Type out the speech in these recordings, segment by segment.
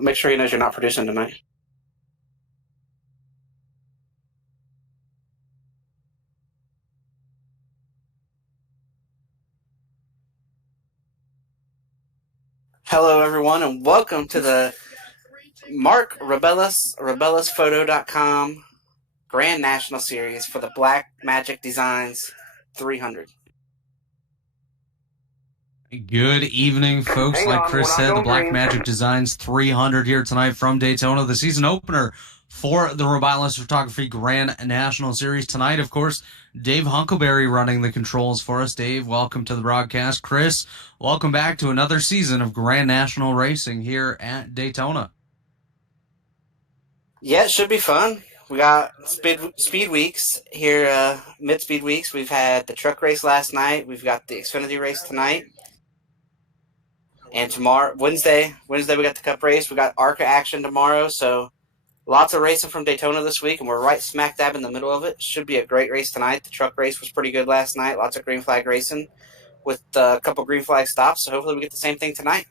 Make sure he knows you're not producing tonight. Hello, everyone, and welcome to the Mark Rebilas, RebilasPhoto.com Grand National Series for the Black Magic Designs 300. Good evening, folks. Like Chris said, the Black Magic Designs 300 here tonight from Daytona, the season opener for the Rebilas Photography Grand National Series. Tonight, of course, Dave Hunkleberry running the controls for us. Dave, welcome to the broadcast. Chris, welcome back to another season of Grand National Racing here at Daytona. Yeah, it should be fun. We got speed weeks here, mid-speed weeks. We've had the truck race last night. We've got the Xfinity race tonight. And tomorrow, Wednesday, we got the Cup race. We got ARCA action tomorrow. So lots of racing from Daytona this week, and we're right smack dab in the middle of it. Should be a great race tonight. The truck race was pretty good last night. Lots of green flag racing with a couple green flag stops. So hopefully we get the same thing tonight.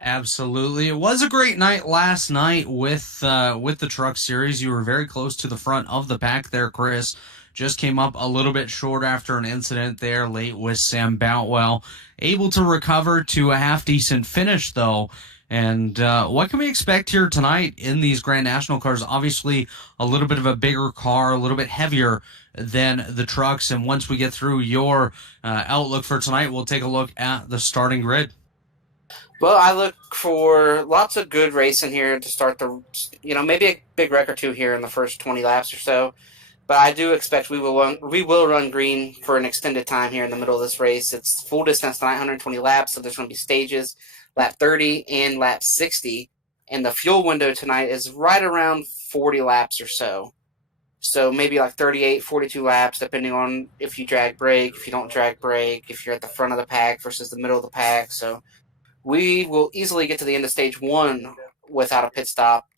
Absolutely. It was a great night last night with the truck series. You were very close to the front of the pack there, Chris. Just came up a little bit short after an incident there late with Sam Boutwell. Able to recover to a half-decent finish, though. And what can we expect here tonight in these Grand National cars? Obviously, a little bit of a bigger car, a little bit heavier than the trucks. And once we get through your outlook for tonight, we'll take a look at the starting grid. Well, I look for lots of good racing here to start maybe a big wreck or two here in the first 20 laps or so. But I do expect we will run green for an extended time here in the middle of this race. It's full distance tonight, 120 laps, so there's going to be stages, lap 30 and lap 60. And the fuel window tonight is right around 40 laps or so. So maybe like 38, 42 laps, depending on if you drag brake, if you don't drag brake, if you're at the front of the pack versus the middle of the pack. So we will easily get to the end of stage one without a pit stop,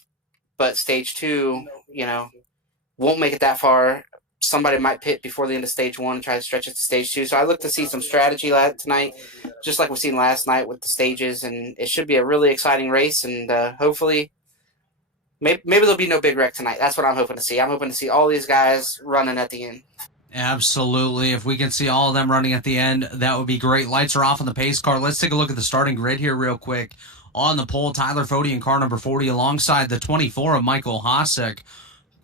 but stage two, won't make it that far. Somebody might pit before the end of stage one and try to stretch it to stage two. So I look to see some strategy tonight, just like we've seen last night with the stages, and it should be a really exciting race, and hopefully maybe there'll be no big wreck tonight. That's what I'm hoping to see. I'm hoping to see all these guys running at the end. Absolutely. If we can see all of them running at the end, that would be great. Lights are off on the pace car. Let's take a look at the starting grid here real quick. On the pole, Tyler Fode in car number 40 alongside the 24 of Michael Hosek.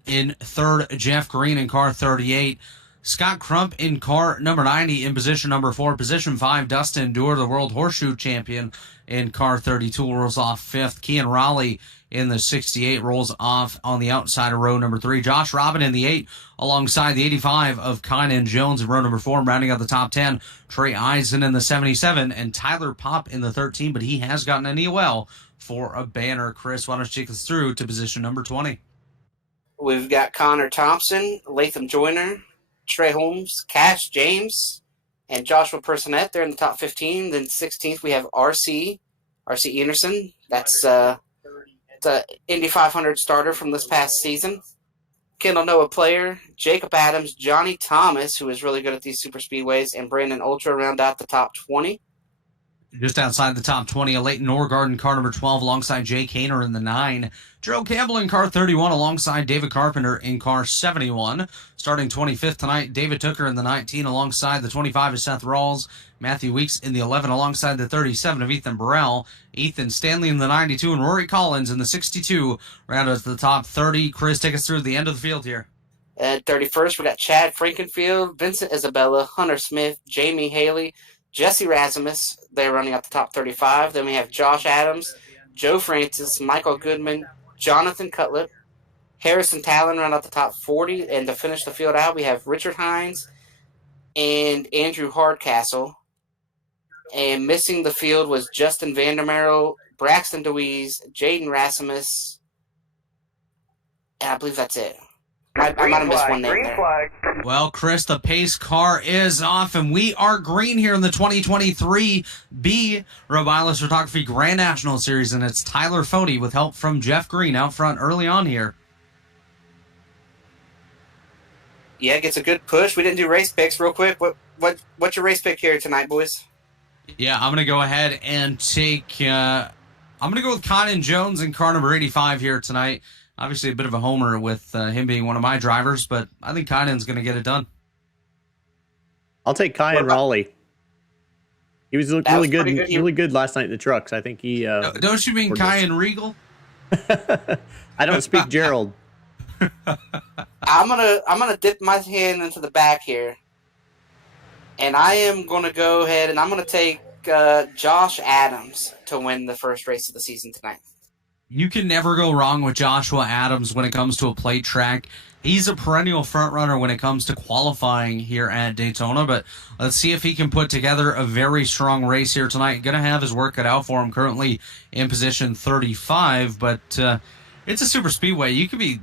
In third, Jeff Green in car 38. Scott Crump in car number 90 in position number 4. Position 5, Dustin Dur, the World Horseshoe Champion, in car 32, rolls off 5th. Kean Raleigh in the 68 rolls off on the outside of row number 3. Josh Robin in the 8 alongside the 85 of Kynan Jones in row number 4. Rounding out the top 10, Trey Eisen in the 77 and Tyler Popp in the 13, but he has gotten an EOL for a banner. Chris, why don't you take us through to position number 20? We've got Connor Thompson, Latham Joyner, Trey Holmes, Cash James, and Joshua Personette. They're in the top 15. Then 16th, we have RC Anderson. That's the Indy 500 starter from this past season. Kendall Noah player, Jacob Adams, Johnny Thomas, who is really good at these super speedways, and Brandon Ultra round out the top 20. Just outside the top 20, a Leighton Norgard in car number 12 alongside Jay Kaner in the 9. Gerald Campbell in car 31 alongside David Carpenter in car 71. Starting 25th tonight, David Tooker in the 19 alongside the 25 of Seth Rawls. Matthew Weeks in the 11 alongside the 37 of Ethan Burrell. Ethan Stanley in the 92 and Rory Collins in the 62. Round out the top 30. Chris, take us through the end of the field here. At 31st, we got Chad Frankenfield, Vincent Isabella, Hunter Smith, Jamie Haley, Jesse Rasmus. They're running up the top 35. Then we have Josh Adams, Joe Francis, Michael Goodman, Jonathan Cutlip, Harrison Talon run out the top 40. And to finish the field out, we have Richard Hines and Andrew Hardcastle. And missing the field was Justin Vandermeer, Braxton DeWeese, Jaden Rasmus. And I believe that's it. I might have missed one name there. Well, Chris, the pace car is off, and we are green here in the 2023 B Rebilas Photography Grand National Series, and it's Tyler Fode with help from Jeff Green out front early on here. Yeah, gets a good push. We didn't do race picks real quick. What's your race pick here tonight, boys? Yeah, I'm going to go ahead and take. I'm going to go with Conan Jones in car number 85 here tonight. Obviously, a bit of a homer with him being one of my drivers, but I think Conan's going to get it done. I'll take Kai What and about Raleigh. He was that? really Was pretty good, good. really good last night in the trucks. I think he. Don't you mean Kai and Regal? I don't speak Gerald. I'm gonna dip my hand into the back here, and I am gonna go ahead and I'm gonna take Josh Adams to win the first race of the season tonight. You can never go wrong with Joshua Adams when it comes to a plate track. He's a perennial front runner when it comes to qualifying here at Daytona, but let's see if he can put together a very strong race here tonight. Going to have his work cut out for him, currently in position 35, but it's a super speedway. You could be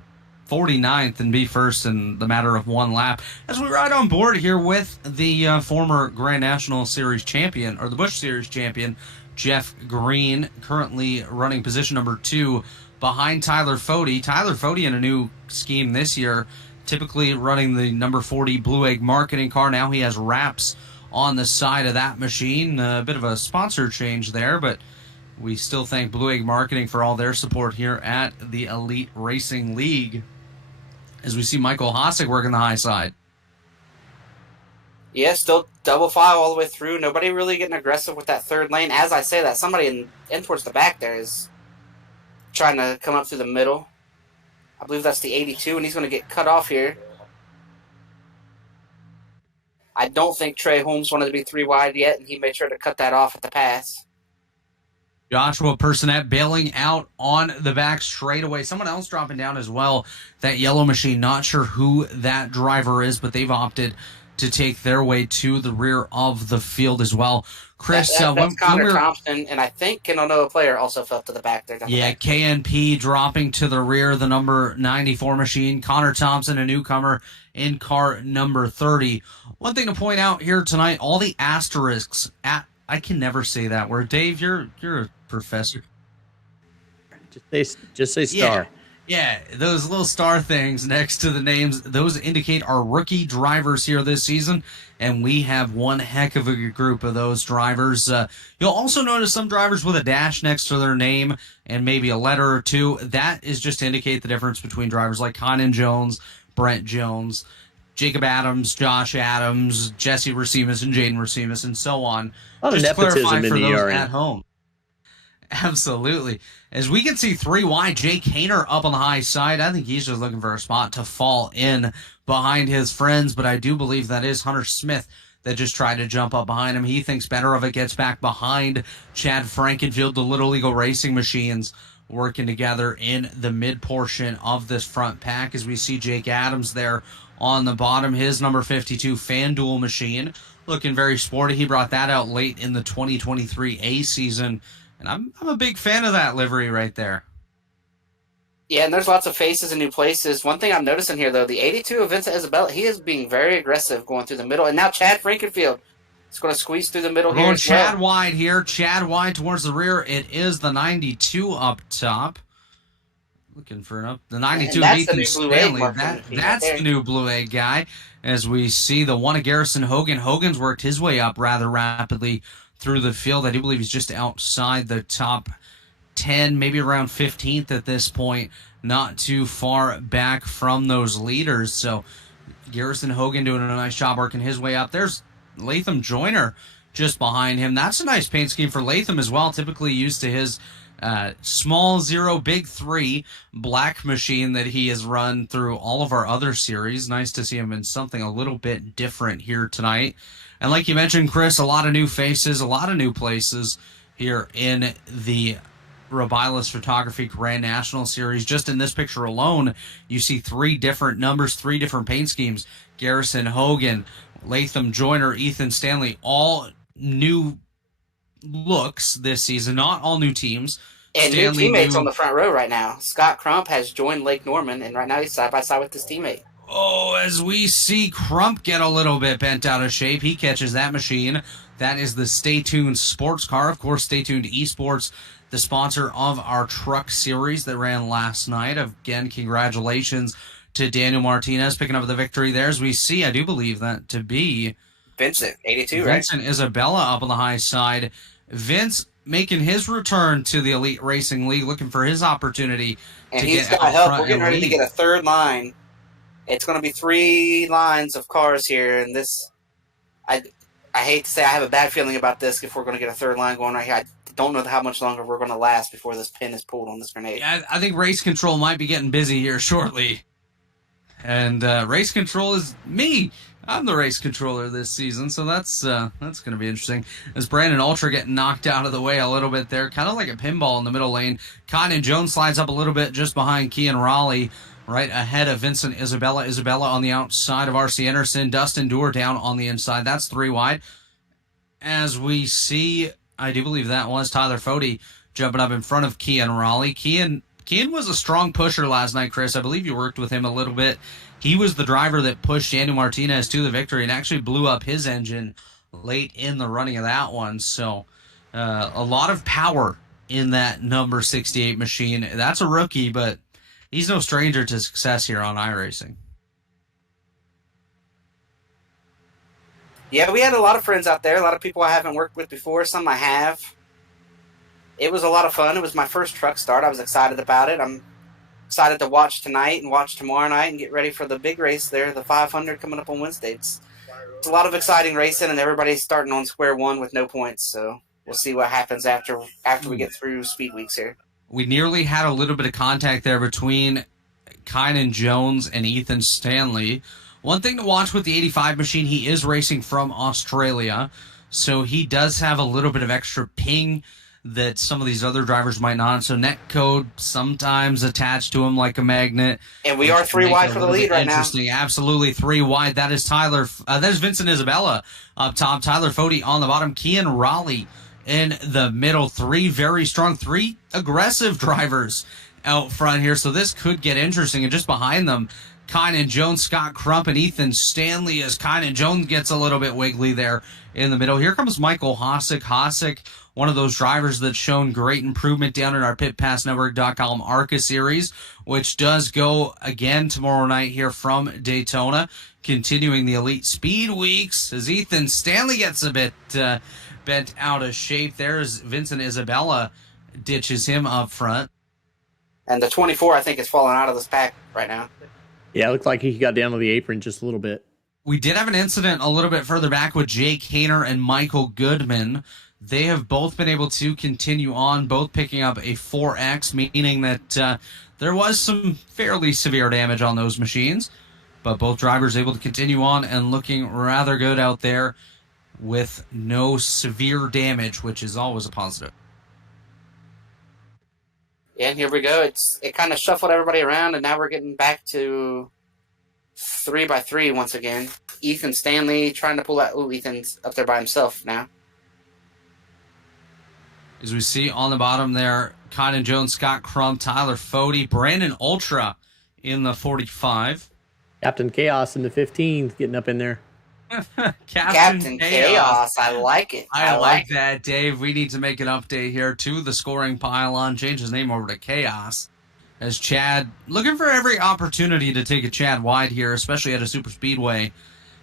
49th and be first in the matter of one lap. As we ride on board here with the former Grand National Series champion, or the Busch Series champion, Jeff Green, currently running position number 2 behind Tyler Fode. Tyler Fode in a new scheme this year, typically running the number 40 Blue Egg marketing car. Now he has wraps on the side of that machine. A bit of a sponsor change there, but we still thank Blue Egg Marketing for all their support here at the Elite Racing League. As we see Michael Hosek working the high side. Yeah, still double file all the way through. Nobody really getting aggressive with that third lane. As I say that, somebody in towards the back there is trying to come up through the middle. I believe that's the 82, and he's going to get cut off here. I don't think Trey Holmes wanted to be 3 wide yet, and he made sure to cut that off at the pass. Joshua Personette bailing out on the back straightaway. Someone else dropping down as well. That yellow machine, not sure who that driver is, but they've opted to take their way to the rear of the field as well. Chris, that's Connor Thompson, and I think Kenonoa player also fell to the back there. Yeah, KNP dropping to the rear, the number 94 machine. Connor Thompson, a newcomer in car number 30. One thing to point out here tonight, all the asterisks at, I can never say that word. Dave, you're a professor. Just say star. Yeah, those little star things next to the names, those indicate our rookie drivers here this season, and we have one heck of a group of those drivers. You'll also notice some drivers with a dash next to their name and maybe a letter or two. That is just to indicate the difference between drivers like Conan Jones, Brent Jones, Jacob Adams, Josh Adams, Jesse Racimus, and Jaden Racimus, and so on. A lot of nepotism in the ERN. At home. Absolutely. As we can see 3 wide, Jake Hayner up on the high side. I think he's just looking for a spot to fall in behind his friends, but I do believe that is Hunter Smith that just tried to jump up behind him. He thinks better of it, gets back behind Chad Frankenfield, the Little Eagle Racing Machines working together in the mid portion of this front pack as we see Jake Adams there on the bottom. His number 52 FanDuel machine looking very sporty. He brought that out late in the 2023 A season. And I'm a big fan of that livery right there. Yeah, and there's lots of faces and new places. One thing I'm noticing here, though, the 82 of Vincent Isabella, he is being very aggressive going through the middle. And now Chad Frankenfield is going to squeeze through the middle here. Going Chad wide here. Chad wide towards the rear. It is the 92 up top. Looking for the 92 Nathan Stanley. That's the new Blue Egg guy. As we see the one of Garrison Hogan. Hogan's worked his way up rather rapidly through the field. I do believe he's just outside the top 10, maybe around 15th at this point, not too far back from those leaders. So Garrison Hogan doing a nice job working his way up. There's Latham Joyner just behind him. That's a nice paint scheme for Latham as well, typically used to his small 0, big 3 black machine that he has run through all of our other series. Nice to see him in something a little bit different here tonight. And like you mentioned, Chris, a lot of new faces, a lot of new places here in the Rebilas Photography Grand National Series. Just in this picture alone, you see 3 different numbers, 3 different paint schemes. Garrison Hogan, Latham Joyner, Ethan Stanley, all new looks this season, not all new teams. And Stanley new teammates on the front row right now. Scott Crump has joined Lake Norman, and right now he's side by side with his teammate. Oh, as we see Crump get a little bit bent out of shape, he catches that machine. That is the Stay Tuned sports car. Of course, Stay Tuned Esports, the sponsor of our truck series that ran last night. Again, congratulations to Daniel Martinez picking up the victory there. As we see, I do believe that to be Vincent, 82, right? Vincent Isabella up on the high side. Vince making his return to the Elite Racing League, looking for his opportunity And to he's get got out help. front We're getting and ready to lead. get a third line. It's going to be 3 lines of cars here, and this, I hate to say I have a bad feeling about this if we're going to get a third line going right here. I don't know how much longer we're going to last before this pin is pulled on this grenade. Yeah, I think race control might be getting busy here shortly. And race control is me. I'm the race controller this season, so that's going to be interesting. As Brandon Ultra getting knocked out of the way a little bit there, kind of like a pinball in the middle lane. Cotton Jones slides up a little bit just behind Kean Raleigh, right ahead of Vincent Isabella. Isabella on the outside of R.C. Anderson. Dustin Dur down on the inside. That's 3 wide. As we see, I do believe that was Tyler Fode jumping up in front of Kean Raleigh. Kean was a strong pusher last night, Chris. I believe you worked with him a little bit. He was the driver that pushed Daniel Martinez to the victory and actually blew up his engine late in the running of that one. So a lot of power in that number 68 machine. That's a rookie, but he's no stranger to success here on iRacing. Yeah, we had a lot of friends out there, a lot of people I haven't worked with before, some I have. It was a lot of fun. It was my first truck start. I was excited about it. I'm excited to watch tonight and watch tomorrow night and get ready for the big race there, the 500 coming up on Wednesday. It's a lot of exciting racing, and everybody's starting on square one with no points. So we'll see what happens after we get through speed weeks here. We nearly had a little bit of contact there between Kynan Jones and Ethan Stanley. One thing to watch with the 85 machine, he is racing from Australia, so he does have a little bit of extra ping that some of these other drivers might not. So net code sometimes attached to him like a magnet. And we are 3 wide for the lead right now. Interesting. Absolutely 3 wide. That is that is Vincent Isabella up top. Tyler Fode on the bottom. Kean Raleigh in the middle. 3 very strong, 3 aggressive drivers out front here. So this could get interesting. And just behind them, Kynan Jones, Scott Crump, and Ethan Stanley as Kynan Jones gets a little bit wiggly there in the middle. Here comes Michael Hossack. Hossack, one of those drivers that's shown great improvement down in our pitpassnetwork.com ARCA series, which does go again tomorrow night here from Daytona, continuing the Elite Speed Weeks as Ethan Stanley gets a bit bent out of shape. There's Vincent Isabella ditches him up front. And the 24, I think, is falling out of this pack right now. Yeah, it looked like he got down to the apron just a little bit. We did have an incident a little bit further back with Jake Hayner and Michael Goodman. They have both been able to continue on, both picking up a 4X, meaning that there was some fairly severe damage on those machines. But both drivers able to continue on and looking rather good out there with no severe damage, which is always a positive. Yeah, and here we go. It kind of shuffled everybody around, and now we're getting back to 3x3 once again. Ethan Stanley trying to pull out. Ooh, Ethan's up there by himself now. As we see on the bottom there, Kynan Jones, Scott Crump, Tyler Fode, Brandon Ultra in the 45. Captain Chaos in the 15, getting up in there. Captain Chaos. I like it. I like that, Dave. We need to make an update here to the scoring pylon. Change his name over to Chaos. As Chad, looking for every opportunity to take a Chad wide here, especially at a super speedway.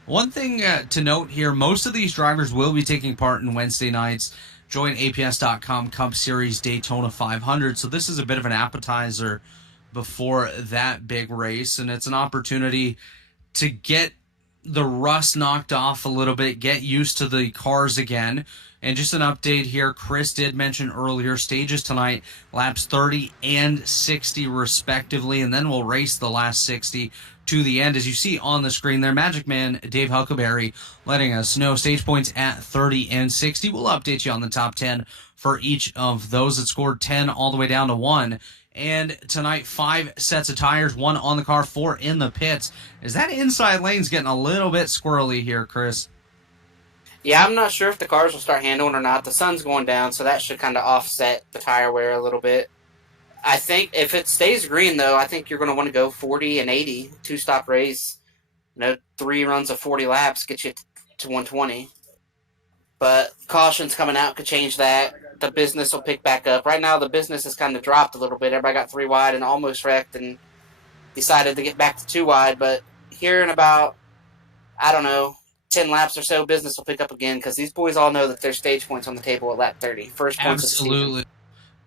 One thing to note here, most of these drivers will be taking part in Wednesday night's Join APS.com Cup Series Daytona 500. So this is a bit of an appetizer before that big race, and it's an opportunity to get the rust knocked off a little bit, get used to the cars again. And just an update here, Chris did mention earlier, stages tonight, laps 30 and 60 respectively, and then we'll race the last 60 to the end. As you see on the screen there, Magic Man Dave Huckleberry letting us know stage points at 30 and 60. We'll update you on the top 10 for each of those that scored 10 all the way down to 1. And tonight, 5 sets of tires, 1 on the car, 4 in the pits. Is that inside lane's getting a little bit squirrely here, Chris? Yeah, I'm not sure if the cars will start handling or not. The sun's going down, so that should kind of offset the tire wear a little bit. I think if it stays green, though, I think you're going to want to go 40 and 80, 2-stop race. 3 runs of 40 laps get you to 120. But cautions coming out could change that. The business will pick back up. Right now, the business has kind of dropped a little bit. Everybody got 3 wide and almost wrecked and decided to get back to 2 wide. But here in about, I don't know, 10 laps or so, business will pick up again because these boys all know that there's stage points on the table at lap 30. First points of the season. Absolutely.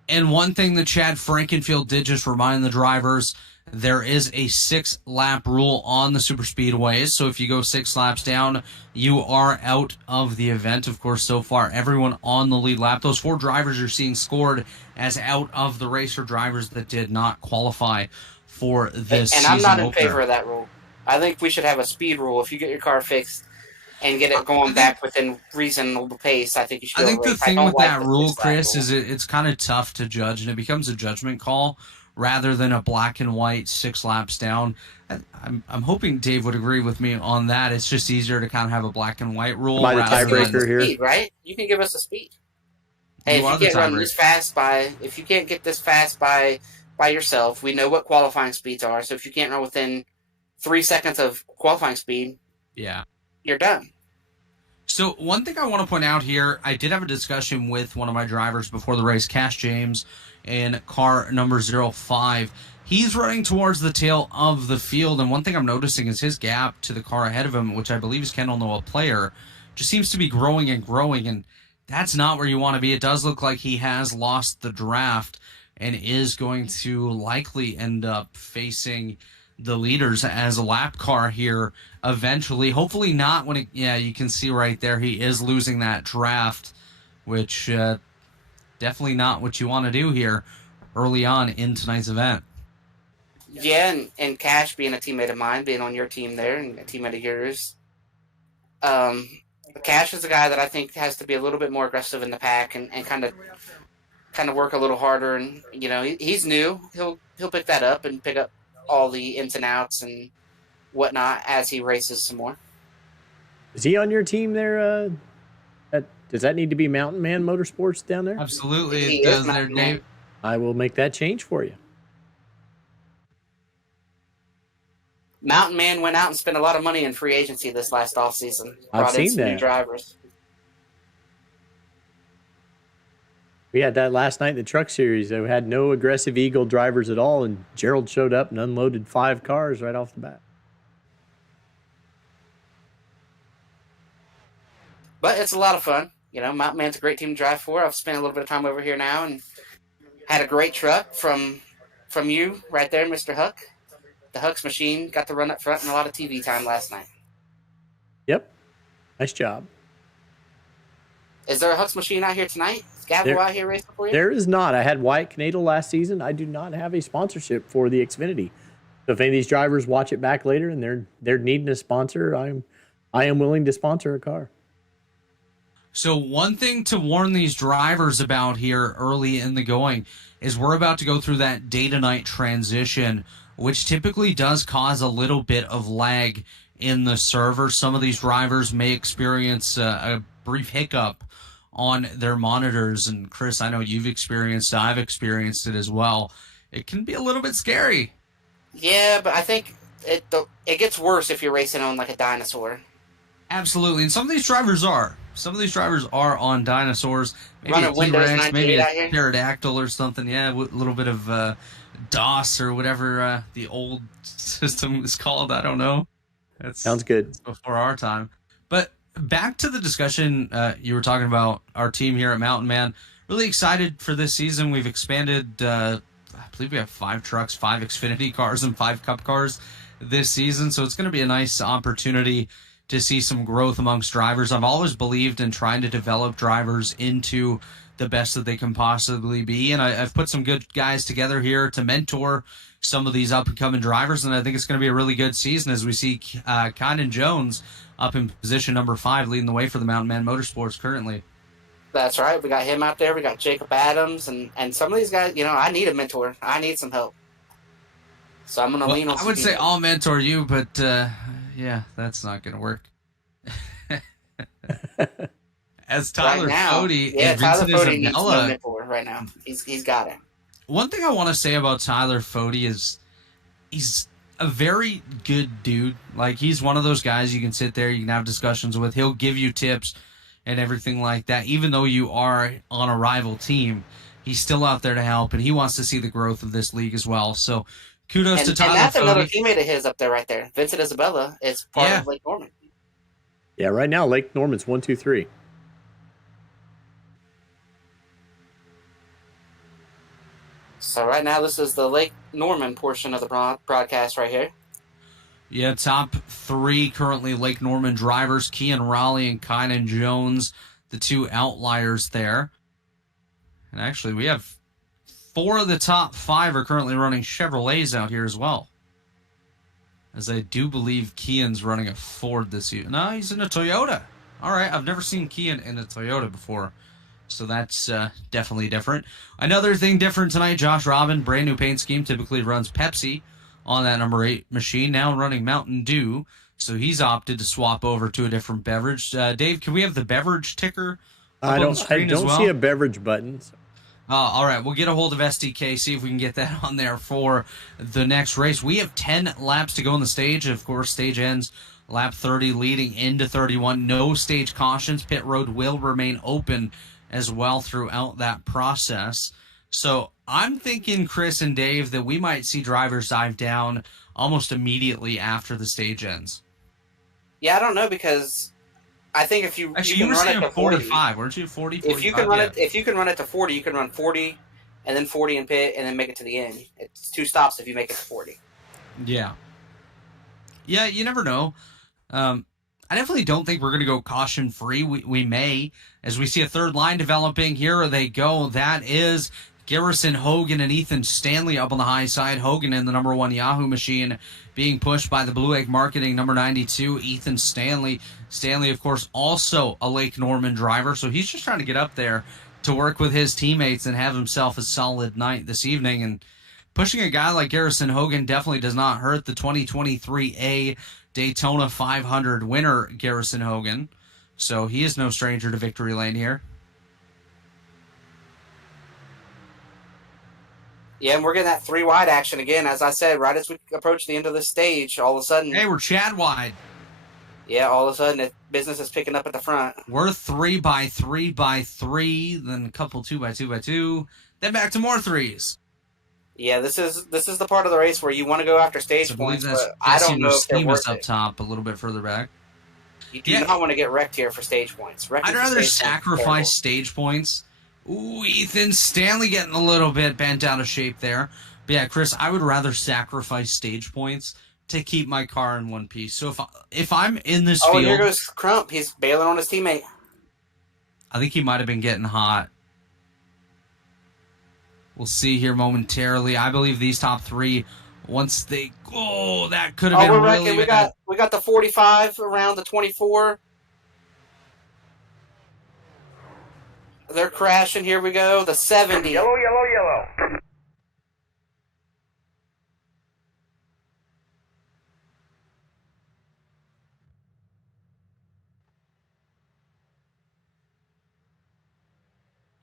And one thing that Chad Frankenfield did just remind the drivers, there is a 6-lap rule on the super speedways. So if you go 6 laps down, you are out of the event. Of course, so far, everyone on the lead lap, those 4 drivers you're seeing scored as out of the race are drivers that did not qualify for this season. And I'm not in favor of that rule. I think we should have a speed rule. If you get your car fixed and get it going back within reasonable pace, I think you should. I think the thing with that rule, Chris, is it's kind of tough to judge, and it becomes a judgment call rather than a black and white 6 laps down. I'm hoping Dave would agree with me on that. It's just easier to kind of have a black and white rule. By the tiebreaker here, speed, right? You can give us a speed. Hey, if you can't run this fast if you can't get this fast by yourself, we know what qualifying speeds are. So if you can't run within 3 seconds of qualifying speed, yeah, you're done. So one thing I want to point out here, I did have a discussion with one of my drivers before the race, Cash James, in car number 05. He's running towards the tail of the field, and one thing I'm noticing is his gap to the car ahead of him, which I believe is Kendall Noah Player, just seems to be growing and growing, and that's not where you want to be. It does look like he has lost the draft and is going to likely end up facing the leaders as a lap car here eventually. Hopefully not when it, yeah, you can see right there he is losing that draft, which definitely not what you want to do here early on in tonight's event. Yeah, and Cash being a teammate of mine, being on your team there and a teammate of yours, Cash is a guy that I think has to be a little bit more aggressive in the pack and kind of work a little harder. And you know, he's new. He'll pick that up and pick up all the ins and outs and whatnot as he races some more. Is he on your team there? Does that need to be Mountain Man Motorsports down there? Absolutely, it does there, Dave. I will make that change for you. Mountain Man went out and spent a lot of money in free agency this last offseason. I've seen that. New drivers. We had that last night in the Truck Series. They had no aggressive Eagle drivers at all, and Gerald showed up and unloaded 5 cars right off the bat. But it's a lot of fun. You know, Mountain Man's a great team to drive for. I've spent a little bit of time over here now and had a great truck from you right there, Mr. Huck. The Huck's machine got to run up front and a lot of TV time last night. Yep. Nice job. Is there a Huck's machine out here tonight? Is Gabo out here racing for you? There is not. I had Wyatt Knadel last season. I do not have a sponsorship for the Xfinity. So if any of these drivers watch it back later and they're needing a sponsor, I am willing to sponsor a car. So one thing to warn these drivers about here early in the going is we're about to go through that day to night transition, which typically does cause a little bit of lag in the server. Some of these drivers may experience a brief hiccup on their monitors. And Chris, I know I've experienced it as well. It can be a little bit scary. Yeah, but I think it gets worse if you're racing on like a dinosaur. Absolutely, and some of these drivers are. Some of these drivers are on dinosaurs. Maybe running a Windows T-Rex, maybe a 98 pterodactyl or something. Yeah, a little bit of DOS or whatever the old system is called. I don't know. Sounds good. Before our time. But back to the discussion you were talking about our team here at Mountain Man. Really excited for this season. We've expanded, I believe we have 5 trucks, 5 Xfinity cars, and 5 Cup cars this season. So it's going to be a nice opportunity to see some growth amongst drivers. I've always believed in trying to develop drivers into the best that they can possibly be. And I've put some good guys together here to mentor some of these up-and-coming drivers, and I think it's going to be a really good season as we see Condon Jones up in position number 5 leading the way for the Mountain Man Motorsports currently. That's right. We got him out there. We got Jacob Adams, and some of these guys, you know, I need a mentor. I need some help. So I'm going to lean on I would say I'll mentor you, but yeah, that's not going to work. As Tyler Fody, Tyler Fody needs no mentor right now. He's got it. One thing I want to say about Tyler Fody is he's a very good dude. Like, he's one of those guys you can sit there, you can have discussions with. He'll give you tips and everything like that. Even though you are on a rival team, he's still out there to help, and he wants to see the growth of this league as well. So kudos to Tyler Fody. And that's another teammate of his up there right there. Vincent Isabella is part of Lake Norman. Yeah, right now Lake Norman's 1, 2, 3. So right now, this is the Lake Norman portion of the broadcast right here. Yeah, top three currently Lake Norman drivers, Kian Raleigh and Kynan Jones, the two outliers there. And actually, we have 4 of the top 5 are currently running Chevrolets out here as well. As I do believe Kian's running a Ford this year. No, he's in a Toyota. All right, I've never seen Kian in a Toyota before. So that's definitely different. Another thing different tonight, Josh Robin, brand new paint scheme, typically runs Pepsi on that number 8 machine, now running Mountain Dew. So he's opted to swap over to a different beverage. Dave, can we have the beverage ticker up on the screen as well? I don't see a beverage button. So. All right, we'll get a hold of SDK, see if we can get that on there for the next race. We have 10 laps to go on the stage. Of course, stage ends lap 30, leading into 31. No stage cautions. Pit road will remain open as well throughout that process. So I'm thinking, Chris and Dave, that we might see drivers dive down almost immediately after the stage ends. Yeah, I don't know, because I think if you Actually, you you were can run saying it to 40, 45, weren't you? 40, 45? if you can run it to 40, you can run 40 and then 40 in pit and then make it to the end. It's 2 stops if you make it to 40. Yeah. Yeah, you never know. I definitely don't think we're going to go caution-free. We may, as we see a third line developing. Here they go. That is Garrison Hogan and Ethan Stanley up on the high side. Hogan in the number 1 Yahoo machine being pushed by the Blue Egg Marketing number 92, Ethan Stanley. Stanley, of course, also a Lake Norman driver, so he's just trying to get up there to work with his teammates and have himself a solid night this evening. And pushing a guy like Garrison Hogan definitely does not hurt the 2023 Daytona 500 winner, Garrison Hogan. So he is no stranger to victory lane here. Yeah, and we're getting that 3 wide action again. As I said, right as we approach the end of the stage, all of a sudden... Hey, we're Chad wide. Yeah, all of a sudden, business is picking up at the front. We're 3 by 3 by 3, then a couple 2 by 2 by 2, then back to more 3s. Yeah, this is the part of the race where you want to go after stage points, but I don't know if they're worth up it. top, a little bit further back. You do not want to get wrecked here for stage points. I'd rather sacrifice stage points. Ooh, Ethan Stanley getting a little bit bent out of shape there. But yeah, Chris, I would rather sacrifice stage points to keep my car in one piece. So if I'm in this field... Oh, here goes Crump. He's bailing on his teammate. I think he might have been getting hot. We'll see here momentarily. I believe these top 3, once they... Oh, that could have been really bad. We got the 45 around the 24. They're crashing. Here we go. The 70. Yellow, yellow, yellow.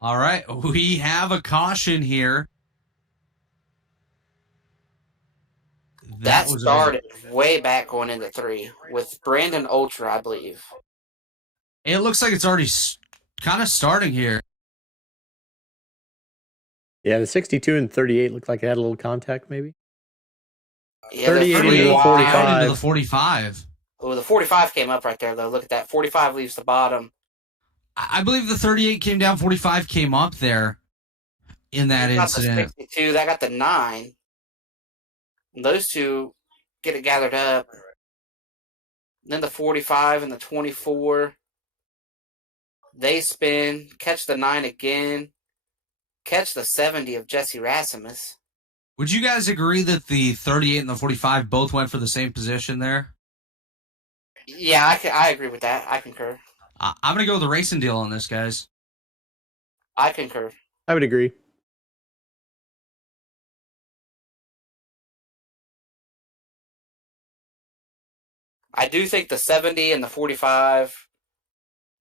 All right, we have a caution here. That started way back going into 3 with Brandon Ultra, I believe. It looks like it's already kind of starting here. Yeah, the 62 and 38 looked like they had a little contact, maybe. Yeah, 38 into the 45. Into the 45. Oh, the 45 came up right there, though. Look at that. 45 leaves the bottom. I believe the 38 came down, 45 came up there in that incident. The 62, that got the 9. And those two get it gathered up. Then the 45 and the 24. They spin, catch the 9 again, catch the 70 of Jesse Rasmus. Would you guys agree that the 38 and the 45 both went for the same position there? Yeah, I agree with that. I concur. I'm going to go with the racing deal on this, guys. I concur. I would agree. I do think the 70 and the 45,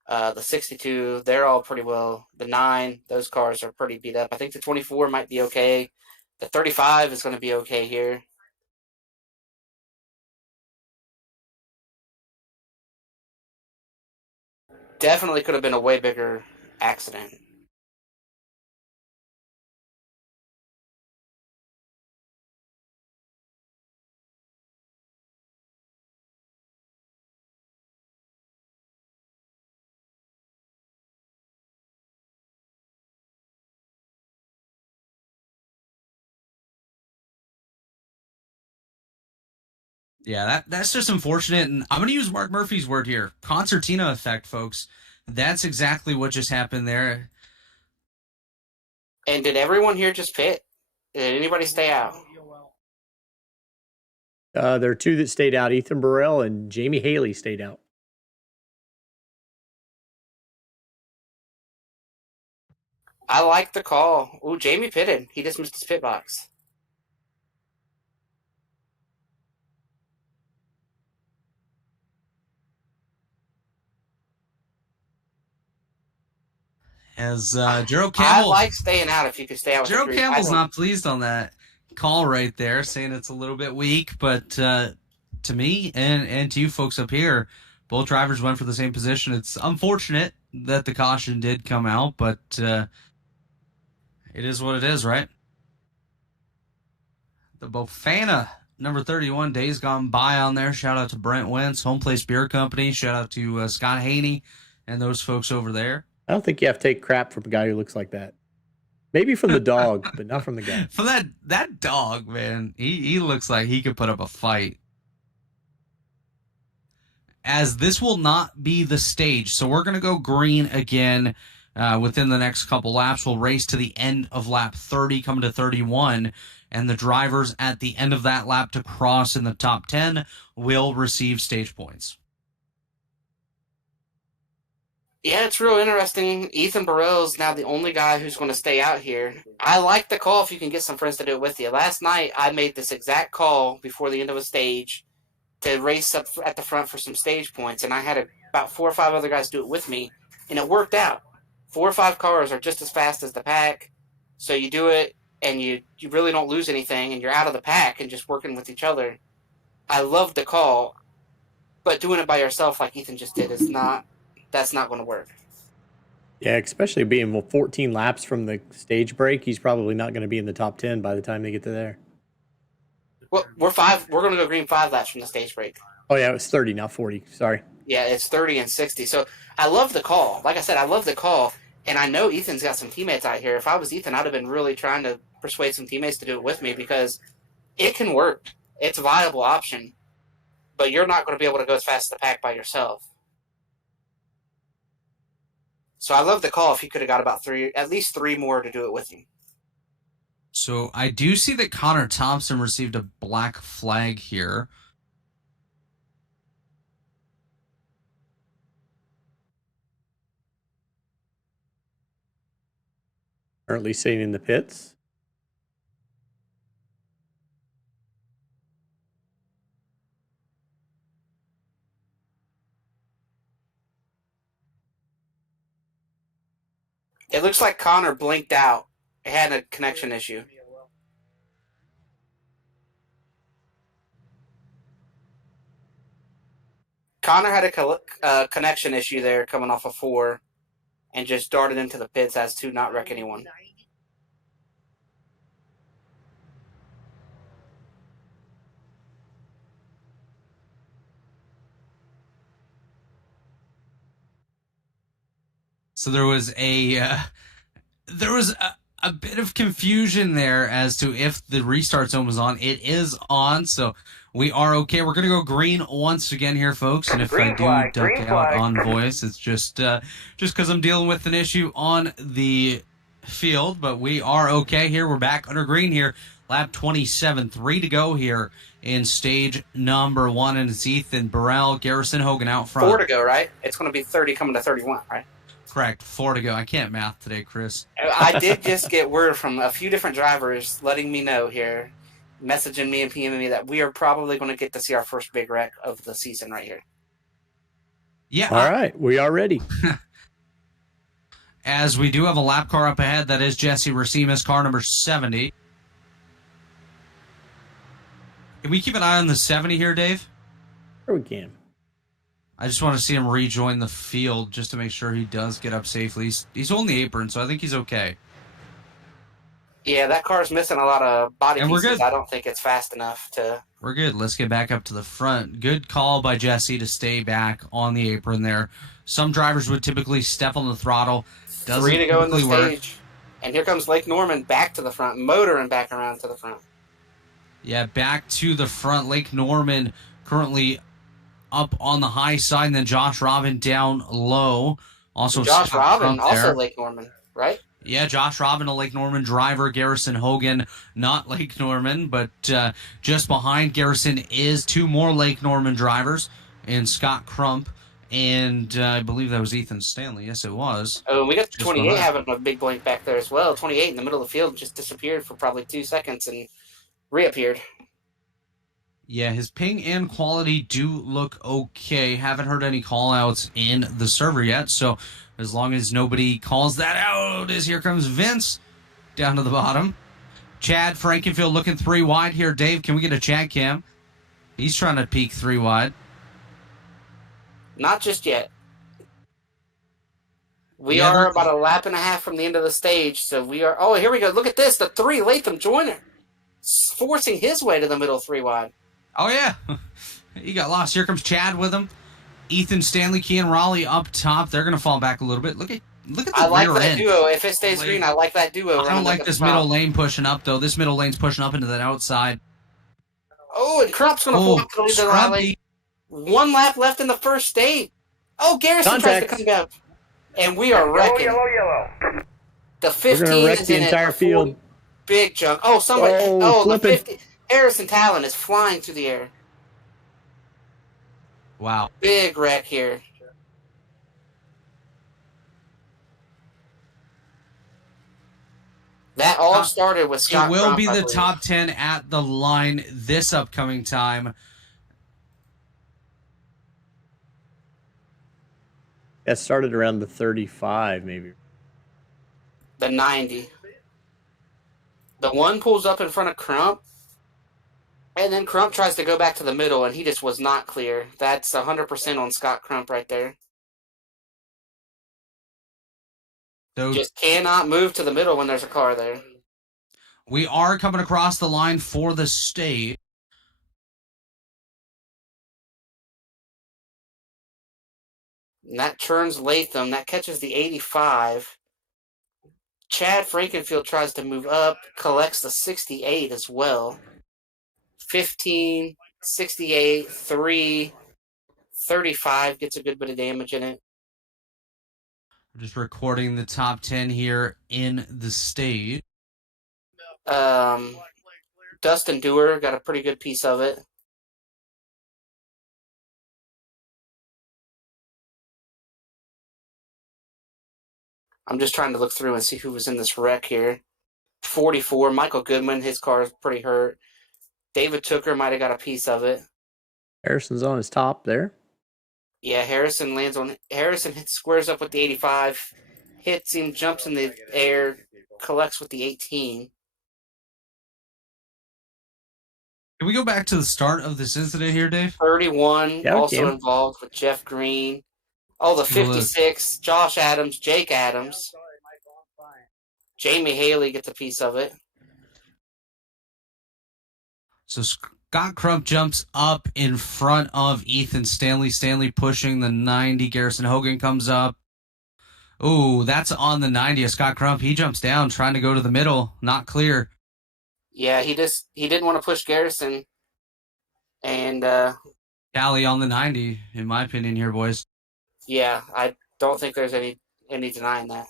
the 62, they're all pretty well. The 9, those cars are pretty beat up. I think the 24 might be okay. The 35 is going to be okay here. Definitely could have been a way bigger accident. Yeah, that's just unfortunate. And I'm going to use Mark Murphy's word here. Concertina effect, folks. That's exactly what just happened there. And did everyone here just pit? Did anybody stay out? There are two that stayed out. Ethan Burrell and Jamie Haley stayed out. I like the call. Ooh, Jamie pitted. He just missed his pit box. As Gerald Campbell, I like staying out if you could stay out with Gerald the green. Campbell's not pleased on that call right there, saying it's a little bit weak. But to me and to you folks up here, both drivers went for the same position. It's unfortunate that the caution did come out, but it is what it is, right? The Bofana number 31 days gone by on there. Shout out to Brent Wentz, Home Place Beer Company. Shout out to Scott Haney and those folks over there. I don't think you have to take crap from a guy who looks like that. Maybe from the dog, but not from the guy. From that dog, man, he looks like he could put up a fight. As this will not be the stage, so we're going to go green again within the next couple laps. We'll race to the end of lap 30, coming to 31, and the drivers at the end of that lap to cross in the top 10 will receive stage points. Yeah, it's real interesting. Ethan Burrell's now the only guy who's going to stay out here. I like the call if you can get some friends to do it with you. Last night, I made this exact call before the end of a stage to race up at the front for some stage points, and I had about 4 or 5 other guys do it with me, and it worked out. 4 or 5 cars are just as fast as the pack, so you do it, and you really don't lose anything, and you're out of the pack and just working with each other. I love the call, but doing it by yourself like Ethan just did that's not going to work. Yeah, especially being 14 laps from the stage break, he's probably not going to be in the top 10 by the time they get to there. Well, we're going to go green 5 laps from the stage break. Oh, yeah, it was 30, not 40. Sorry. Yeah, it's 30 and 60. So I love the call. Like I said, I love the call. And I know Ethan's got some teammates out here. If I was Ethan, I'd have been really trying to persuade some teammates to do it with me because it can work. It's a viable option. But you're not going to be able to go as fast as the pack by yourself. So I love the call if he could have got about at least three more to do it with him. So I do see that Connor Thompson received a black flag here. Currently sitting in the pits. It looks like Connor blinked out. It had a connection issue. Connor had a connection issue there coming off of 4 and just darted into the pits as to not wreck anyone. So there was a bit of confusion there as to if the restart zone was on. It is on, so we are okay. We're going to go green once again here, folks. And if I do duck out on voice, it's just because I'm dealing with an issue on the field. But we are okay here. We're back under green here. Lap 27, 3 to go here in stage number 1. And it's Ethan Burrell, Garrison Hogan out front. 4 to go, right? It's going to be 30 coming to 31, right? Correct. 4 to go. I can't math today, Chris. I did just get word from a few different drivers letting me know here, messaging me and PMing me that we are probably going to get to see our first big wreck of the season right here. Yeah. All right. We are ready. As we do have a lap car up ahead, that is Jesse Racima's car number 70. Can we keep an eye on the 70 here, Dave? Sure we can. I just want to see him rejoin the field just to make sure he does get up safely. He's on the apron, so I think he's okay. Yeah, that car's missing a lot of body and pieces. We're good. I don't think it's fast enough to... We're good. Let's get back up to the front. Good call by Jesse to stay back on the apron there. Some drivers would typically step on the throttle. Doesn't 3 to go in the work. stage. And here comes Lake Norman back to the front, motoring back around to the front. Yeah, back to the front. Lake Norman currently up on the high side, and then Josh Robin down low. Also, Josh Scott Robin, Crump also there. Lake Norman, right? Yeah, Josh Robin, a Lake Norman driver. Garrison Hogan, not Lake Norman, but just behind Garrison is two more Lake Norman drivers, and Scott Crump, and I believe that was Ethan Stanley. Yes, it was. Oh, and we got Just 28 behind. having a big blank back there as well. 28 in the middle of the field just disappeared for probably 2 seconds and reappeared. Yeah, his ping and quality do look okay. Haven't heard any call-outs in the server yet, so as long as nobody calls that out, as here comes Vince down to the bottom. Chad Frankenfield looking 3 wide here. Dave, can we get a Chad cam? He's trying to peek 3 wide. Not just yet. We Yeah, are about a lap and a half from the end of the stage, so we are. Oh, here we go. Look at this. The 3 Latham Joyner forcing his way to the middle 3 wide. Oh, yeah. He got lost. Here comes Chad with him. Ethan Stanley, Kean Raleigh up top. They're going to fall back a little bit. Look at the I like rear that end. duo. If it stays green, I like that duo. I don't like this middle lane pushing up, though. This middle lane's pushing up into that outside. Oh, and Crump's going to pull up to the lead of the rally. 1 lap left in the first stage. Oh, Garrison tries to come up. And we are wrecking. Yellow. The 15 is in the entire it. field. Big jump. Oh, somebody. Oh, the 50. Harrison Talon is flying through the air. Wow. Big wreck here. That all started with Scott. It will Crump, be I the believe. top 10 at the line this upcoming time. That started around the 35, maybe. The 90. The 1 pulls up in front of Crump, and then Crump tries to go back to the middle, and he just was not clear. That's 100% on Scott Crump right there. So Just cannot move to the middle when there's a car there. we are coming across the line for the state. And that turns Latham. That catches the 85. Chad Frankenfield tries to move up, collects the 68 as well. 15, 68, 3, 35 gets a good bit of damage in it. I'm just recording the top 10 here in the state. Dustin Dur got a pretty good piece of it. I'm just trying to look through and see who was in this wreck here. 44, Michael Goodman, his car is pretty hurt. David Tooker might have got a piece of it. Harrison's on his top there. Yeah, Harrison squares up with the 85, hits him, jumps in the air, collects with the 18. Can we go back to the start of this incident here, Dave? 31 Yeah, also involved with Jeff Green. Oh, the 56, Josh Adams, Jake Adams. Jamie Haley gets a piece of it. So Scott Crump jumps up in front of Ethan Stanley. Stanley pushing the 90. Garrison Hogan comes up. Ooh, that's on the 90 of Scott Crump. He jumps down trying to go to the middle. Not clear. Yeah, he didn't want to push Garrison. And Cali on the 90, in my opinion here, boys. yeah, I don't think there's any denying that.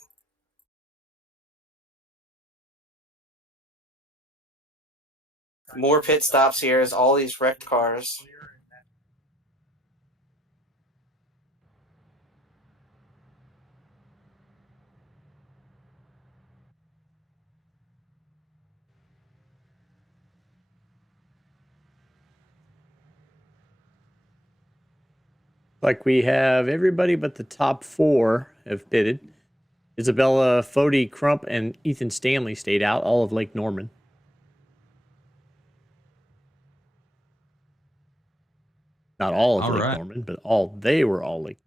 More pit stops here as all these wrecked cars. Like we have everybody but the top 4 have pitted. Isabella, Fody, Crump, and Ethan Stanley stayed out, all of Lake Norman. Not all of Lake Norman, but they were all Lake.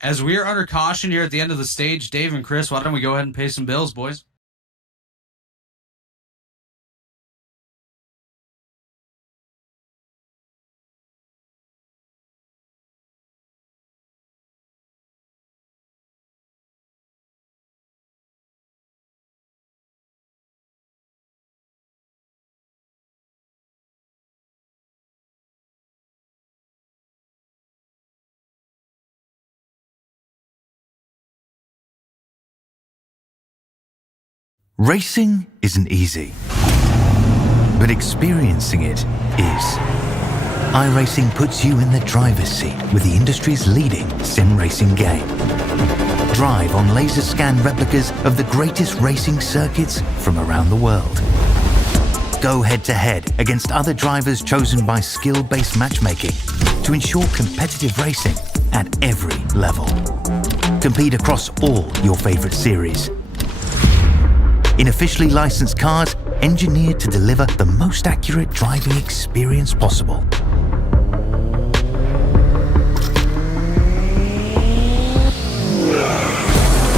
As we are under caution here at the end of the stage, Dave and Chris, why don't we go ahead and pay some bills, boys? Racing isn't easy, but experiencing it is. iRacing puts you in the driver's seat with the industry's leading sim racing game. Drive on laser scan replicas of the greatest racing circuits from around the world. Go head-to-head against other drivers chosen by skill-based matchmaking to ensure competitive racing at every level. Compete across all your favorite series. In officially licensed cars, engineered to deliver the most accurate driving experience possible.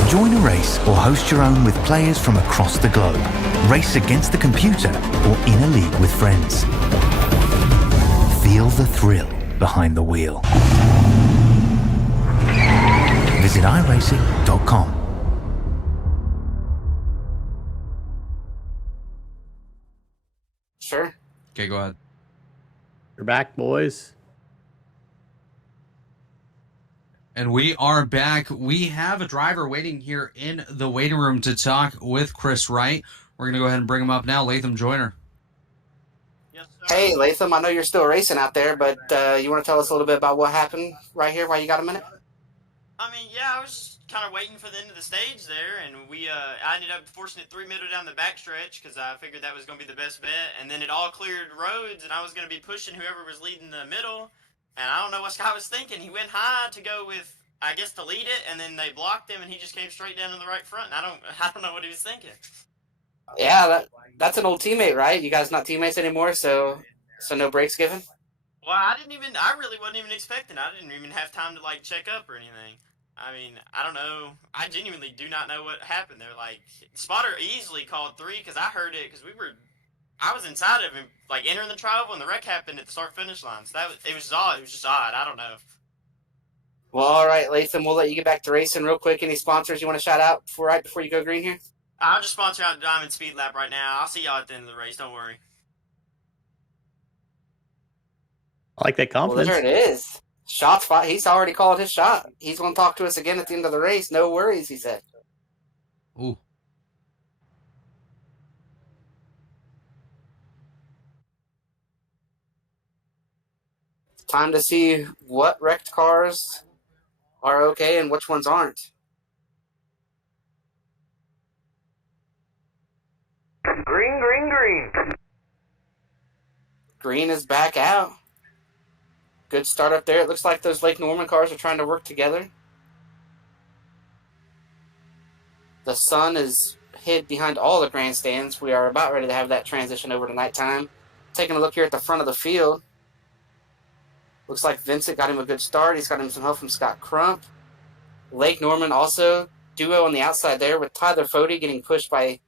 Join a race or host your own with players from across the globe. Race against the computer or in a league with friends. Feel the thrill behind the wheel. Visit iRacing.com. Sure. Okay, go ahead. You're back, boys. And we are back. We have a driver waiting here in the waiting room to talk with Chris Wright. We're going to go ahead and bring him up now. Latham Joyner. Yes, sir. Hey, Latham, I know you're still racing out there, but you want to tell us a little bit about what happened right here while you got a minute? I mean, yeah, I was just kind of waiting for the end of the stage there, and I ended up forcing it 3 middle down the backstretch because I figured that was going to be the best bet, and then it all cleared roads, and I was going to be pushing whoever was leading the middle, and I don't know what Scott was thinking. He went high to go with, I guess, to lead it, and then they blocked him, and he just came straight down to the right front, and I don't know what he was thinking. Yeah, that's an old teammate, right? You guys not teammates anymore, so no breaks given? Well, I really wasn't even expecting. I didn't even have time to, like, check up or anything. I mean, I don't know. I genuinely do not know what happened there. Like, Spotter easily called 3 because I heard it because I was inside of him, like, entering the trial when the wreck happened at the start-finish line. So it was odd. It was just odd. I don't know. Well, all right, Latham, we'll let you get back to racing real quick. Any sponsors you want to shout out right before you go green here? I'll just sponsor out Diamond Speed Lab right now. I'll see y'all at the end of the race. Don't worry. I like that confidence. Well, there it is. Shot spot. He's already called his shot. He's going to talk to us again at the end of the race. No worries, he said. Ooh. Time to see what wrecked cars are okay and which ones aren't. Green, green, green. Green is back out. Good start up there. It looks like those Lake Norman cars are trying to work together. The sun is hid behind all the grandstands. We are about ready to have that transition over to nighttime. Taking a look here at the front of the field. Looks like Vincent got him a good start. He's got him some help from Scott Crump. Lake Norman also duo on the outside there with Tyler Fody getting pushed by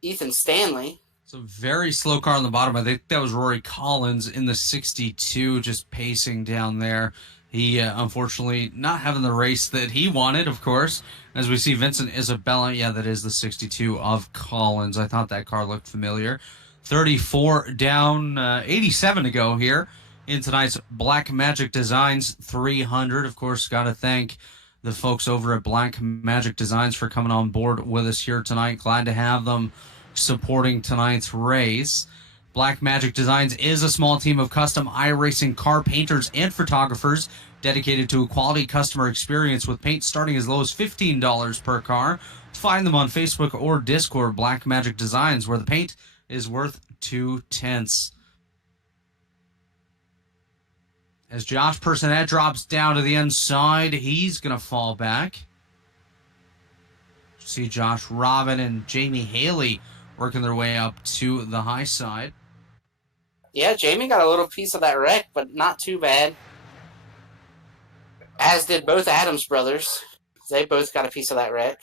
Ethan Stanley. It's a very slow car on the bottom. I think that was Rory Collins in the 62, just pacing down there. He, unfortunately, not having the race that he wanted, of course. As we see Vincent Isabella, yeah, that is the 62 of Collins. I thought that car looked familiar. 34 down, 87 to go here in tonight's Black Magic Designs 300. Of course, got to thank the folks over at Black Magic Designs for coming on board with us here tonight. Glad to have them supporting tonight's race. Black Magic Designs is a small team of custom iRacing car painters and photographers dedicated to a quality customer experience with paint starting as low as $15 per car. Find them on Facebook or Discord, Black Magic Designs, where the paint is worth 2/10. As Josh Personette drops down to the inside, he's going to fall back. See Josh Robin and Jamie Haley working their way up to the high side. Yeah, Jamie got a little piece of that wreck, but not too bad. As did both Adams brothers. They both got a piece of that wreck.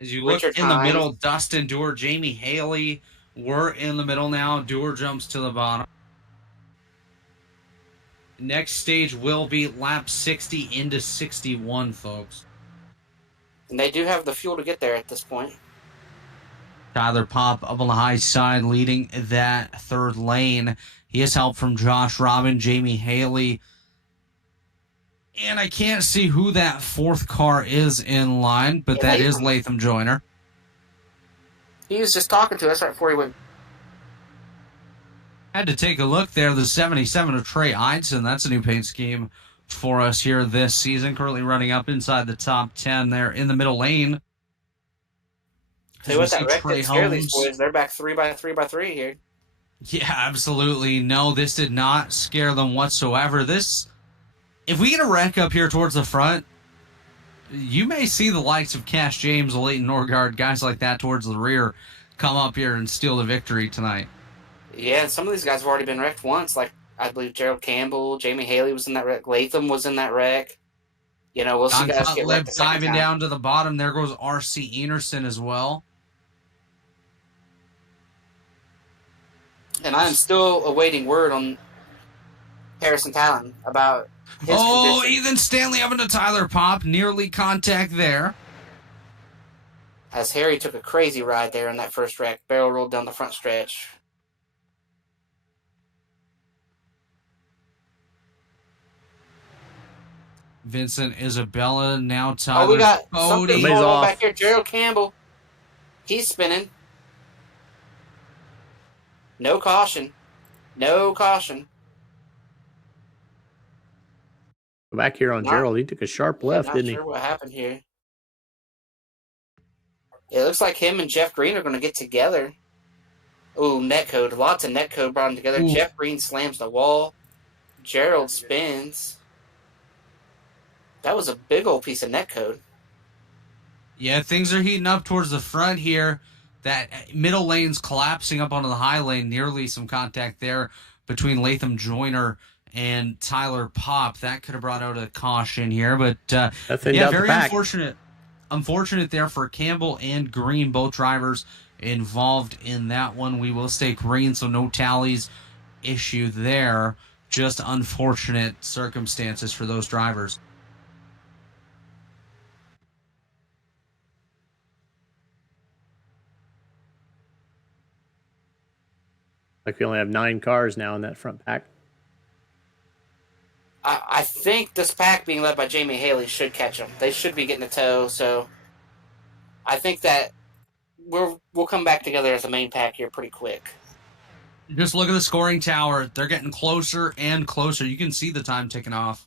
As you look Richard in the Hines. middle, Dustin Dur, Jamie Haley, we're in the middle now. Dur jumps to the bottom. Next stage will be lap 60 into 61, folks. And they do have the fuel to get there at this point. Tyler Pop up on the high side leading that third lane. He has help from Josh Robin, Jamie Haley. And I can't see who that fourth car is in line, but that is Latham Joyner. He was just talking to us right before he went. Had to take a look there. The 77 of Trey Eidson. That's a new paint scheme for us here this season. Currently running up inside the top 10 there in the middle lane. Tell you what, that wreck didn't scare these boys. They're back 3x3x3 here. Yeah, absolutely. No, this did not scare them whatsoever. If we get a wreck up here towards the front, you may see the likes of Cash James, Leighton Norgard, guys like that towards the rear come up here and steal the victory tonight. Yeah, some of these guys have already been wrecked once. Like, I believe Gerald Campbell, Jamie Haley was in that wreck. Latham was in that wreck. You know, we'll see guys get wrecked the second diving time. down to the bottom. There goes R.C. Enerson as well. And I'm still awaiting word on Harrison Talon about his condition. Ethan Stanley up into Tyler Pop. Nearly contact there. As Harry took a crazy ride there in that first wreck. Barrel rolled down the front stretch. Vincent Isabella, now Tyler. We got Bodie. something going on back here. Gerald Campbell. He's spinning. No caution. No caution. Back here on Gerald, he took a sharp left, didn't he? Not sure what happened here. It looks like him and Jeff Green are going to get together. Ooh, netcode. Lots of netcode brought them together. Ooh. Jeff Green slams the wall. Gerald spins. That was a big old piece of netcode. Yeah, things are heating up towards the front here. That middle lane's collapsing up onto the high lane. Nearly some contact there between Latham Joyner and Tyler Pop. That could have brought out a caution here. But, very unfortunate. Unfortunate there for Campbell and Green, both drivers involved in that one. We will stay green, so no tallies issue there. Just unfortunate circumstances for those drivers. Like we only have 9 cars now in that front pack. I think this pack being led by Jamie Haley should catch them. They should be getting a tow, so I think that we'll come back together as a main pack here pretty quick. Just look at the scoring tower. They're getting closer and closer. You can see the time ticking off.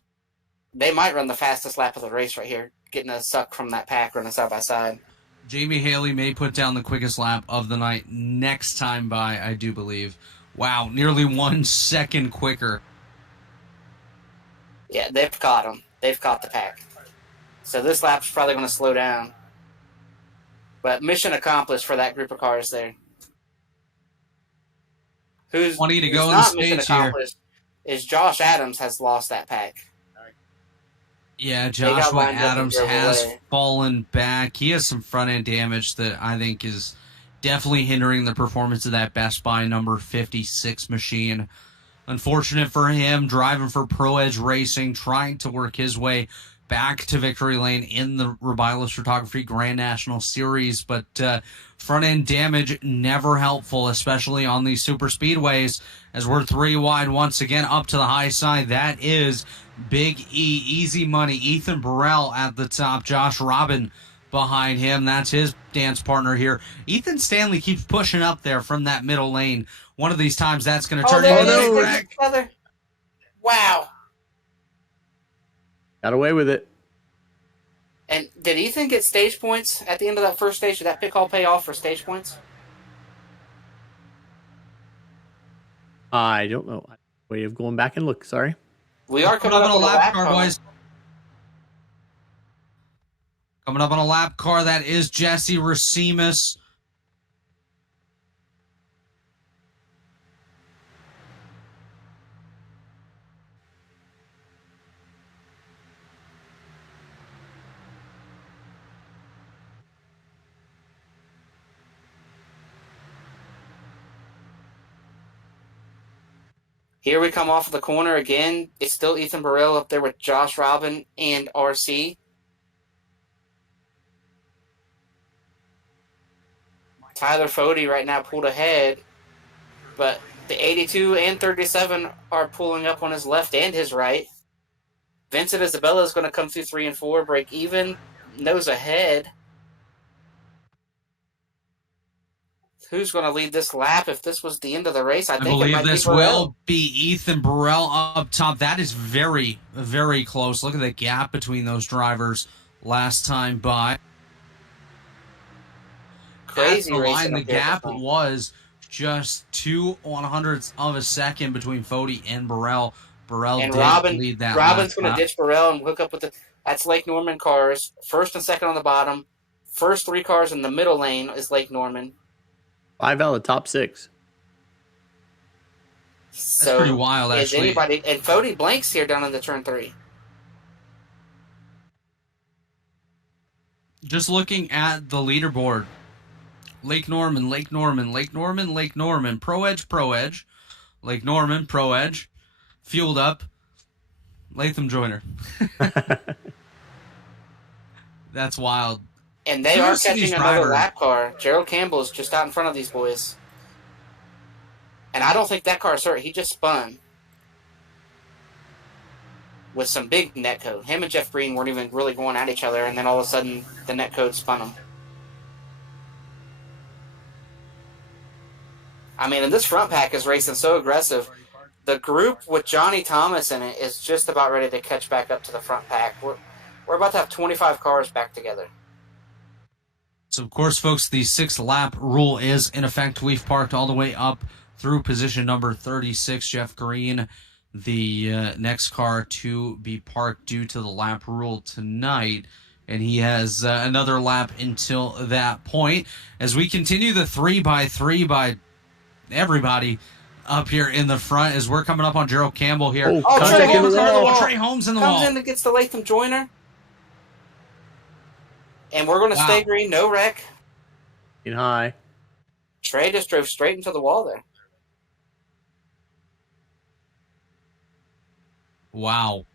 They might run the fastest lap of the race right here, getting a suck from that pack running side by side. Jamie Haley may put down the quickest lap of the night next time by, I do believe. Wow, nearly 1 second quicker. Yeah, they've caught him. They've caught the pack. So this lap's probably going to slow down. But mission accomplished for that group of cars there. Who's 20 to go in the not mission stage here. accomplished is Josh Adams has lost that pack. Yeah, Joshua lined up and Adams drove has away. fallen back. He has some front-end damage that I think is definitely hindering the performance of that Best Buy number 56 machine. Unfortunate for him, driving for Pro Edge Racing, trying to work his way back to victory lane in the Rebilas Photography Grand National Series, but front-end damage never helpful, especially on these super speedways, as we're 3 wide once again up to the high side. That is Big E, easy money. Ethan Burrell at the top, Josh Robin behind him. That's his dance partner here. Ethan Stanley keeps pushing up there from that middle lane. One of these times that's going to turn into a wreck. Wow. Got away with it. And did Ethan get stage points at the end of that first stage? Did that pick all pay off for stage points? I don't know. Way of going back and look. Sorry. We are coming up on a lap car, boys. Coming up on a lap car, that is Jesse Racimus. Here we come off of the corner again. It's still Ethan Burrell up there with Josh Robin and RC. Tyler Fody right now pulled ahead, but the 82 and 37 are pulling up on his left and his right. Vincent Isabella is going to come through 3 and 4, break even, nose ahead. Who's going to lead this lap? If this was the end of the race, I think it believe might this be Burrell. will be Ethan Burrell up top. That is very, very close. Look at the gap between those drivers last time by. Crazy At the racing line, up the here at gap the front. was just 2/100ths of a second between Fody and Burrell. Burrell And did Robin, lead that Robin's last going to lap. ditch Burrell and hook up with the. That's Lake Norman cars. First and second on the bottom. First 3 cars in the middle lane is Lake Norman. 5 out of the top 6. So pretty wild, is actually. anybody and Fody blanks here down in the turn 3. Just looking at the leaderboard, Lake Norman, Lake Norman, Lake Norman, Lake Norman, Pro Edge, Pro Edge, Lake Norman, Pro Edge, fueled up, Latham Joyner. That's wild. And they Kudos are to these catching another drivers. lap car. Gerald Campbell is just out in front of these boys. And I don't think that car's hurt. He just spun. With some big netcode. Him and Jeff Green weren't even really going at each other, and then all of a sudden, the netcode spun them. I mean, and this front pack is racing so aggressive. The group with Johnny Thomas in it is just about ready to catch back up to the front pack. We're about to have 25 cars back together. So, of course, folks, the 6-lap rule is in effect. We've parked all the way up through position number 36. Jeff Green, the next car to be parked due to the lap rule tonight. And he has another lap until that point. As we continue the 3x3 by everybody up here in the front, as we're coming up on Gerald Campbell here. Oh, Oh, contact Trey in the Holmes in the wall. wall. Trey Holmes in the Comes wall. in and gets the Latham Joyner. And we're going to Wow. stay green, no wreck. In high. Trey just drove straight into the wall there. Wow.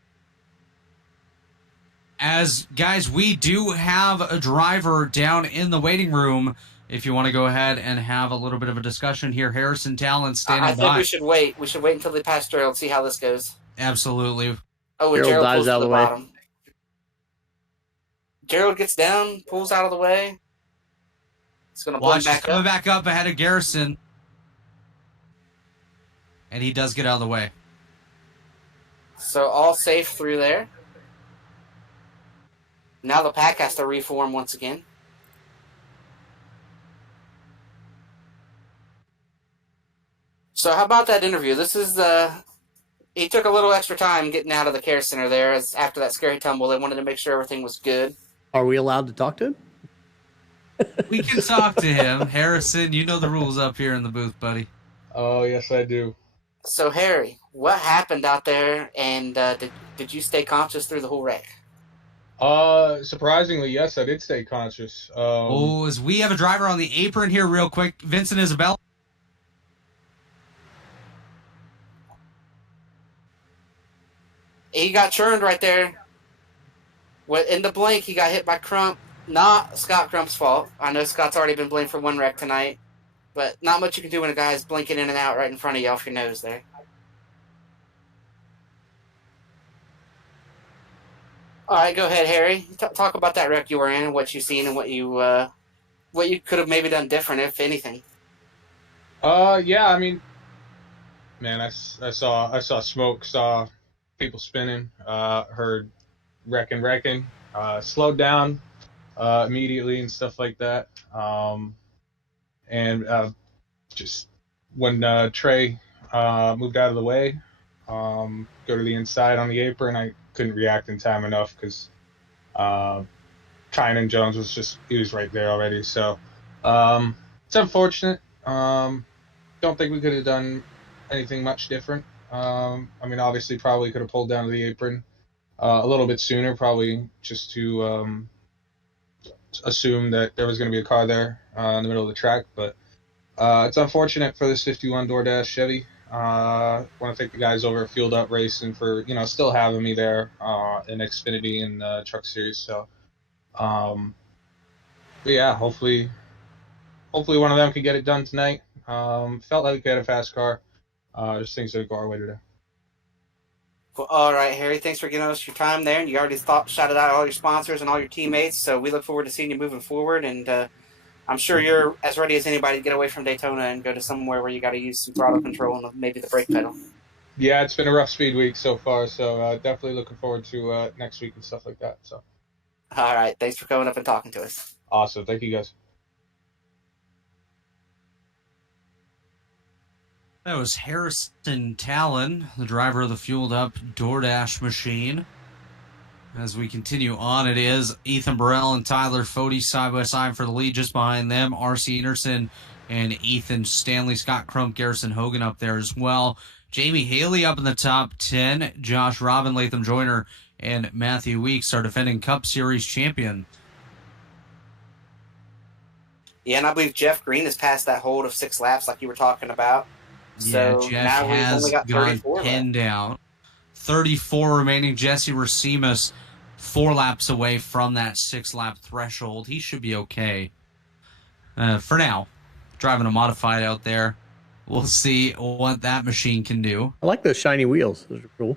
As, guys, we do have a driver down in the waiting room. If you want to go ahead and have a little bit of a discussion here, Harrison Talon standing I think by. we should wait. We should wait until they pass Gerald and see how this goes. Absolutely. Oh, and Gerald Gerald dives pulls out to of the the way. bottom. Gerald gets down, pulls out of the way. It's going to Watch, blend he's back coming up. back up ahead of Garrison. And he does get out of the way. So all safe through there. Now the pack has to reform once again. So how about that interview? This is he took a little extra time getting out of the care center there as after that scary tumble. They wanted to make sure everything was good. Are we allowed to talk to him? We can talk to him. Harrison, you know the rules up here in the booth, buddy. Oh, yes, I do. So Harry, what happened out there, and did you stay conscious through the whole wreck? Surprisingly, yes, I did stay conscious. As we have a driver on the apron here real quick. Vincent Isabella. He got churned right there. In the blink, he got hit by Crump. Not Scott Crump's fault. I know Scott's already been blamed for one wreck tonight, but not much you can do when a guy's blinking in and out right in front of you off your nose there. All right, go ahead, Harry. Talk about that wreck you were in, what you've seen, and what you could have maybe done different, if anything. Yeah, I mean, man, I saw smoke, saw people spinning, heard wrecking, slowed down immediately and stuff like that. And just when Trey moved out of the way, go to the inside on the apron, I couldn't react in time enough because Tynan Jones he was right there already. So it's unfortunate. Don't think we could have done anything much different. I mean, obviously, probably could have pulled down to the apron a little bit sooner, probably just to assume that there was going to be a car there in the middle of the track. But it's unfortunate for this 51 DoorDash Chevy. I want to thank the guys over at Fueled Up Racing for still having me there in Xfinity and Truck Series. So, but yeah, hopefully one of them could get it done tonight. Felt like we had a fast car. Just things that go our way today. Well, all right, Harry. Thanks for giving us your time there. And you already shouted out all your sponsors and all your teammates. So we look forward to seeing you moving forward. And I'm sure you're as ready as anybody to get away from Daytona and go to somewhere where you got to use some throttle control and maybe the brake pedal. Yeah, it's been a rough speed week so far, so definitely looking forward to next week and stuff like that. So All right. Thanks for coming up and talking to us. awesome. Thank you guys. That was Harrison Talon, the driver of the fueled up DoorDash machine. As we continue on, it is Ethan Burrell and Tyler Fode side by side for the lead. Just behind them, R.C. Anderson and Ethan Stanley. Scott Crump, Garrison Hogan up there as well. Jamie Haley up in the top 10. Josh Robin, Latham Joyner, and Matthew Weeks are defending Cup Series champion. Yeah, and I believe Jeff Green has passed that hold of 6 laps like you were talking about. Yeah, So Jeff now we've has only got gone 34 pinned left. down. 34 remaining. Jesse Racimas 4 laps away from that 6-lap threshold. He should be okay. For now, driving a modified out there. We'll see what that machine can do. I like those shiny wheels. Those are cool.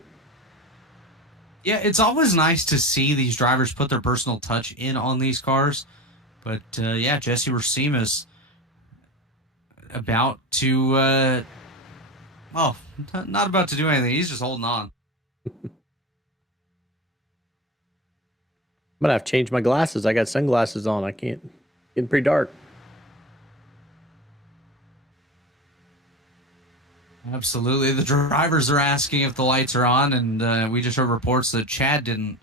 Yeah, it's always nice to see these drivers put their personal touch in on these cars. But, yeah, Jesse Racimas about to... not about to do anything. He's just holding on. I'm gonna have to change my glasses. I got sunglasses on. I can't. Getting pretty dark. Absolutely. The drivers are asking if the lights are on, and we just heard reports that Chad didn't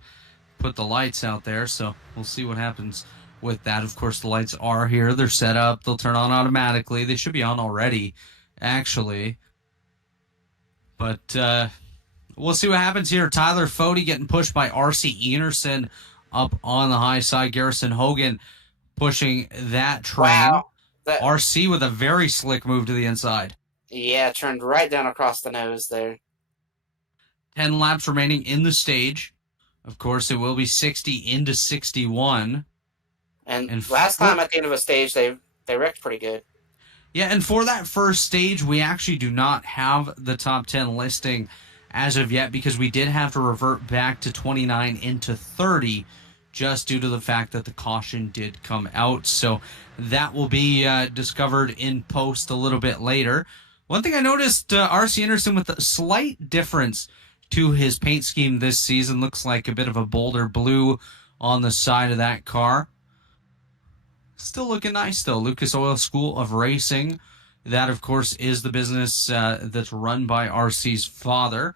put the lights out there, so we'll see what happens with that. Of course, the lights are here. They're set up. They'll turn on automatically. They should be on already, actually. But we'll see what happens here. Tyler Fode getting pushed by R.C. Anderson up on the high side. Garrison Hogan pushing that train. Wow. RC with a very slick move to the inside. Yeah, turned right down across the nose there. 10 laps remaining in the stage. Of course, it will be 60 into 61. And last time at the end of a stage, they wrecked pretty good. Yeah, and for that first stage, we actually do not have the top 10 listing as of yet because we did have to revert back to 29 into 30 just due to the fact that the caution did come out. So that will be discovered in post a little bit later. One thing I noticed, R.C. Anderson with a slight difference to his paint scheme this season. Looks like a bit of a bolder blue on the side of that car. Still looking nice, though. Lucas Oil School of Racing. That, of course, is the business that's run by RC's father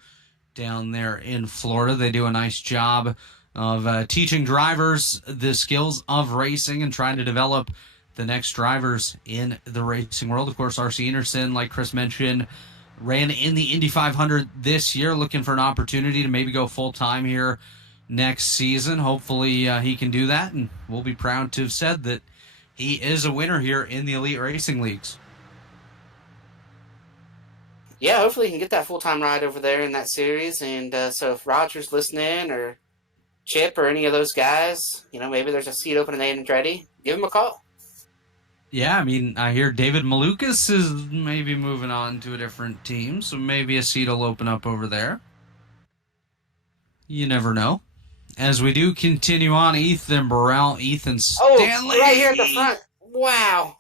down there in Florida. They do a nice job of teaching drivers the skills of racing and trying to develop the next drivers in the racing world. Of course, R.C. Anderson, like Chris mentioned, ran in the Indy 500 this year, looking for an opportunity to maybe go full-time here next season. Hopefully he can do that, and we'll be proud to have said that he is a winner here in the Elite Racing Leagues. Yeah, hopefully he can get that full-time ride over there in that series. And so if Roger's listening or Chip or any of those guys, maybe there's a seat open in Andretti, give him a call. Yeah, I mean, I hear David Malukas is maybe moving on to a different team, so maybe a seat will open up over there. You never know. As we do continue on, Ethan Burrell, Ethan Stanley. Oh, right here at the front. Wow.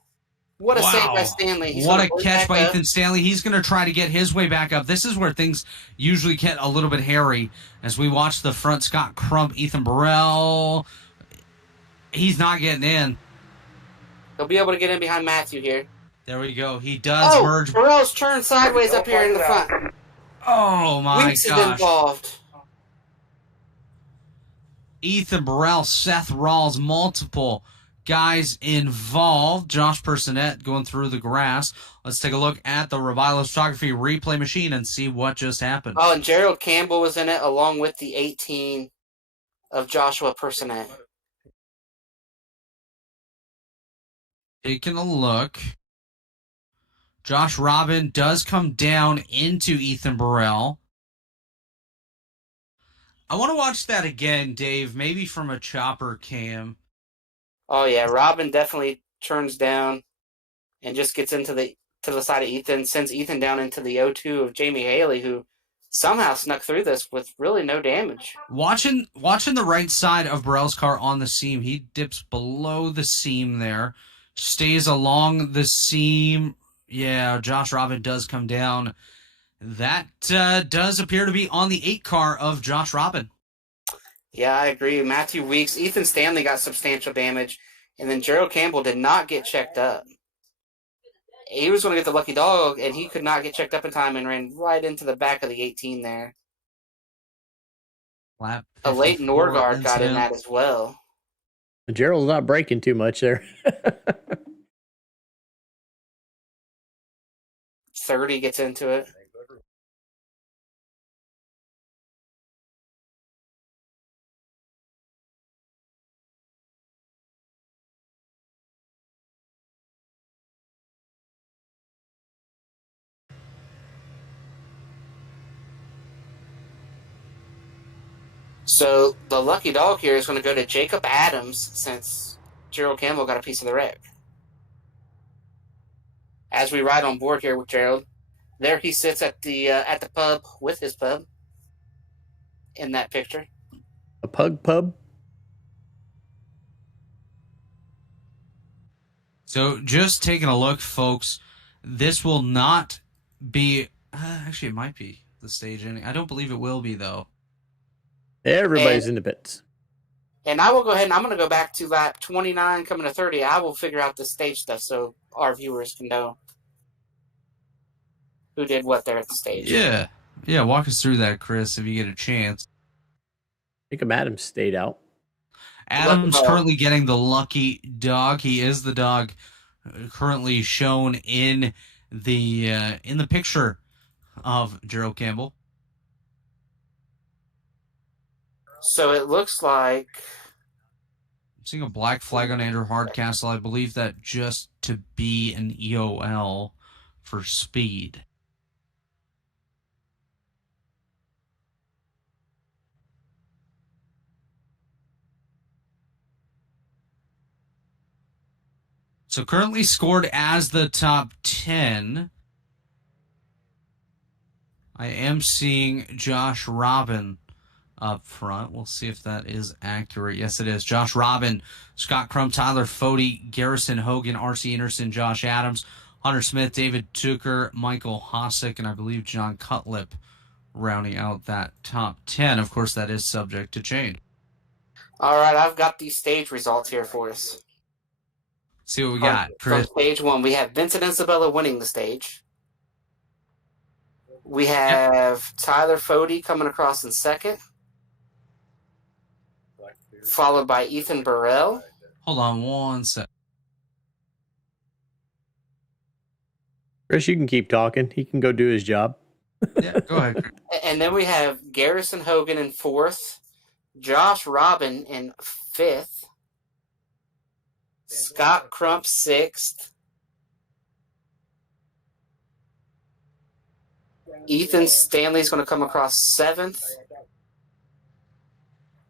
What a save by Stanley. What a catch by Ethan Stanley. He's going to try to get his way back up. This is where things usually get a little bit hairy. As we watch the front, Scott Crump, Ethan Burrell. He's not getting in. He'll be able to get in behind Matthew here. There we go. He does merge. Burrell's turned sideways up here in the front. Oh, my Weeks gosh. is involved. Ethan Burrell, Seth Rawls, multiple guys involved. Josh Personette going through the grass. Let's take a look at the Rebilas photography replay machine and see what just happened. Oh, and Gerald Campbell was in it along with the 18 of Joshua Personette. Taking a look. Josh Robin does come down into Ethan Burrell. I want to watch that again, Dave, maybe from a chopper cam. Oh, yeah, Robin definitely turns down and just gets into the side of Ethan, sends Ethan down into the O2 of Jamie Haley, who somehow snuck through this with really no damage. Watching the right side of Burrell's car on the seam, he dips below the seam there. stays along the seam. Yeah, Josh Robin does come down. That does appear to be on the 8 car of Josh Robin. Yeah, I agree. Matthew Weeks, Ethan Stanley got substantial damage, and then Gerald Campbell did not get checked up. He was going to get the lucky dog, and he could not get checked up in time and ran right into the back of the 18 there. Lap A late 54 Norgard got in incident. that as well. Gerald's not breaking too much there. 30 gets into it. So the lucky dog here is going to go to Jacob Adams since Gerald Campbell got a piece of the wreck. As we ride on board here with Gerald, there he sits at the pub with his pub in that picture. A pug pub. So just taking a look, folks, this will not be... actually, it might be the stage ending. I don't believe it will be, though. Everybody's in the pits. And I will go ahead and I'm going to go back to lap 29 coming to 30. I will figure out the stage stuff so our viewers can know who did what there at the stage. Yeah. Yeah, walk us through that, Chris, if you get a chance. Jacob Adams stayed out. Adams currently getting the lucky dog. He is the dog currently shown in the picture of Gerald Campbell. So it looks like I'm seeing a black flag on Andrew Hardcastle. I believe that just to be an EOL for speed. So currently scored as the top 10. I am seeing Josh Robin up front. We'll see if that is accurate. Yes, it is. Josh Robin, Scott Crump, Tyler Fody, Garrison Hogan, R.C. Anderson, Josh Adams, Hunter Smith, David Tucker, Michael Hosick, and I believe John Cutlip rounding out that top 10. Of course, that is subject to change. All right, I've got these stage results here for us. See what we got, From Chris. stage 1, we have Vincent Isabella winning the stage. We have Tyler Fody coming across in second, followed by Ethan Burrell. Hold on one sec. Chris, you can keep talking. He can go do his job. Yeah, go ahead, Chris. And then we have Garrison Hogan in fourth, Josh Robin in fifth, Scott Crump sixth, Ethan Stanley's going to come across seventh,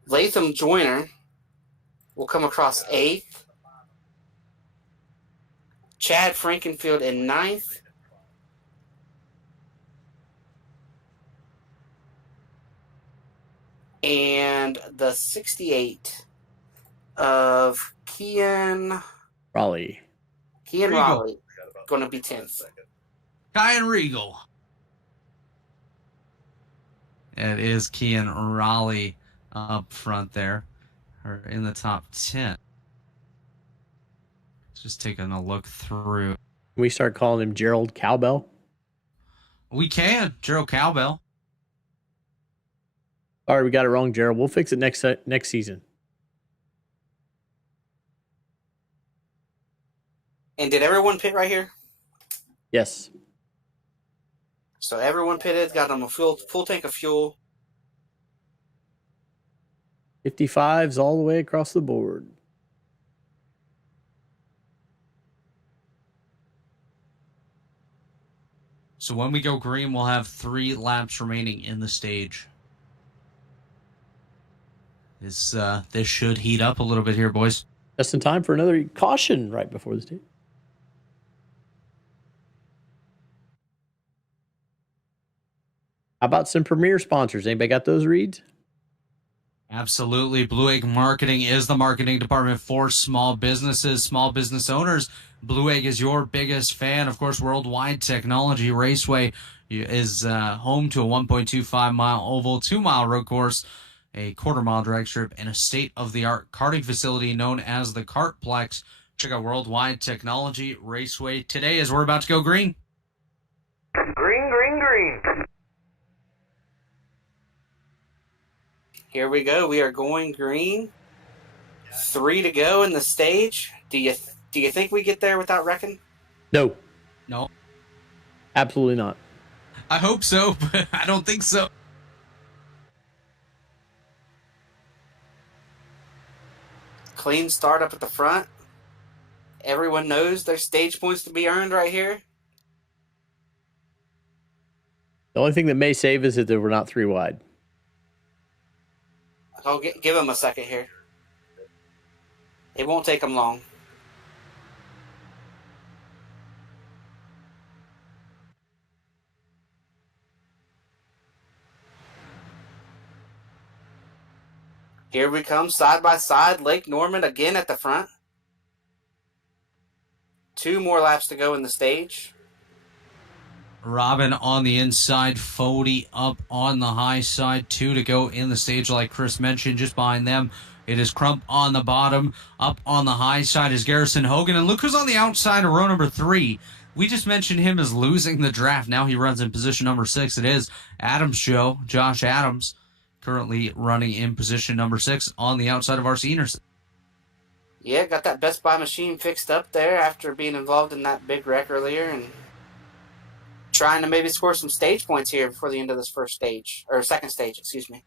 Latham Joyner will come across eighth, Chad Frankenfield in ninth, and the 68 of Kian Raleigh. Raleigh going to be 10th. Kyan Regal. It is Kian Raleigh up front there, or in the top 10. Just taking a look through. Can we start calling him Gerald Cowbell? We can. Gerald Cowbell. All right, we got it wrong, Gerald. We'll fix it next season. And did everyone pit right here? Yes. So everyone pitted, got them a full tank of fuel. 55s all the way across the board. So when we go green, we'll have 3 laps remaining in the stage. This should heat up a little bit here, boys. Just in time for another caution right before the stage. How about some premier sponsors? Anybody got those reads? Absolutely. Blue Egg Marketing is the marketing department for small businesses, small business owners. Blue Egg is your biggest fan. Of course, Worldwide Technology Raceway is home to a 1.25-mile oval, 2-mile road course, a quarter-mile drag strip, and a state-of-the-art karting facility known as the Kartplex. Check out Worldwide Technology Raceway today as we're about to go green. Green, green, green. Here we go. We are going green. 3 to go in the stage. Do you think we get there without wrecking? No, No. absolutely not. I hope so, but I don't think so. Clean start up at the front. Everyone knows there's stage points to be earned right here. The only thing that may save us is that we're not 3 wide. I'll give them a second here. It won't take them long. Here we come, side by side. Lake Norman again at the front. 2 more laps to go in the stage. Robin on the inside, Fody up on the high side, 2 to go in the stage like Chris mentioned. Just behind them, it is Crump on the bottom. Up on the high side is Garrison Hogan. And look who's on the outside of row number 3. We just mentioned him as losing the draft. Now he runs in position number 6. It is Adams' show, Josh Adams, currently running in position number 6 on the outside of R.C. Enerson. Yeah, got that Best Buy machine fixed up there after being involved in that big wreck earlier and trying to maybe score some stage points here before the end of this second stage, excuse me.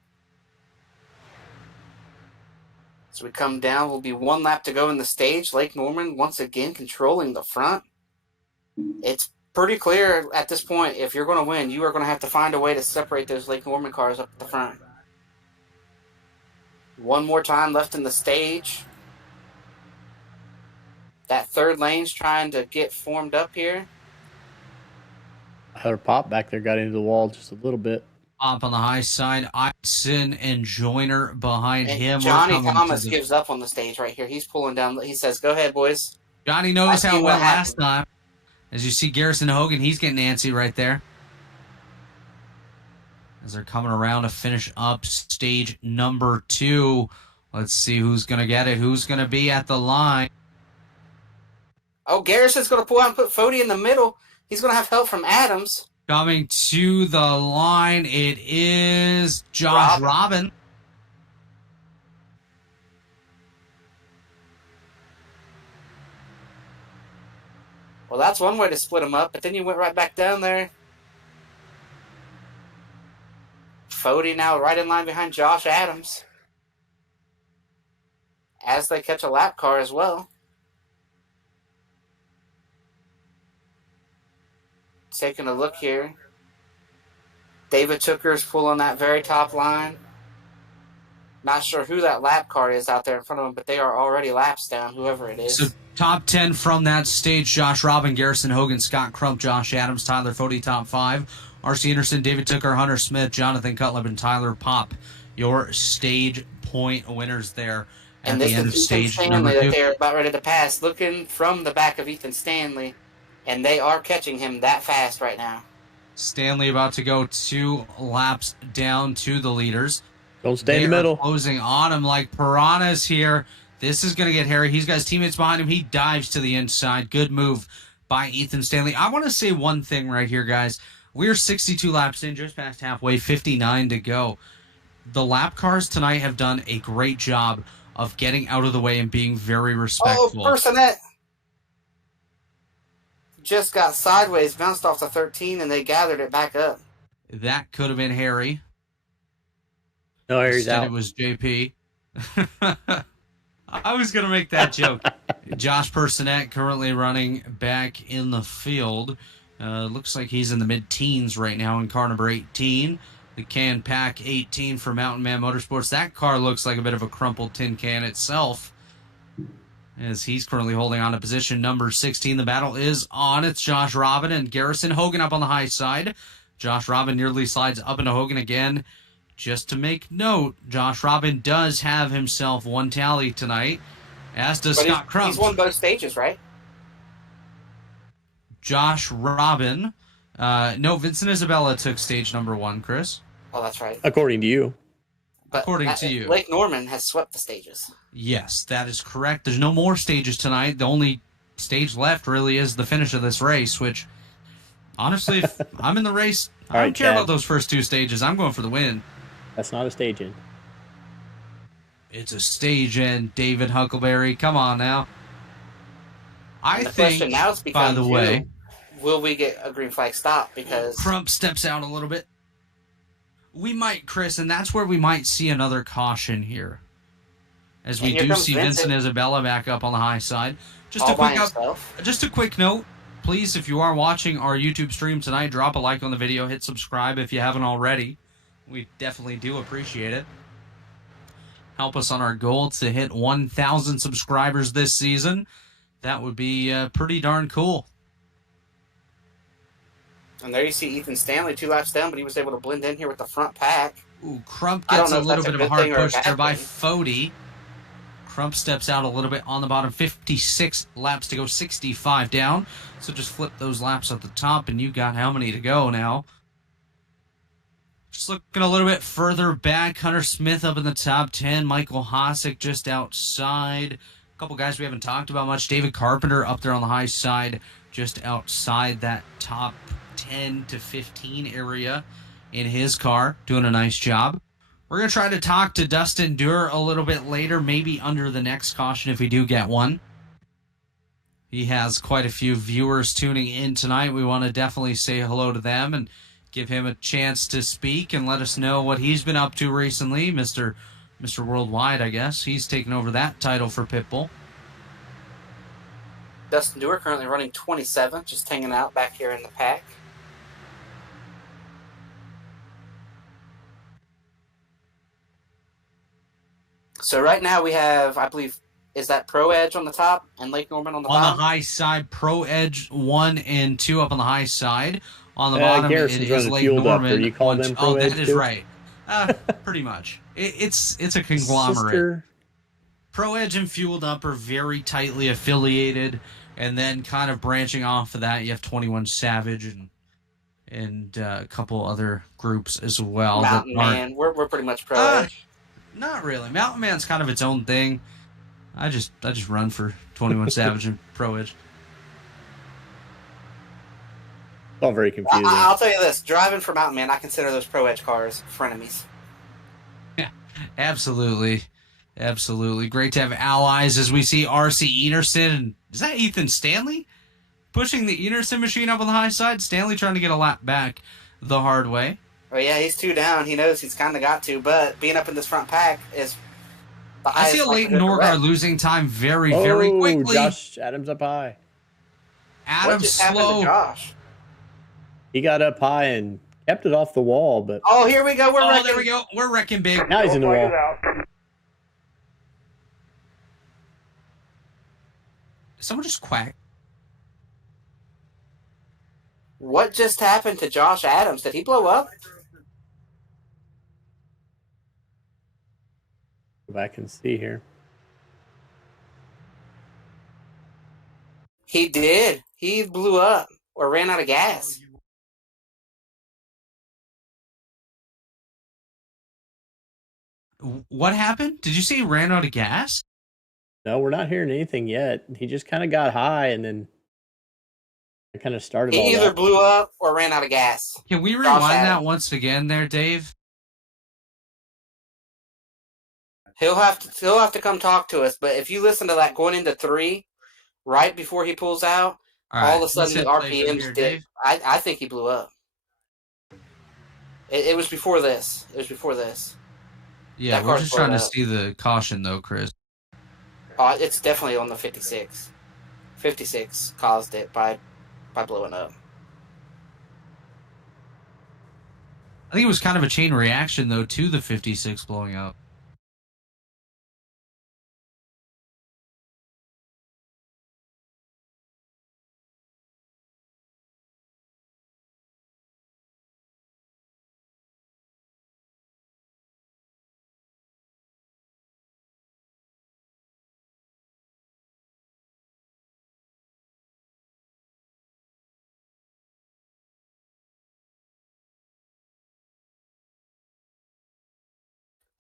As we come down, will be 1 lap to go in the stage. Lake Norman once again controlling the front. It's pretty clear at this point, if you're going to win, you are going to have to find a way to separate those Lake Norman cars up at the front. 1 more time left in the stage. That third lane's trying to get formed up here. I heard Pop back there got into the wall just a little bit. Up on the high side, Ison and Joyner behind And him. Johnny Thomas gives up on the stage right here. He's pulling down. He says, go ahead, boys. Johnny knows I how see it what went last happened. time. As you see Garrison Hogan, he's getting antsy right there. As they're coming around to finish up stage number 2. Let's see who's going to get it. Who's going to be at the line. Oh, Garrison's going to pull out and put Fody in the middle. He's going to have help from Adams. Coming to the line, it is Josh Robin. Well, that's one way to split them up, but then you went right back down there. Fody now right in line behind Josh Adams. As they catch a lap car as well. Taking a look here. David Tooker's pulling that very top line. Not sure who that lap car is out there in front of him, but they are already laps down, whoever it is. So top 10 from that stage, Josh Robin, Garrison Hogan, Scott Crump, Josh Adams, Tyler Fody, top 5. R.C. Anderson, David Tooker, Hunter Smith, Jonathan Cutlip, and Tyler Pop. Your stage point winners there at and the this end of is Ethan stage Stanley number 2. that they're about ready to pass, looking from the back of Ethan Stanley, and they are catching him that fast right now. Stanley about to go 2 laps down to the leaders. Don't stay in the middle. Closing on him like piranhas here. This is going to get hairy. He's got his teammates behind him. He dives to the inside. Good move by Ethan Stanley. I want to say one thing right here, guys. We're 62 laps in, just past halfway, 59 to go. The lap cars tonight have done a great job of getting out of the way and being very respectful. Oh, Personette just got sideways, bounced off the 13, and they gathered it back up. That could have been Harry. No, Harry's Instead out. it was JP. I was going to make that joke. Josh Personette currently running back in the field. Looks like he's in the mid-teens right now in car number 18. The Can Pack 18 for Mountain Man Motorsports. That car looks like a bit of a crumpled tin can itself, as he's currently holding on to position number 16. The battle is on. It's Josh Robin and Garrison Hogan up on the high side. Josh Robin nearly slides up into Hogan again. just to make note, Josh Robin does have himself one tally tonight, as does But Scott Crump. he's won both stages, right? Josh Robin. No, Vincent Isabella took stage number 1, Chris. Oh, that's right. According to you. But According to you. Lake Norman has swept the stages. Yes, that is correct. There's no more stages tonight. The only stage left really is the finish of this race, which, honestly, if I'm in the race, I don't care about those first 2 stages. I'm going for the win. That's not a stage end. It's a stage end, David Huckleberry. Come on now. I the think, question now by the way, will we get a green flag stop? Because Crump steps out a little bit. We might, Chris, and that's where we might see another caution here. As we do see Vincent Isabella back up on the high side. Just a quick note. Please, if you are watching our YouTube stream tonight, drop a like on the video. Hit subscribe if you haven't already. We definitely do appreciate it. Help us on our goal to hit 1,000 subscribers this season. That would be pretty darn cool. And there you see Ethan Stanley 2 laps down, but he was able to blend in here with the front pack. Ooh, Crump gets a little bit of a hard push there by Fody. Crump steps out a little bit on the bottom. 56 laps to go, 65 down. So just flip those laps at the top, and you got how many to go now? Just looking a little bit further back, Hunter Smith up in the top 10. Michael Hossack just outside. A couple guys we haven't talked about much. David Carpenter up there on the high side, just outside that top 10 to 15 area in his car, doing a nice job. We're going to try to talk to Dustin Dur a little bit later, maybe under the next caution if we do get one. He has quite a few viewers tuning in tonight. We want to definitely say hello to them and give him a chance to speak and let us know what he's been up to recently. Mr. Worldwide, I guess. He's taken over that title for Pitbull. Dustin Dur currently running 27, just hanging out back here in the pack. So right now we have, I believe, is that Pro Edge on the top and Lake Norman on the bottom? On the high side, Pro Edge 1 and 2 up on the high side. On the bottom, it is Lake Norman. You call them Pro Edge that is too? right. Pretty much. It's a conglomerate. Pro Edge and Fueled Up are very tightly affiliated, and then kind of branching off of that, you have 21 Savage and a couple other groups as well. Mountain Man, we're pretty much Pro Edge. Not really. Mountain Man's kind of its own thing. I just run for 21 Savage and Pro Edge. All very confusing. I'll tell you this: driving for Mountain Man, I consider those Pro Edge cars frenemies. Yeah, absolutely. Great to have allies as we see RC Enerson. And is that Ethan Stanley pushing the Enerson machine up on the high side? Stanley trying to get a lap back the hard way. Oh yeah, he's 2 down. He knows he's kind of got to, but being up in this front pack is. I see Leighton Norgard losing time very quickly. Josh Adams up high. Adams slow. Josh? He got up high and kept it off the wall, but oh, here we go. There we go. We're wrecking big. Now he's in the wall. Someone just quack. What just happened to Josh Adams? Did he blow up? Go back and see here. He did. He blew up or ran out of gas. What happened? Did you say he ran out of gas? No, we're not hearing anything yet. He just kind of got high and then it kind of started. He either blew up or ran out of gas. Can we rewind that once again there, Dave? He'll have to come talk to us. But if you listen to that going into 3, right before he pulls out, all of a sudden the RPMs did. I think he blew up. It was before this. Yeah, we're just trying to see the caution though, Chris. It's definitely on the 56. 56 caused it by blowing up. I think it was kind of a chain reaction though to the 56 blowing up.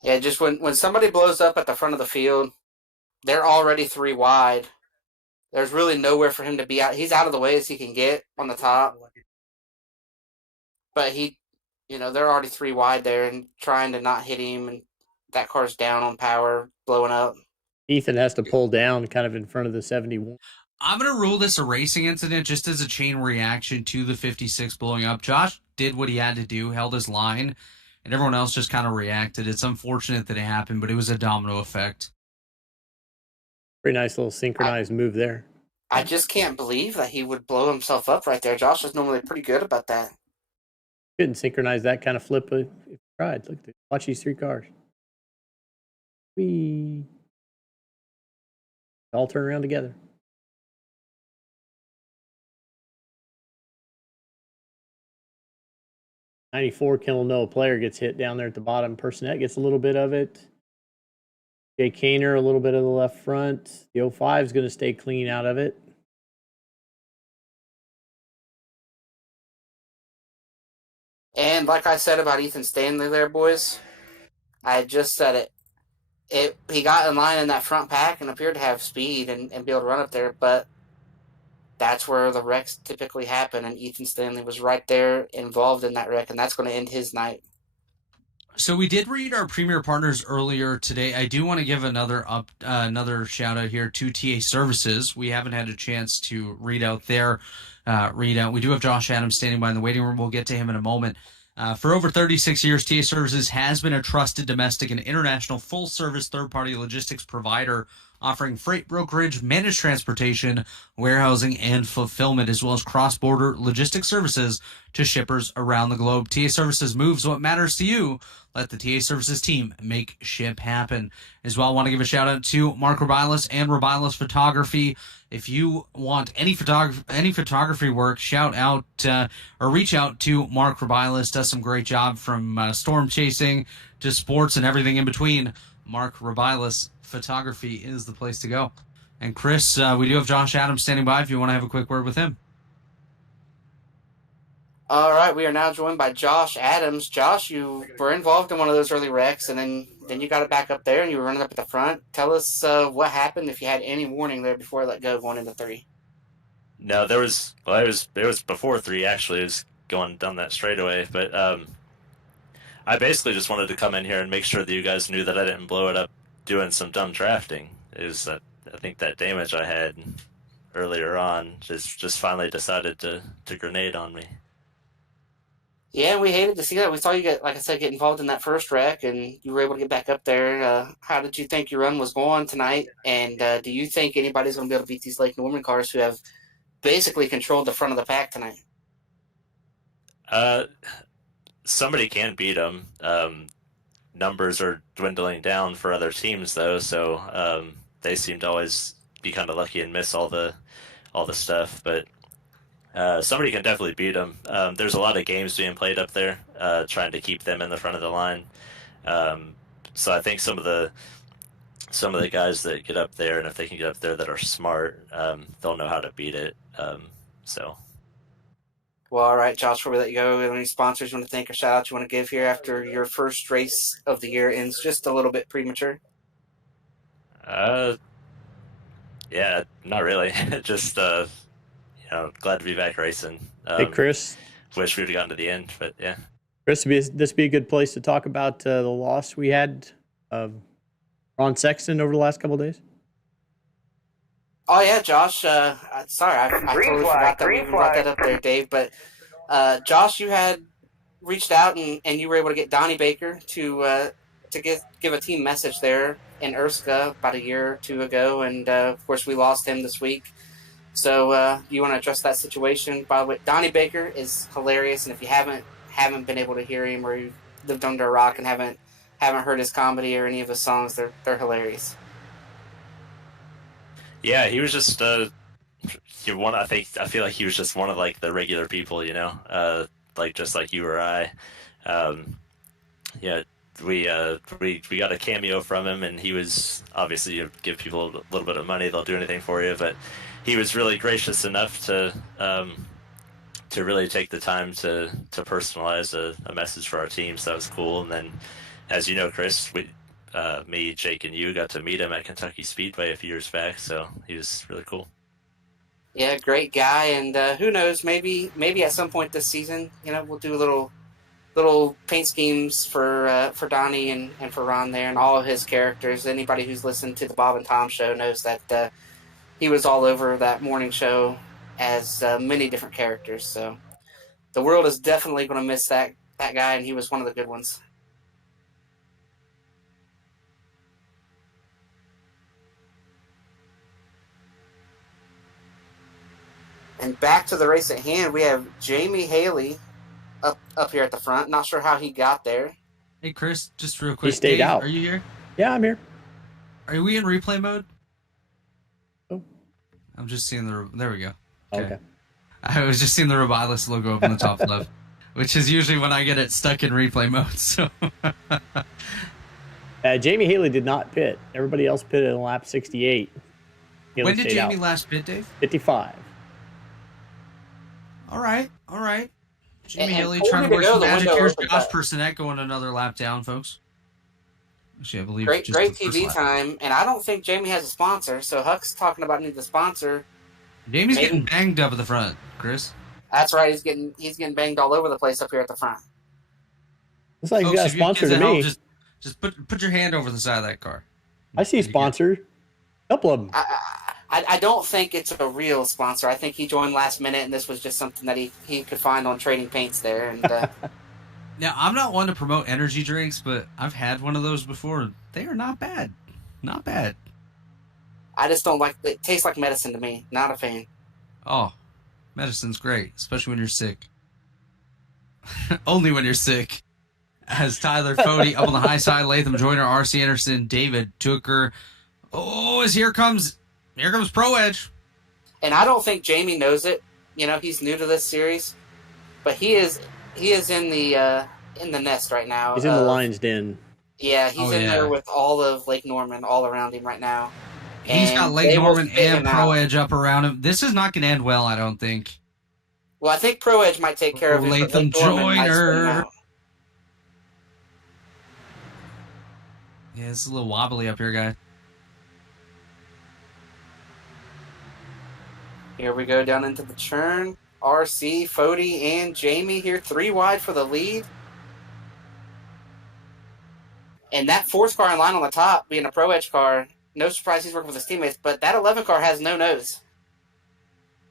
Yeah, just when somebody blows up at the front of the field, they're already 3 wide. There's really nowhere for him to be out. He's out of the way as he can get on the top. But they're already 3 wide there and trying to not hit him, and that car's down on power, blowing up. Ethan has to pull down kind of in front of the 71. I'm going to rule this a racing incident just as a chain reaction to the 56 blowing up. Josh did what he had to do, held his line, and everyone else just kind of reacted. It's unfortunate that it happened, but it was a domino effect. Pretty nice little synchronized move there. I just can't believe that he would blow himself up right there. Josh is normally pretty good about that. Couldn't synchronize that kind of flip if you tried. Look, watch these 3 cars. We all turn around together. '94 Kennel Noah player gets hit down there at the bottom. Personette gets a little bit of it. Jay Kaner, a little bit of the left front. The 05 is going to stay clean out of it. And like I said about Ethan Stanley there, boys, I just said it. He got in line in that front pack and appeared to have speed and be able to run up there, but that's where the wrecks typically happen, and Ethan Stanley was right there involved in that wreck, and that's going to end his night. So we did read our premier partners earlier today. I do want to give another shout out here to TA Services. We haven't had a chance to read out their readout. We do have Josh Adams standing by in the waiting room. We'll get to him in a moment. For over 36 years, TA Services has been a trusted domestic and international full-service third-party logistics provider offering freight brokerage, managed transportation, warehousing, and fulfillment, as well as cross-border logistics services to shippers around the globe. TA Services moves what matters to you. Let the TA Services team make ship happen. As well, I want to give a shout-out to Mark Rebilas and Rebilas Photography. If you want any photography work, shout out or reach out to Mark Rebilas. Does some great job from storm chasing to sports and everything in between. Mark Rebilas Photography is the place to go. And Chris, we do have Josh Adams standing by if you want to have a quick word with him. All right, we are now joined by Josh Adams. Josh, you were involved in one of those early wrecks, and then you got it back up there, and you were running up at the front. Tell us what happened, if you had any warning there before I let go going into 3. No, it was before 3, actually. It was going down that straightaway, but I basically just wanted to come in here and make sure that you guys knew that I didn't blow it up doing some dumb drafting. It was I think that damage I had earlier on just finally decided to grenade on me. Yeah, we hated to see that. We saw you get involved in that first wreck, and you were able to get back up there. How did you think your run was going tonight? And do you think anybody's going to be able to beat these Lake Norman cars who have basically controlled the front of the pack tonight? Somebody can beat them. Numbers are dwindling down for other teams, though, so they seem to always be kind of lucky and miss all the stuff, but somebody can definitely beat them. There's a lot of games being played up there, trying to keep them in the front of the line. So I think some of the guys that get up there, and if they can get up there that are smart, they'll know how to beat it. Well, all right, Josh, before we let you go, any sponsors you want to thank or shout out you want to give here after your first race of the year ends just a little bit premature? Yeah, not really. Just glad to be back racing. Hey, Chris. Wish we would have gotten to the end, but yeah. Chris, this be a good place to talk about the loss we had of Ron Sexton over the last couple of days? Oh, yeah, Josh. Sorry, I totally forgot that we even brought that up there, Dave. But, Josh, you had reached out and you were able to get Donnie Baker to give a team message there in Erska about a year or 2 ago. And, of course, we lost him this week. So you want to address that situation? By the way, Donnie Baker is hilarious. And if you haven't been able to hear him, or you've lived under a rock and haven't heard his comedy or any of his songs, they're hilarious. Yeah, he was just I feel like he was just one of like the regular people, like just like you or I. We got a cameo from him, and he was obviously, you give people a little bit of money, they'll do anything for you, but he was really gracious enough to really take the time to personalize a message for our team, so that was cool. And then as you know, Chris, me, Jake, and you got to meet him at Kentucky Speedway a few years back, so he was really cool. Yeah, great guy, and who knows? Maybe at some point this season, we'll do a little paint schemes for Donnie and for Ron there and all of his characters. Anybody who's listened to the Bob and Tom show knows that he was all over that morning show as many different characters. So the world is definitely going to miss that guy, and he was one of the good ones. And back to the race at hand, we have Jamie Haley up here at the front. Not sure how he got there. Hey, Chris, just real quick. He stayed out. Are you here? Yeah, I'm here. Are we in replay mode? Oh. I'm just seeing there we go. Okay. I was just seeing the Rebilas logo up in the top left, which is usually when I get it stuck in replay mode. So Jamie Haley did not pit. Everybody else pitted in lap 68. Haley when did Jamie out. last pit, Dave? 55. All right. Jamie And Haley 40 trying to to work go, some the magic window here. opens Josh up. Personette going another lap down, folks. Actually, I believe Great just the first TV lap. time, and I don't think Jamie has a sponsor. So Huck's talking about needing a sponsor. Jamie's Maybe. getting banged up at the front, Chris. That's right. He's getting banged all over the place up here at the front. Looks like you Folks, got a if you need sponsor kids to help, me. just put your hand over the side of that car. I see sponsor. Couple of them. I don't think it's a real sponsor. I think he joined last minute, and this was just something that he could find on Trading Paints there. And Now, I'm not one to promote energy drinks, but I've had one of those before. They are not bad. Not bad. I just don't like it. Tastes like medicine to me. Not a fan. Oh, medicine's great, especially when you're sick. Only when you're sick. As Tyler Fody up on the high side, Latham Joyner, R.C. Anderson, David Tooker. Oh, here comes Pro Edge. And I don't think Jamie knows it. He's new to this series, but he is in the nest right now. He's in the lion's den. Yeah, he's there with all of Lake Norman all around him right now. He's got And Lake they will Norman spit and him Pro out. Edge up around him. This is not going to end well, I don't think. Well, I think Pro Edge might take care of it. but Latham Lake Norman might spit him Joyner. out. Yeah, it's a little wobbly up here, guys. Here we go down into the churn. RC, Fody, and Jamie here, 3 wide for the lead. And that 4th car in line on the top, being a Pro Edge car, no surprise he's working with his teammates, but that 11 car has no nose.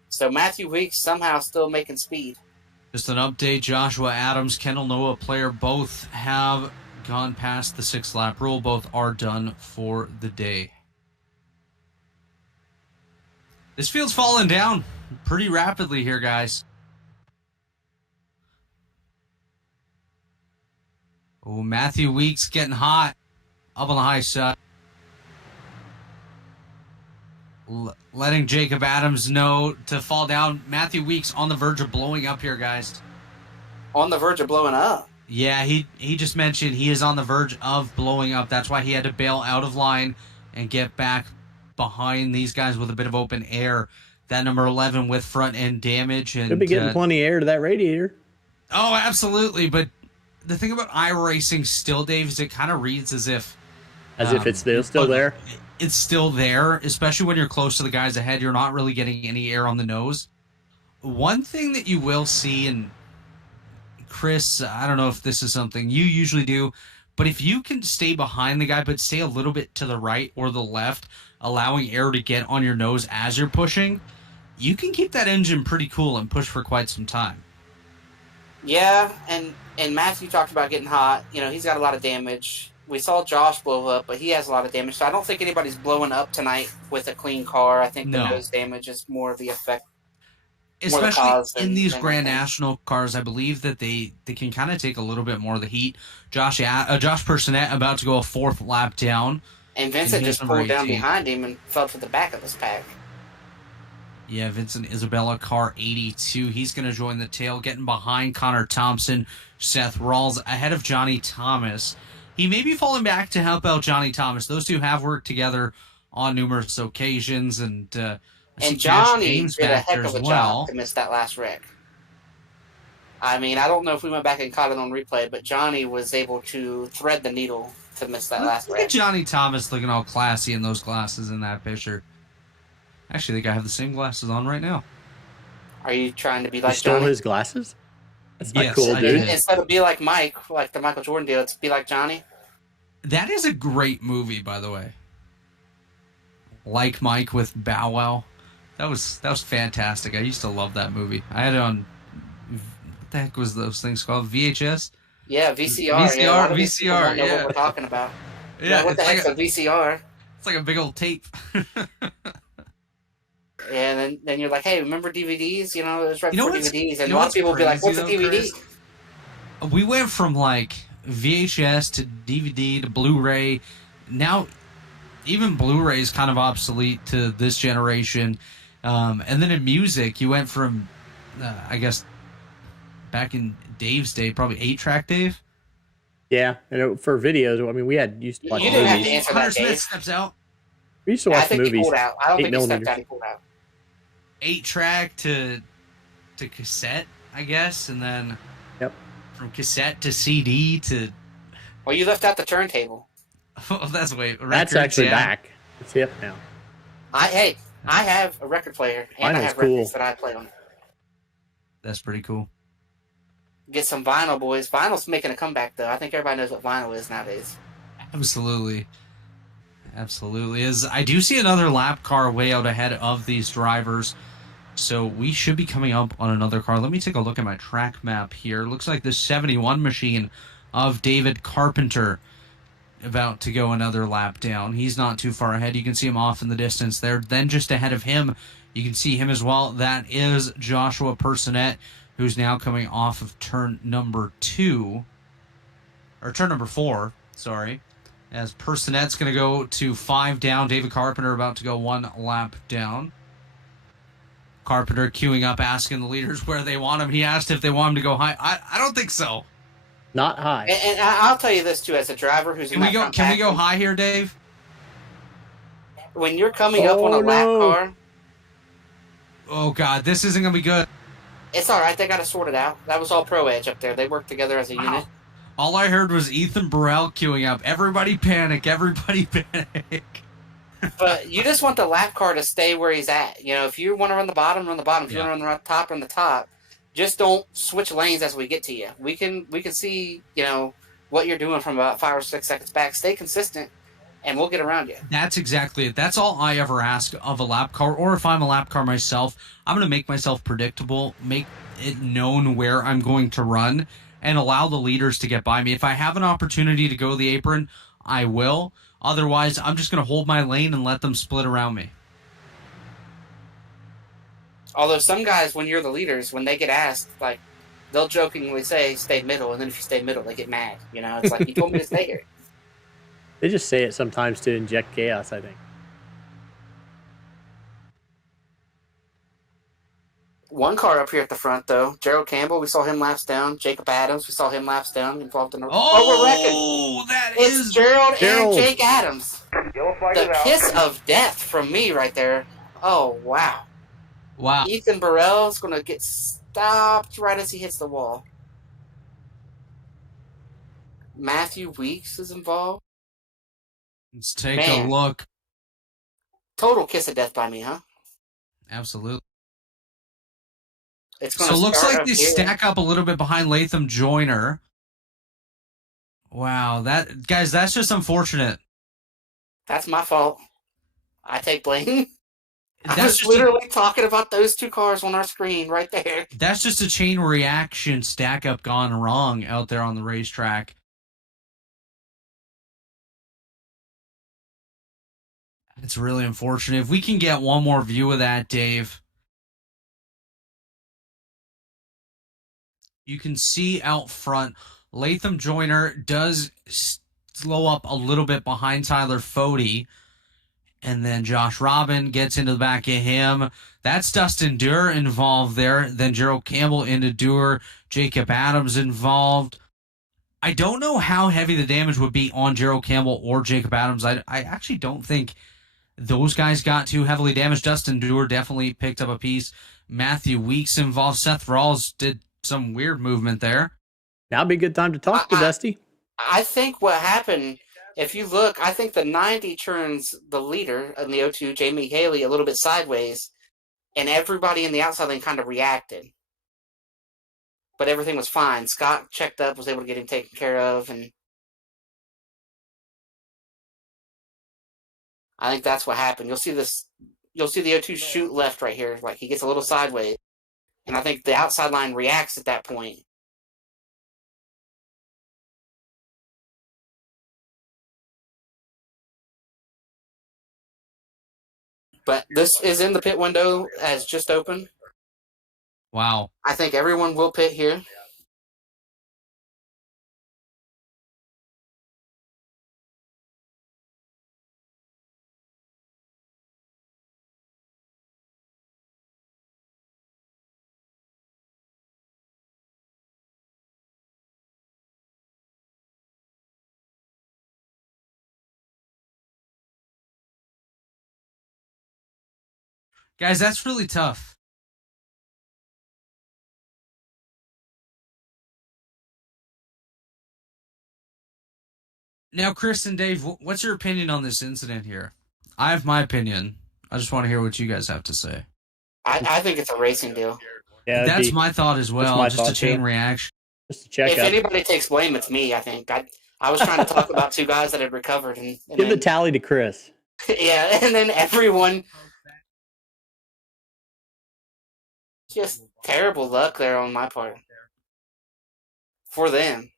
So Matthew Weeks somehow still making speed. Just an update, Joshua Adams, Kendall Noah player, both have gone past the 6-lap rule. Both are done for the day. This field's falling down pretty rapidly here, guys. Oh, Matthew Weeks getting hot up on the high side. Letting Jacob Adams know to fall down. Matthew Weeks on the verge of blowing up here, guys. On the verge of blowing up. Yeah, he just mentioned he is on the verge of blowing up. That's why he had to bail out of line and get back behind these guys with a bit of open air. That number 11 with front end damage. And Could be getting plenty of air to that radiator. Oh, absolutely. But the thing about iRacing still, Dave, is it kind of reads as if it's still there. It's still there, especially when you're close to the guys ahead. You're not really getting any air on the nose. One thing that you will see, and Chris, I don't know if this is something you usually do, but if you can stay behind the guy but stay a little bit to the right or the left, allowing air to get on your nose as you're pushing, you can keep that engine pretty cool and push for quite some time. Yeah, and Matthew talked about getting hot. He's got a lot of damage. We saw Josh blow up, but he has a lot of damage. So I don't think anybody's blowing up tonight with a clean car. I think the nose damage is more of the effect. Especially in these Grand National cars, I believe that they can kind of take a little bit more of the heat. Josh Personette about to go a 4th lap down. And Vincent just pulled down behind him and fell to the back of his pack. Yeah, Vincent Isabella, car 82. He's going to join the tail, getting behind Connor Thompson, Seth Rawls, ahead of Johnny Thomas. He may be falling back to help out Johnny Thomas. Those two have worked together on numerous occasions, and Johnny did a heck of a job to miss that last wreck. I mean, I don't know if we went back and caught it on replay, but Johnny was able to thread the needle to miss that last Look at lap. Johnny Thomas looking all classy in those glasses in that picture. Actually, I think I have the same glasses on right now. Are you trying to be You like stole Johnny? his glasses? That's not Yes, cool, I dude. did. Instead of be like Mike, like the Michael Jordan deal, it's be like Johnny. That is a great movie, by the way. Like Mike with Bow Wow. That was fantastic. I used to love that movie. I had it on, what the heck was those things called? VHS? Yeah, VCR. Yeah, a lot of these people VCR, don't know yeah. what we're talking about. Yeah, What the heck's a VCR? it's like a big old tape. And then you're like, hey, remember DVDs? You know, it was right You know before what's- DVDs. you And know a lot of what's people will be like, crazy what's a though, DVD? Chris? We went from like VHS to DVD to Blu-ray. Now, even Blu-ray is kind of obsolete to this generation. And then in music, you went from, I guess, back in Dave's day, probably 8-track Dave. Yeah, and for videos, I mean, we used to watch You didn't have to movies. answer Hunter that, Smith Dave. steps out. We used to I watch think he movies. pulled out. I don't 8 think he stepped millimeters. out. He pulled out. 8-track to cassette, I guess, and then Yep. from cassette to CD to Well, you left out the turntable. oh, that's That's records, actually yeah. back. It's hip now. I have a record player, and I Vinyl's have cool. records that I play on. That's pretty cool. Get some vinyl, boys. Vinyl's making a comeback, though. I think everybody knows what vinyl is nowadays. Absolutely. As I do see another lap car way out ahead of these drivers. So we should be coming up on another car. Let me take a look at my track map here. Looks like the 71 machine of David Carpenter about to go another lap down. He's not too far ahead. You can see him off in the distance there. Then just ahead of him, you can see him as well. That is Joshua Personette, who's now coming off of turn number 4, sorry. As Personette's going to go to 5 down. David Carpenter about to go 1 lap down. Carpenter queuing up, asking the leaders where they want him. He asked if they want him to go high. I don't think so. Not high. And I'll tell you this, too, as a driver who's Can we go high here, Dave? When you're coming up on a lap car, Oh, God, this isn't going to be good. it's all right. They got to sort it out. That was all Pro Edge up there. They work together as a unit. All I heard was Ethan Burrell queuing up. Everybody panic. Everybody panic. But you just want the lap car to stay where he's at. You know, if you want to run the bottom, run the bottom. If you want to run the top, run the top. Just don't switch lanes as we get to you. We can see, you know, what you're doing from about 5 or 6 seconds back. Stay consistent, and we'll get around you. That's exactly it. That's all I ever ask of a lap car, or if I'm a lap car myself, I'm going to make myself predictable, make it known where I'm going to run, and allow the leaders to get by me. If I have an opportunity to go the apron, I will. Otherwise, I'm just going to hold my lane and let them split around me. Although some guys, when you're the leaders, when they get asked, like, they'll jokingly say, stay middle, and then if you stay middle, they get mad. You know, it's like, you told me to stay here. They just say it sometimes to inject chaos, I think. One car up here at the front, though. Gerald Campbell, we saw him laps down. Jacob Adams, we saw him laps down, involved in a... we're wrecking. Oh, that It's is... Gerald and Gerald. Jake Adams. Yellow flag The is out. kiss of death from me right there. Oh, wow. Wow. Ethan Burrell's going to get stopped right as he hits the wall. Matthew Weeks is involved. Let's take Man. a look. Total kiss of death by me, huh? Absolutely. It's So going it to looks start like up they here. stack up a little bit behind Latham Joyner. Wow, guys, that's just unfortunate. That's my fault. I take blame. I That's was just a, literally talking about those two cars on our screen right there. that's just a chain reaction stack up gone wrong out there on the racetrack. It's really unfortunate. If we can get one more view of that, Dave. You can see out front, Latham Joyner does slow up a little bit behind Tyler Fode. And then Josh Robin gets into the back of him. That's Dustin Dur involved there. Then Gerald Campbell into Dur. Jacob Adams involved. I don't know how heavy the damage would be on Gerald Campbell or Jacob Adams. I actually don't think those guys got too heavily damaged. Dustin Dur definitely picked up a piece. Matthew Weeks involved. Seth Rawls did some weird movement there. Now would be a good time to talk to Dusty. I think what happened, if you look, I think the 90 turns the leader in the O2, Jamie Haley, a little bit sideways, and everybody in the outside lane kind of reacted. But everything was fine. Scott checked up, was able to get him taken care of, and I think that's what happened. You'll see the O2 shoot left right here, like he gets a little sideways, and I think the outside line reacts at that point. But this is in the pit window as just opened. Wow. I think everyone will pit here. Guys, that's really tough. Now, Chris and Dave, what's your opinion on this incident here? I have my opinion. I just want to hear what you guys have to say. I think it's a racing deal. Yeah, that's my thought as well. Just a chain reaction. Just to check if up. Anybody takes blame, it's me, I think. I was trying to talk about two guys that had recovered. And Give then, the tally to Chris. Yeah, and then everyone... Just terrible luck there on my part. For them.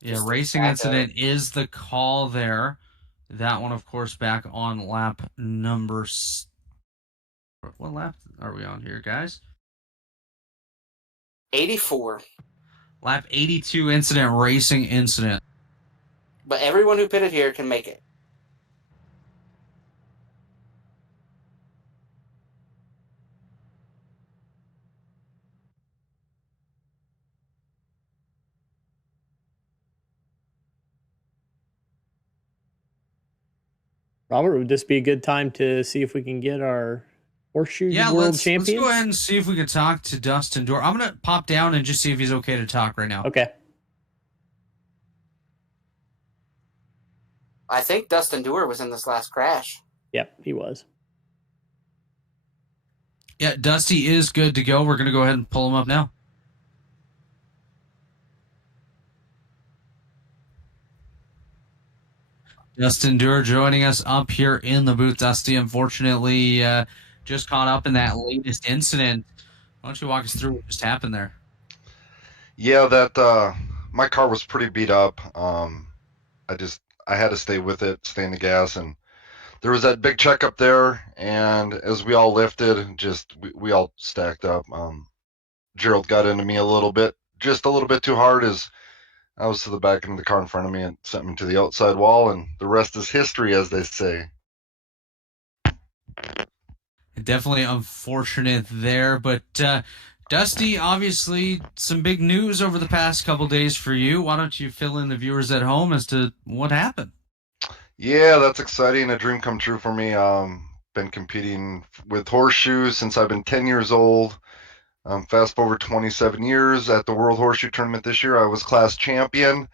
Yeah, racing incident is the call there. That one, of course, back on lap number... What lap are we on here, guys? 84. Lap 82 incident, racing incident. But everyone who pitted here can make it. Robert, would this be a good time to see if we can get our Horseshoe World Champion? Let's go ahead and see if we can talk to Dustin Dur. I'm going to pop down and just see if he's okay to talk right now. Okay. I think Dustin Dur was in this last crash. Yep, he was. Yeah, Dusty is good to go. We're going to go ahead and pull him up now. Dustin Dur joining us up here in the booth. Dusty, unfortunately, just caught up in that latest incident. Why don't you walk us through what just happened there? Yeah, that my car was pretty beat up. I had to stay with it, stay in the gas, and there was that big check up there. And as we all lifted, we all stacked up. Gerald got into me a little bit, just a little bit too hard as I was to the back end of the car in front of me and sent me to the outside wall, and the rest is history, as they say. Definitely unfortunate there, but Dusty, obviously some big news over the past couple days for you. Why don't you fill in the viewers at home as to what happened? Yeah, that's exciting. A dream come true for me. Been competing with Horseshoes since I've been 10 years old. Fast forward 27 years at the World Horseshoe Tournament this year, I was class champion.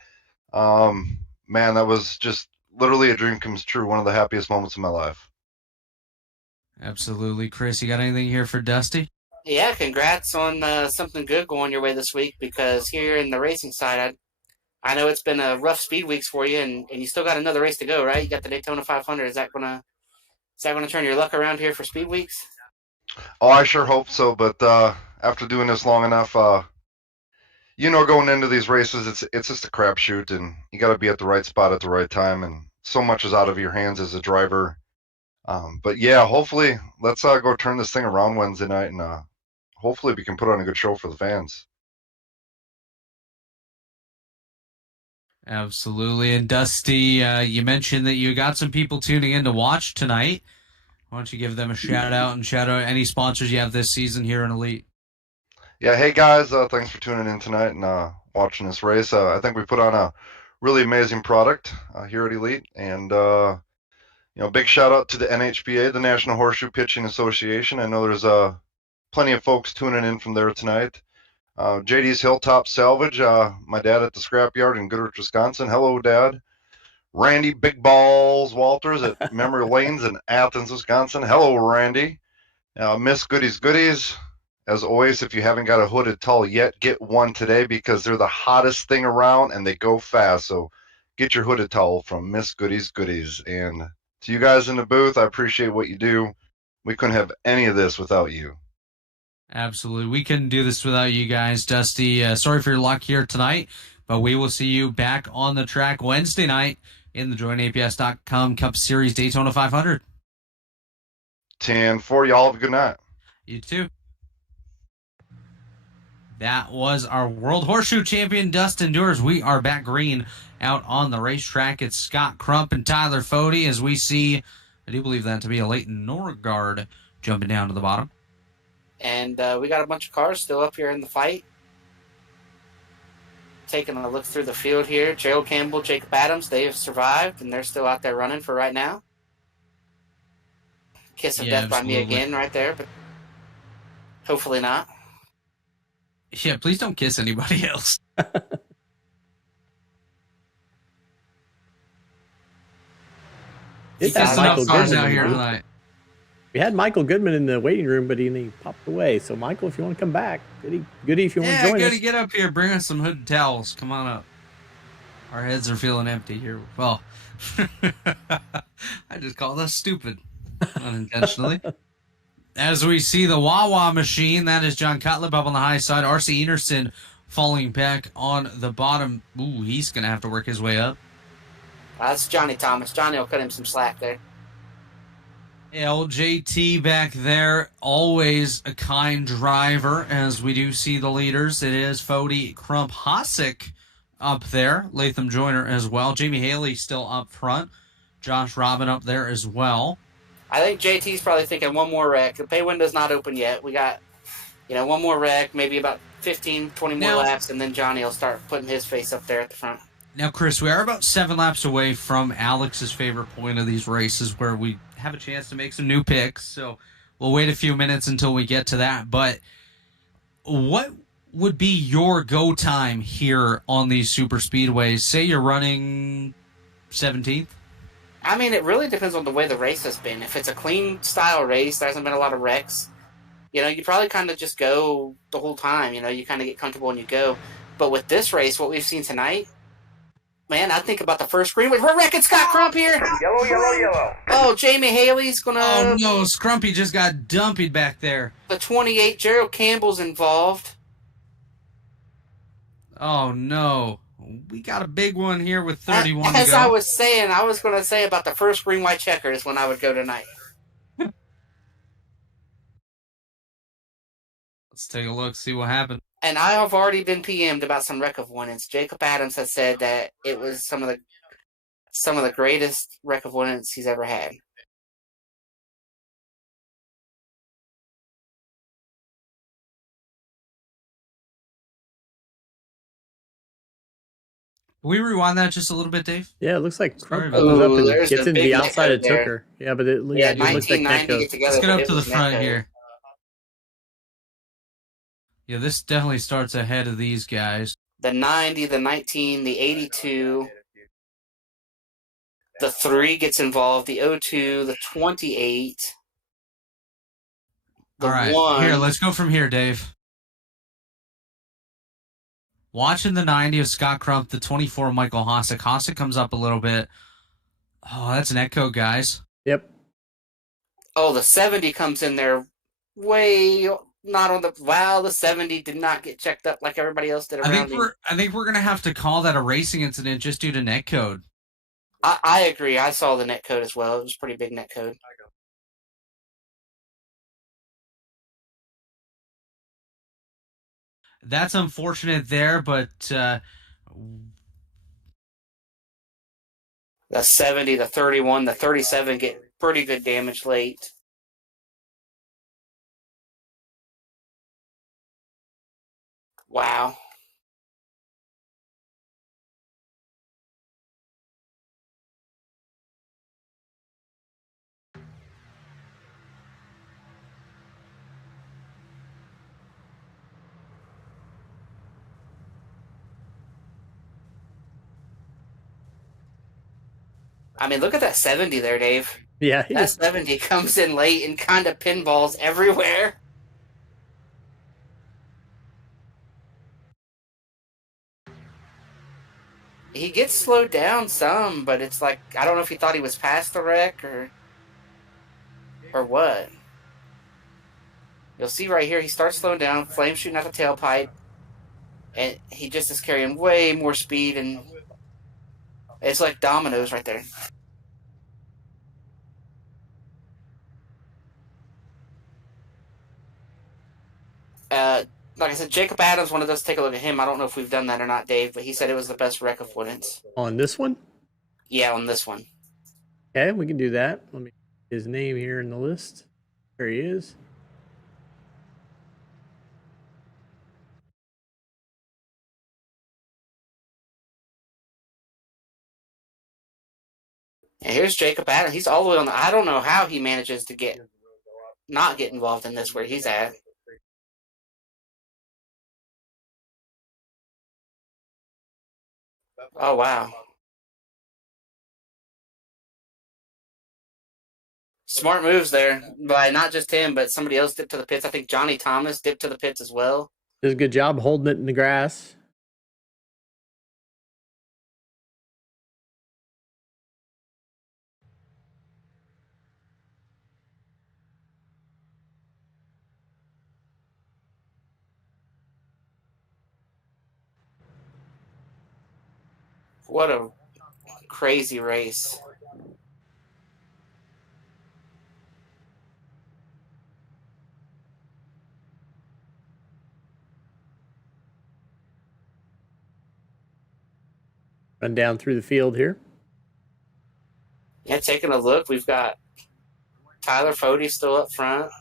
Man, that was just literally a dream comes true. One of the happiest moments of my life. Absolutely. Chris, you got anything here for Dusty? Yeah, congrats on something good going your way this week, because here in the racing side, I know it's been a rough speed weeks for you, and you still got another race to go, right? You got the Daytona 500. Is that gonna turn your luck around here for speed weeks? Oh, I sure hope so, but after doing this long enough, going into these races, it's just a crapshoot, and you got to be at the right spot at the right time, and so much is out of your hands as a driver. But yeah, hopefully, let's go turn this thing around Wednesday night, and hopefully we can put on a good show for the fans. Absolutely. And Dusty, you mentioned that you got some people tuning in to watch tonight. Why don't you give them a shout out and shout out any sponsors you have this season here in Elite? Yeah, hey guys, thanks for tuning in tonight and watching this race. I think we put on a really amazing product here at Elite, and big shout out to the NHPA, the National Horseshoe Pitching Association. I know there's plenty of folks tuning in from there tonight. JD's Hilltop Salvage, my dad at the scrapyard in Goodrich, Wisconsin. Hello, Dad. Randy Big Balls Walters at Memory Lanes in Athens, Wisconsin. Hello, Randy. Miss Goodies. As always, if you haven't got a hooded towel yet, get one today because they're the hottest thing around and they go fast. So get your hooded towel from Miss Goodies. And to you guys in the booth, I appreciate what you do. We couldn't have any of this without you. Absolutely. We couldn't do this without you guys, Dusty. Sorry for your luck here tonight, but we will see you back on the track Wednesday night in the joinaps.com Cup Series Daytona 500. 10-4, y'all have a good night. You too. That was our World Horseshoe Champion, Dustin Dur. We are back green out on the racetrack. It's Scott Crump and Tyler Fode as we see, I do believe that to be a Leighton Norgard jumping down to the bottom. And we got a bunch of cars still up here in the fight. Taking a look through the field here. Gerald Campbell, Jacob Adams, they have survived, and they're still out there running for right now. Kiss of death absolutely. by me again right there, but hopefully not. Yeah, please don't kiss anybody else. It's That's Michael enough cars Goodman out here in the- tonight. We had Michael Goodman in the waiting room, but he popped away. So, Michael, if you want to come back, goody if you want to join us. Get up here. Bring us some hooded towels. Come on up. Our heads are feeling empty here. Well, I just called us stupid unintentionally. As we see the Wawa machine, that is John Cutlip up on the high side. R.C. Enerson falling back on the bottom. Ooh, he's going to have to work his way up. That's Johnny Thomas. Johnny will cut him some slack there. LJT back there, always a kind driver, as we do see the leaders. It is Fode, Crump, Hosick up there. Latham Joyner as well. Jamie Haley still up front. Josh Robin up there as well. I think JT's probably thinking one more wreck. The pay window's not open yet. We got, one more wreck, maybe about 15, 20 more laps, and then Johnny will start putting his face up there at the front. Now, Chris, we are about 7 laps away from Alex's favorite point of these races where we have a chance to make some new picks. So we'll wait a few minutes until we get to that. But what would be your go time here on these super speedways? Say you're running 17th? I mean, it really depends on the way the race has been. If it's a clean style race, there hasn't been a lot of wrecks, you probably kind of just go the whole time. You kind of get comfortable and you go. But with this race, what we've seen tonight, man, I think about the first green. We're wrecking Scott Crump here. Yellow. Oh, Jamie Haley's going to... Oh, no, Scrumpy just got dumped back there. The 28, Gerald Campbell's involved. Oh, no. We got a big one here with 31 As to go. I was saying, I was going to say about the first green, white checkers when I would go tonight. Let's take a look, see what happened. And I have already been PM'd about some wreck avoidance. Jacob Adams has said that it was some of the greatest wreck avoidance he's ever had. Can we rewind that just a little bit, Dave? Yeah, it looks like Crump Sorry goes about up and there's gets a into big the neck outside of out there. Tooker. Yeah, but it Yeah, just looks like 1990 Necco. get together. Let's get but up to the was front Necco. here. Yeah, this definitely starts ahead of these guys. The 90, the 19, the 82. The 3 gets involved. The 02, the 28. The All right, 1. here, let's go from here, Dave. Watching the 90 of Scott Crump, the 24 of Michael Hosick. Hosick comes up a little bit. Oh, that's an echo, guys. Yep. Oh, the 70 comes in there way not on the... Wow, the 70 did not get checked up like everybody else did around him. I think we're going to have to call that a racing incident just due to net code. I agree. I saw the net code as well. It was a pretty big net code. That's unfortunate there, but The 70, the 31, the 37 get pretty good damage late. Wow. I mean, look at that 70 there, Dave. Yeah, That 70 comes in late and kind of pinballs everywhere. He gets slowed down some, but it's like, I don't know if he thought he was past the wreck or what. You'll see right here, he starts slowing down, flame shooting out the tailpipe, and he just is carrying way more speed, and it's like dominoes right there. Like I said, Jacob Adams wanted us to take a look at him. I don't know if we've done that or not, Dave, but he said it was the best wreck avoidance. on this one. Yeah, on this one. Okay, we can do that. Let me get his name here in the list. There he is. And here's Jacob Adams. He's all the way on the. I don't know how he manages to not get involved in this where he's at. Oh wow. Smart moves there by not just him, but somebody else dipped to the pits. I think Johnny Thomas dipped to the pits as well. Does a good job holding it in the grass. What a crazy race. Run down through the field here. Yeah, taking a look, we've got Tyler Fody still up front.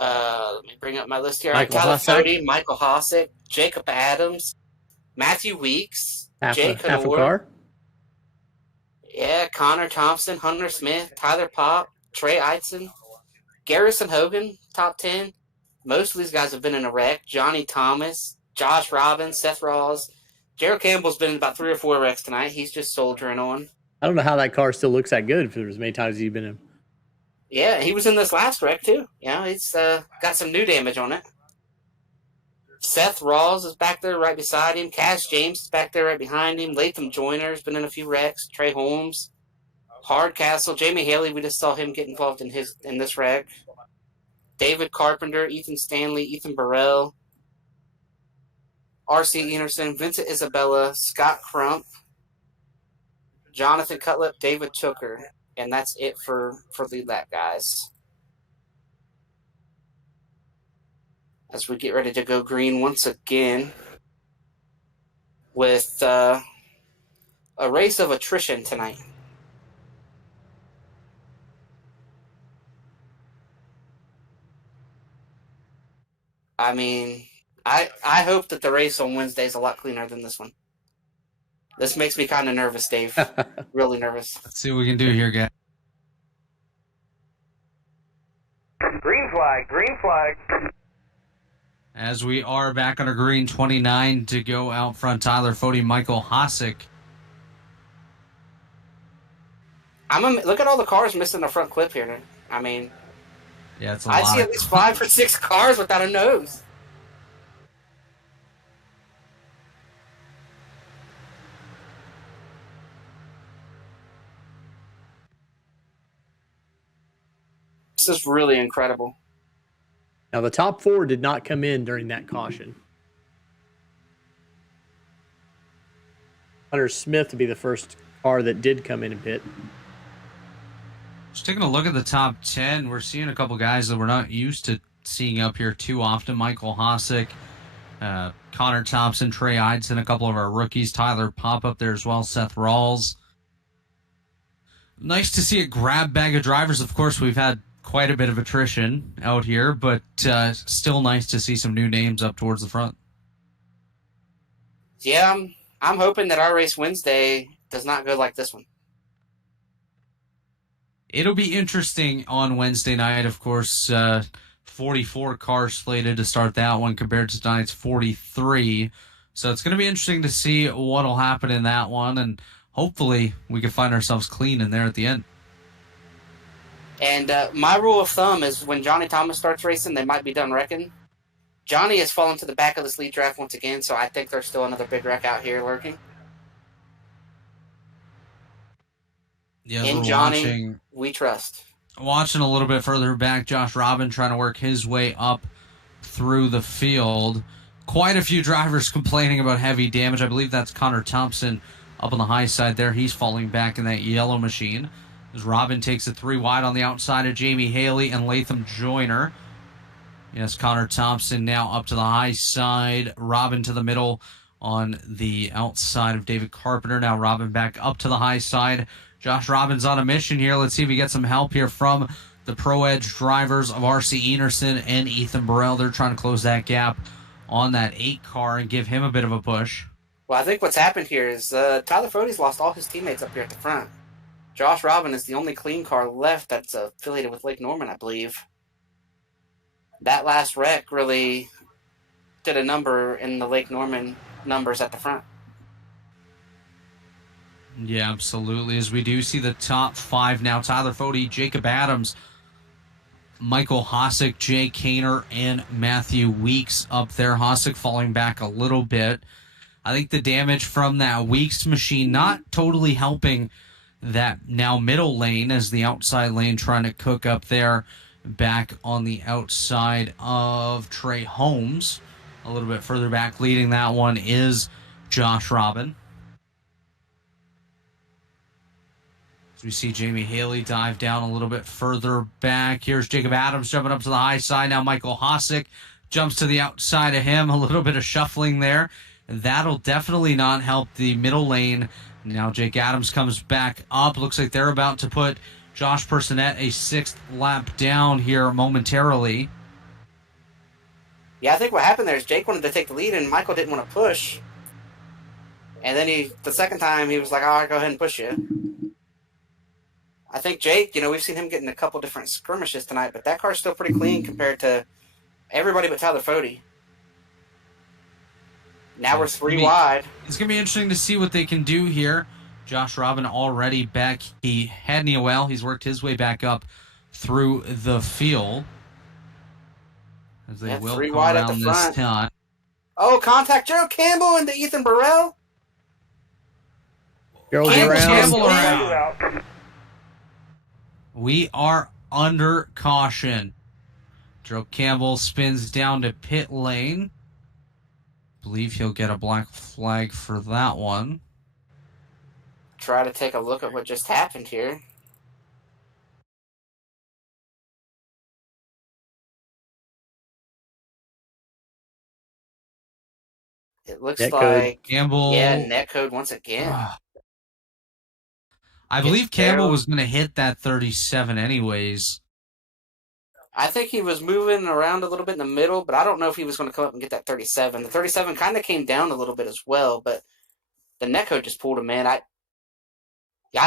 Let me bring up my list here. Tyler Fody, Michael Hosick, Jacob Adams, Matthew Weeks, Jake half a car. Yeah, Connor Thompson, Hunter Smith, Tyler Pop, Trey Eidson, Garrison Hogan, top 10. Most of these guys have been in a wreck. Johnny Thomas, Josh Robbins, Seth Rawls. Jared Campbell's been in about 3 or 4 wrecks tonight. He's just soldiering on. I don't know how that car still looks that good for as many times as he's been in. Yeah, he was in this last wreck too. Yeah, he's got some new damage on it. Seth Rawls is back there right beside him. Cash James is back there right behind him. Latham Joyner's been in a few wrecks. Trey Holmes, Hardcastle, Jamie Haley. We just saw him get involved in this wreck. David Carpenter, Ethan Stanley, Ethan Burrell, R.C. Anderson, Vincent Isabella, Scott Crump, Jonathan Cutlip, David Tooker. And that's it for lead lap guys. As we get ready to go green once again with a race of attrition tonight. I mean, I hope that the race on Wednesday is a lot cleaner than this one. This makes me kind of nervous, Dave. Really nervous. Let's see what we can do here, guys. Green flag, green flag. As we are back under green, 29 to go out front. Tyler Fody, Michael Hosick. Look at all the cars missing the front clip here. I mean, yeah, it's a I lot. see at least 5 or 6 cars without a nose. This is really incredible. Now, the top 4 did not come in during that caution. Hunter Smith to be the first car that did come in and pit. Just taking a look at the top 10, we're seeing a couple guys that we're not used to seeing up here too often. Michael Hosick, Connor Thompson, Trey Eidson, a couple of our rookies. Tyler Pop up there as well, Seth Rawls. Nice to see a grab bag of drivers. Of course, we've had quite a bit of attrition out here, but still nice to see some new names up towards the front. Yeah, I'm hoping that our race Wednesday does not go like this one. It'll be interesting on Wednesday night, of course. 44 cars slated to start that one compared to tonight's 43. So it's going to be interesting to see what'll happen in that one, and hopefully we can find ourselves clean in there at the end. And my rule of thumb is when Johnny Thomas starts racing, they might be done wrecking. Johnny has fallen to the back of this lead draft once again, so I think there's still another big wreck out here lurking. Yeah, in we're Johnny, we trust. Watching a little bit further back, Josh Robin trying to work his way up through the field. Quite a few drivers complaining about heavy damage. I believe that's Connor Thompson up on the high side there. He's falling back in that yellow machine. As Robin takes it 3 wide on the outside of Jamie Haley and Latham Joyner. Yes, Connor Thompson now up to the high side. Robin to the middle on the outside of David Carpenter. Now Robin back up to the high side. Josh Robin's on a mission here. Let's see if we get some help here from the Pro Edge drivers of R.C. Enerson and Ethan Burrell. They're trying to close that gap on that 8 car and give him a bit of a push. Well, I think what's happened here is Tyler Fode's lost all his teammates up here at the front. Josh Robin is the only clean car left that's affiliated with Lake Norman, I believe. That last wreck really did a number in the Lake Norman numbers at the front. Yeah, absolutely. As we do see the top 5 now, Tyler Fode, Jacob Adams, Michael Hosick, Jay Kaner, and Matthew Weeks up there. Hosick falling back a little bit. I think the damage from that Weeks machine not totally helping that now middle lane as the outside lane trying to cook up there back on the outside of Trey Holmes. A little bit further back leading that one is Josh Robin. As we see Jamie Haley dive down a little bit further back. Here's Jacob Adams jumping up to the high side. Now Michael Hosick jumps to the outside of him. A little bit of shuffling there. That'll definitely not help the middle lane. Now Jake Adams comes back up. Looks like they're about to put Josh Personette a 6th lap down here momentarily. Yeah, I think what happened there is Jake wanted to take the lead and Michael didn't want to push. And then the second time he was like, all right, go ahead and push you. I think Jake, we've seen him get in a couple different skirmishes tonight, but that car's still pretty clean compared to everybody but Tyler Fode. Now we're 3 wide. It's going to be interesting to see what they can do here. Josh Robin already back. He had Neil. He's worked his way back up through the field. As they will 3 come wide around at the this front. time. Oh, contact Gerald Campbell into Ethan Burrell. Gerald Campbell around. around. We are under caution. Gerald Campbell spins down to pit lane. Believe he'll get a black flag for that one. Try to take a look at what just happened here. It looks like Campbell. Yeah, netcode once again. I believe Campbell was going to hit that 37 anyways. I think he was moving around a little bit in the middle, but I don't know if he was going to come up and get that 37. The 37 kind of came down a little bit as well, but the netcode just pulled him in. I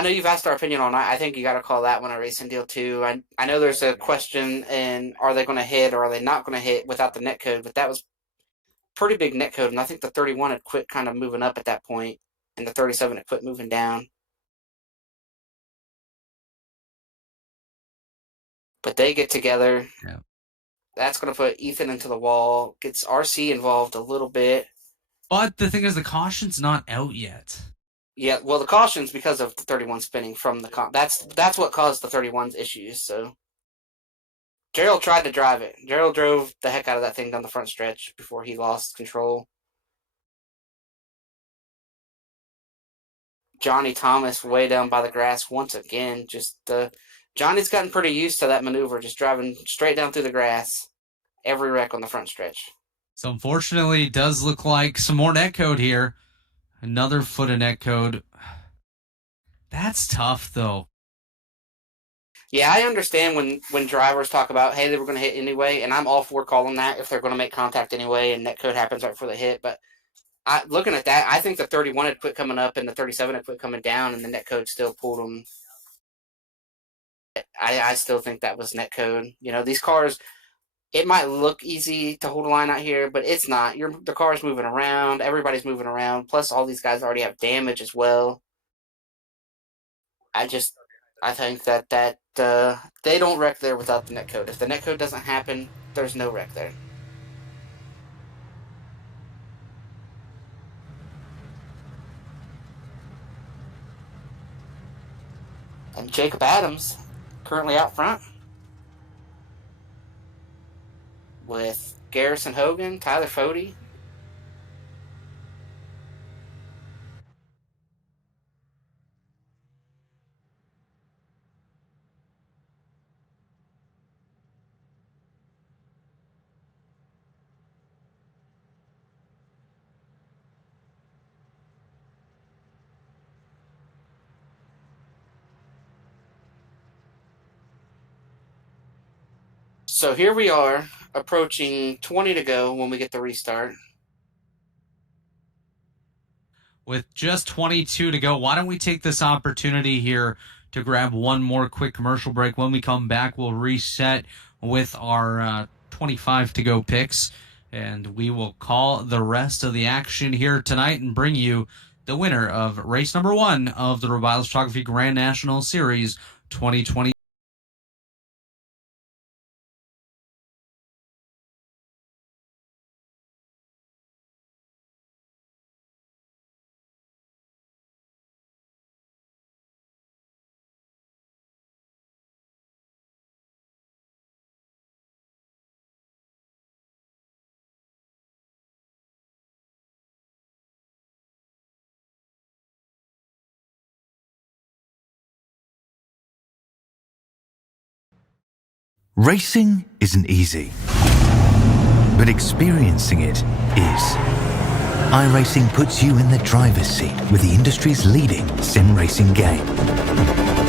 know you've asked our opinion on that. I think you got to call that one a racing deal too. I know there's a question in are they going to hit or are they not going to hit without the netcode, but that was pretty big netcode, and I think the 31 had quit kind of moving up at that point, and the 37 had quit moving down. But they get together. Yeah. That's going to put Ethan into the wall. Gets RC involved a little bit. But the thing is, the caution's not out yet. Yeah, well, the caution's because of the 31 spinning from the that's what caused the 31's issues. So Gerald tried to drive it. Gerald drove the heck out of that thing down the front stretch before he lost control. Johnny Thomas way down by the grass once again. Johnny's gotten pretty used to that maneuver, just driving straight down through the grass. Every wreck on the front stretch. So unfortunately, it does look like some more netcode here. Another foot of netcode. That's tough, though. Yeah, I understand when drivers talk about, hey, they were going to hit anyway, and I'm all for calling that if they're going to make contact anyway, and netcode happens right before the hit. But looking at that, I think the 31 had quit coming up and the 37 had quit coming down, and the netcode still pulled them. I still think that was netcode. These cars, It might look easy to hold a line out here, but it's not. The car's moving around. Everybody's moving around. Plus, all these guys already have damage as well. I think that they don't wreck there without the netcode. If the netcode doesn't happen, there's no wreck there. And Jacob Adams currently out front with Garrison Hogan, Tyler Fode. So here we are, approaching 20 to go when we get the restart. With just 22 to go, why don't we take this opportunity here to grab one more quick commercial break? When we come back, we'll reset with our 25 to go picks, and we will call the rest of the action here tonight and bring you the winner of race number 1 of the Rebilas Photography Grand National Series 2020. Racing isn't easy, but experiencing it is. iRacing puts you in the driver's seat with the industry's leading sim racing game.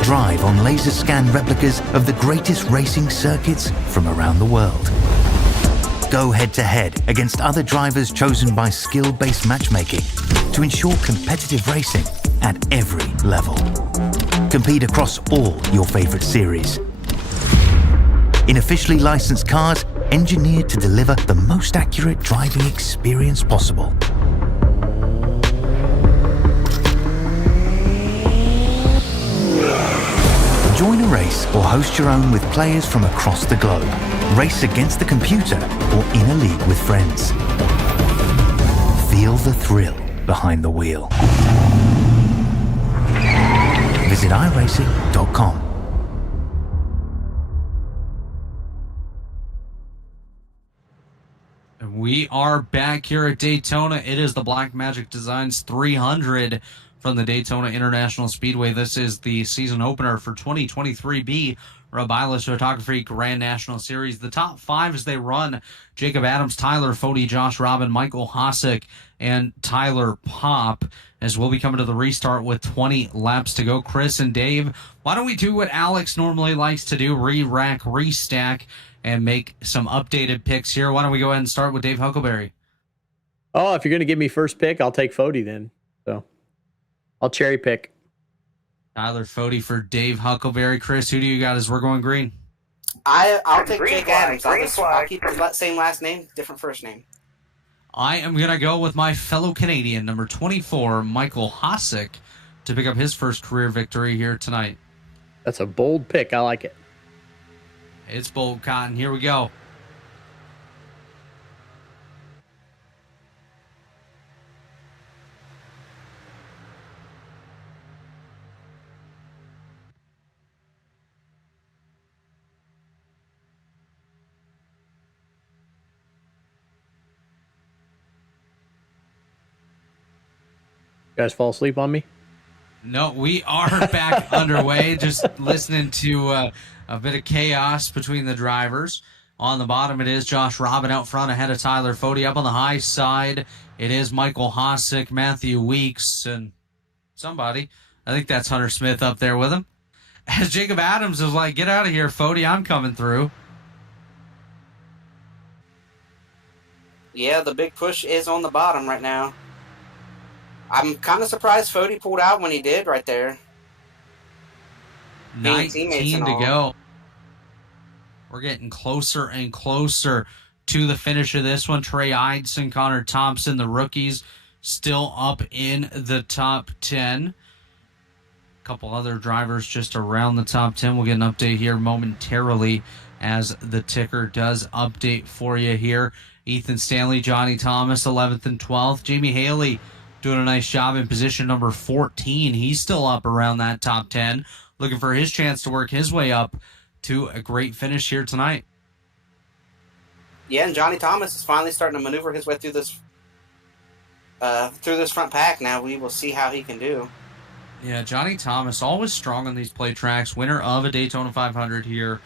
Drive on laser scan replicas of the greatest racing circuits from around the world. Go head to head against other drivers chosen by skill-based matchmaking to ensure competitive racing at every level. Compete across all your favorite series. In officially licensed cars, engineered to deliver the most accurate driving experience possible. Join a race or host your own with players from across the globe. Race against the computer or in a league with friends. Feel the thrill behind the wheel. Visit iRacing.com. We are back here at Daytona. It is the Black Magic Designs 300 from the Daytona International Speedway. This is the season opener for 2023B Rebilas Photography Grand National Series. The top 5 as they run: Jacob Adams, Tyler Fode, Josh Robin, Michael Hosick, and Tyler Pop, as we'll be coming to the restart with 20 laps to go. Chris and Dave, why don't we do what Alex normally likes to do, re-rack, restack, and make some updated picks here. Why don't we go ahead and start with Dave Huckleberry? Oh, if you're going to give me first pick, I'll take Fode then. So I'll cherry pick. Tyler Fode for Dave Huckleberry. Chris, who do you got as we're going green? I'll take Green Jake flag, Adams. green I'll flag. keep the same last name, different first name. I am going to go with my fellow Canadian, number 24, Michael Hosick, to pick up his first career victory here tonight. That's a bold pick. I like it. It's bold cotton. Here we go. You guys fall asleep on me? No, we are back underway. Just listening to a bit of chaos between the drivers. On the bottom, it is Josh Robin out front ahead of Tyler Fode. Up on the high side, it is Michael Hosick, Matthew Weeks, and somebody. I think that's Hunter Smith up there with him. As Jacob Adams is like, get out of here, Fode, I'm coming through. Yeah, the big push is on the bottom right now. I'm kind of surprised Fode pulled out when he did right there. Being teammates 19 and to all. go. We're getting closer and closer to the finish of this one. Trey Eidson, Connor Thompson, the rookies, still up in the top 10. A couple other drivers just around the top 10. We'll get an update here momentarily as the ticker does update for you here. Ethan Stanley, Johnny Thomas, 11th and 12th. Jamie Haley doing a nice job in position number 14. He's still up around that top 10, looking for his chance to work his way up to a great finish here tonight. Yeah, and Johnny Thomas is finally starting to maneuver his way through this front pack. Now we will see how he can do. Yeah, Johnny Thomas, always strong on these play tracks. Winner of a Daytona 500 here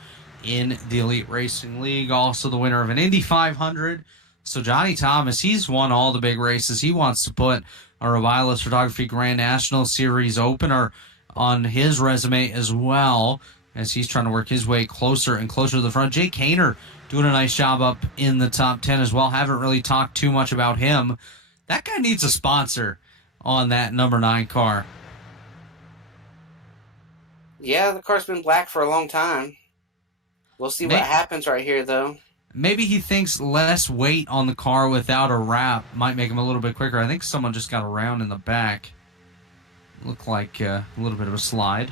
in the Elite Racing League. Also the winner of an Indy 500. So Johnny Thomas, he's won all the big races. He wants to put a Rebilas Photography Grand National Series opener on his resume as well, as he's trying to work his way closer and closer to the front. Jake Hayner doing a nice job up in the top 10 as well. Haven't really talked too much about him. That guy needs a sponsor on that number 9 car. Yeah, the car's been black for a long time. We'll see what happens right here, though. Maybe he thinks less weight on the car without a wrap might make him a little bit quicker. I think someone just got around in the back. Looked like a little bit of a slide.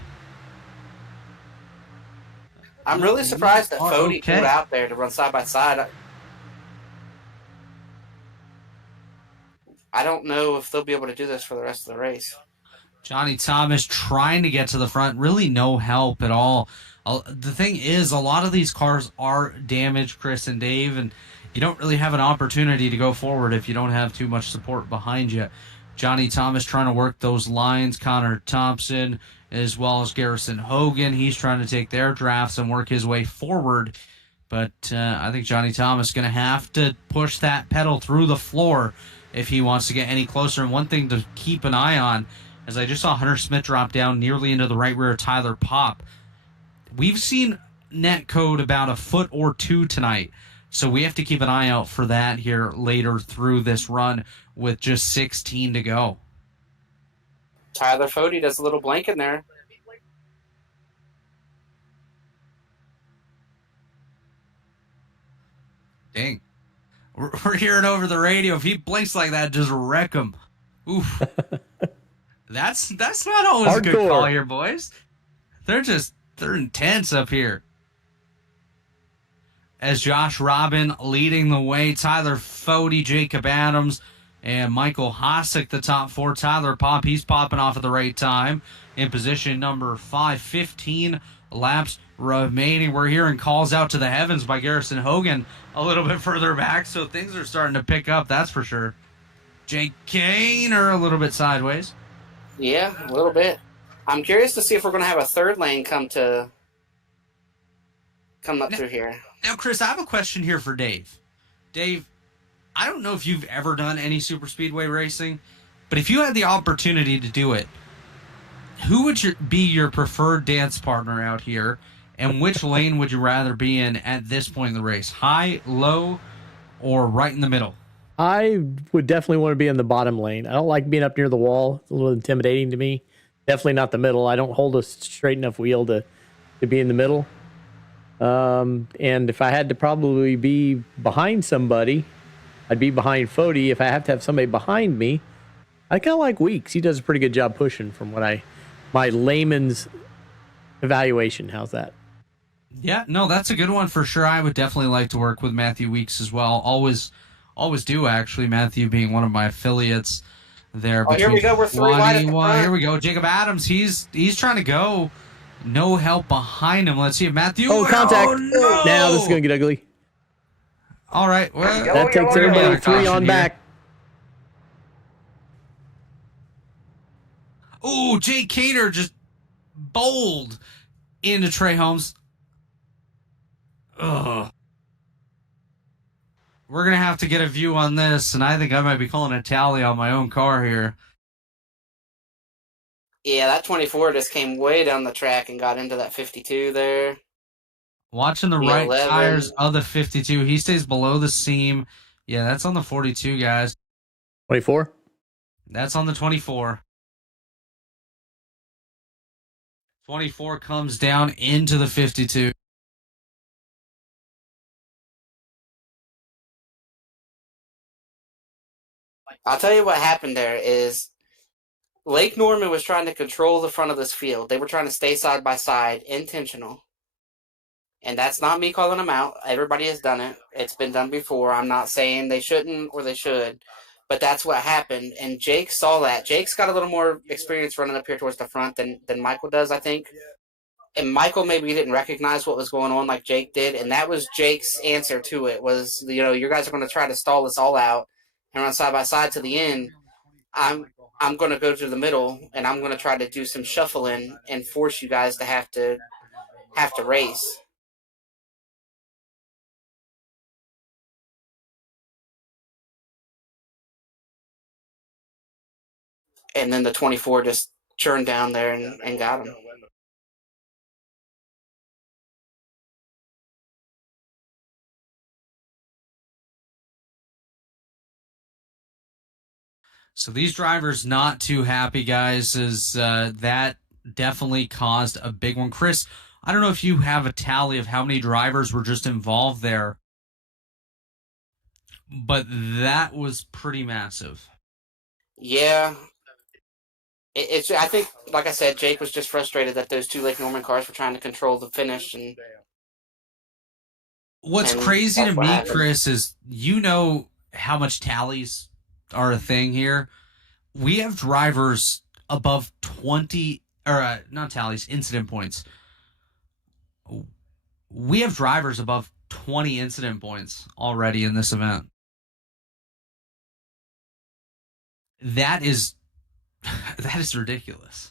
I'm really surprised that Fody pulled out there to run side by side. I don't know if they'll be able to do this for the rest of the race. Johnny Thomas trying to get to the front. Really no help at all. The thing is, a lot of these cars are damaged, Chris and Dave, and you don't really have an opportunity to go forward if you don't have too much support behind you. Johnny Thomas trying to work those lines. Connor Thompson, as well as Garrison Hogan, he's trying to take their drafts and work his way forward. But I think Johnny Thomas is going to have to push that pedal through the floor if he wants to get any closer. And one thing to keep an eye on, as I just saw Hunter Smith drop down nearly into the right rear of Tyler Popp. We've seen net code about a foot or two tonight, so we have to keep an eye out for that here later through this run with just 16 to go. Tyler Fody does a little blank in there. Dang. We're hearing over the radio. If he blinks like that, just wreck him. Oof. That's not always Hardcore. A good call here, boys. They're intense up here. As Josh Robin leading the way, Tyler Fody, Jacob Adams, and Michael Hosick, the top 4. Tyler Popp, he's popping off at the right time in position number 5. 15 laps remaining. We're hearing calls out to the heavens by Garrison Hogan a little bit further back, so things are starting to pick up, that's for sure. Jake Kaner a little bit sideways. Yeah, a little bit. I'm curious to see if we're going to have a third lane come up through here. Now, Chris, I have a question here for Dave. Dave, I don't know if you've ever done any super speedway racing, but if you had the opportunity to do it, who would be your preferred dance partner out here, and which lane would you rather be in at this point in the race? High, low, or right in the middle? I would definitely want to be in the bottom lane. I don't like being up near the wall. It's a little intimidating to me. Definitely not the middle. I don't hold a straight enough wheel to be in the middle. And if I had to probably be behind somebody, I'd be behind Fody. If I have to have somebody behind me, I kind of like Weeks. He does a pretty good job pushing from my layman's evaluation. How's that? Yeah, no, that's a good one for sure. I would definitely like to work with Matthew Weeks as well. Always do, actually, Matthew being one of my affiliates there. Oh, here we go. We're 3 wide at the front. Here we go. Jacob Adams, he's trying to go. No help behind him. Let's see if Matthew... Oh, contact. Oh, no! Now this is going to get ugly. All right. Well, that takes everybody 3 on back. Ooh, Jake Kaner just bowled into Trey Holmes. Ugh. We're going to have to get a view on this, and I think I might be calling a tally on my own car here. Yeah, that 24 just came way down the track and got into that 52 there. Watching the right tires of the 52. He stays below the seam. Yeah, that's on the 42, guys. 24? That's on the 24. 24 comes down into the 52. I'll tell you what happened there is Lake Norman was trying to control the front of this field. They were trying to stay side by side, intentional. And that's not me calling them out. Everybody has done it. It's been done before. I'm not saying they shouldn't or they should, but that's what happened. And Jake saw that. Jake's got a little more experience running up here towards the front than Michael does, I think. And Michael maybe didn't recognize what was going on like Jake did, and that was Jake's answer to it was, you guys are going to try to stall us all out and run side by side to the end. I'm going to go to the middle, and I'm going to try to do some shuffling and force you guys to have to race. And then the 24 just churned down there and got him. So these drivers not too happy, guys, as that definitely caused a big one. Chris, I don't know if you have a tally of how many drivers were just involved there, but that was pretty massive. Yeah. I think, like I said, Jake was just frustrated that those two Lake Norman cars were trying to control the finish. And what's crazy to me, happened. Chris, is how much tallies are a thing here. We have drivers above 20, or not tallies, incident points. We have drivers above 20 incident points already in this event. That is ridiculous.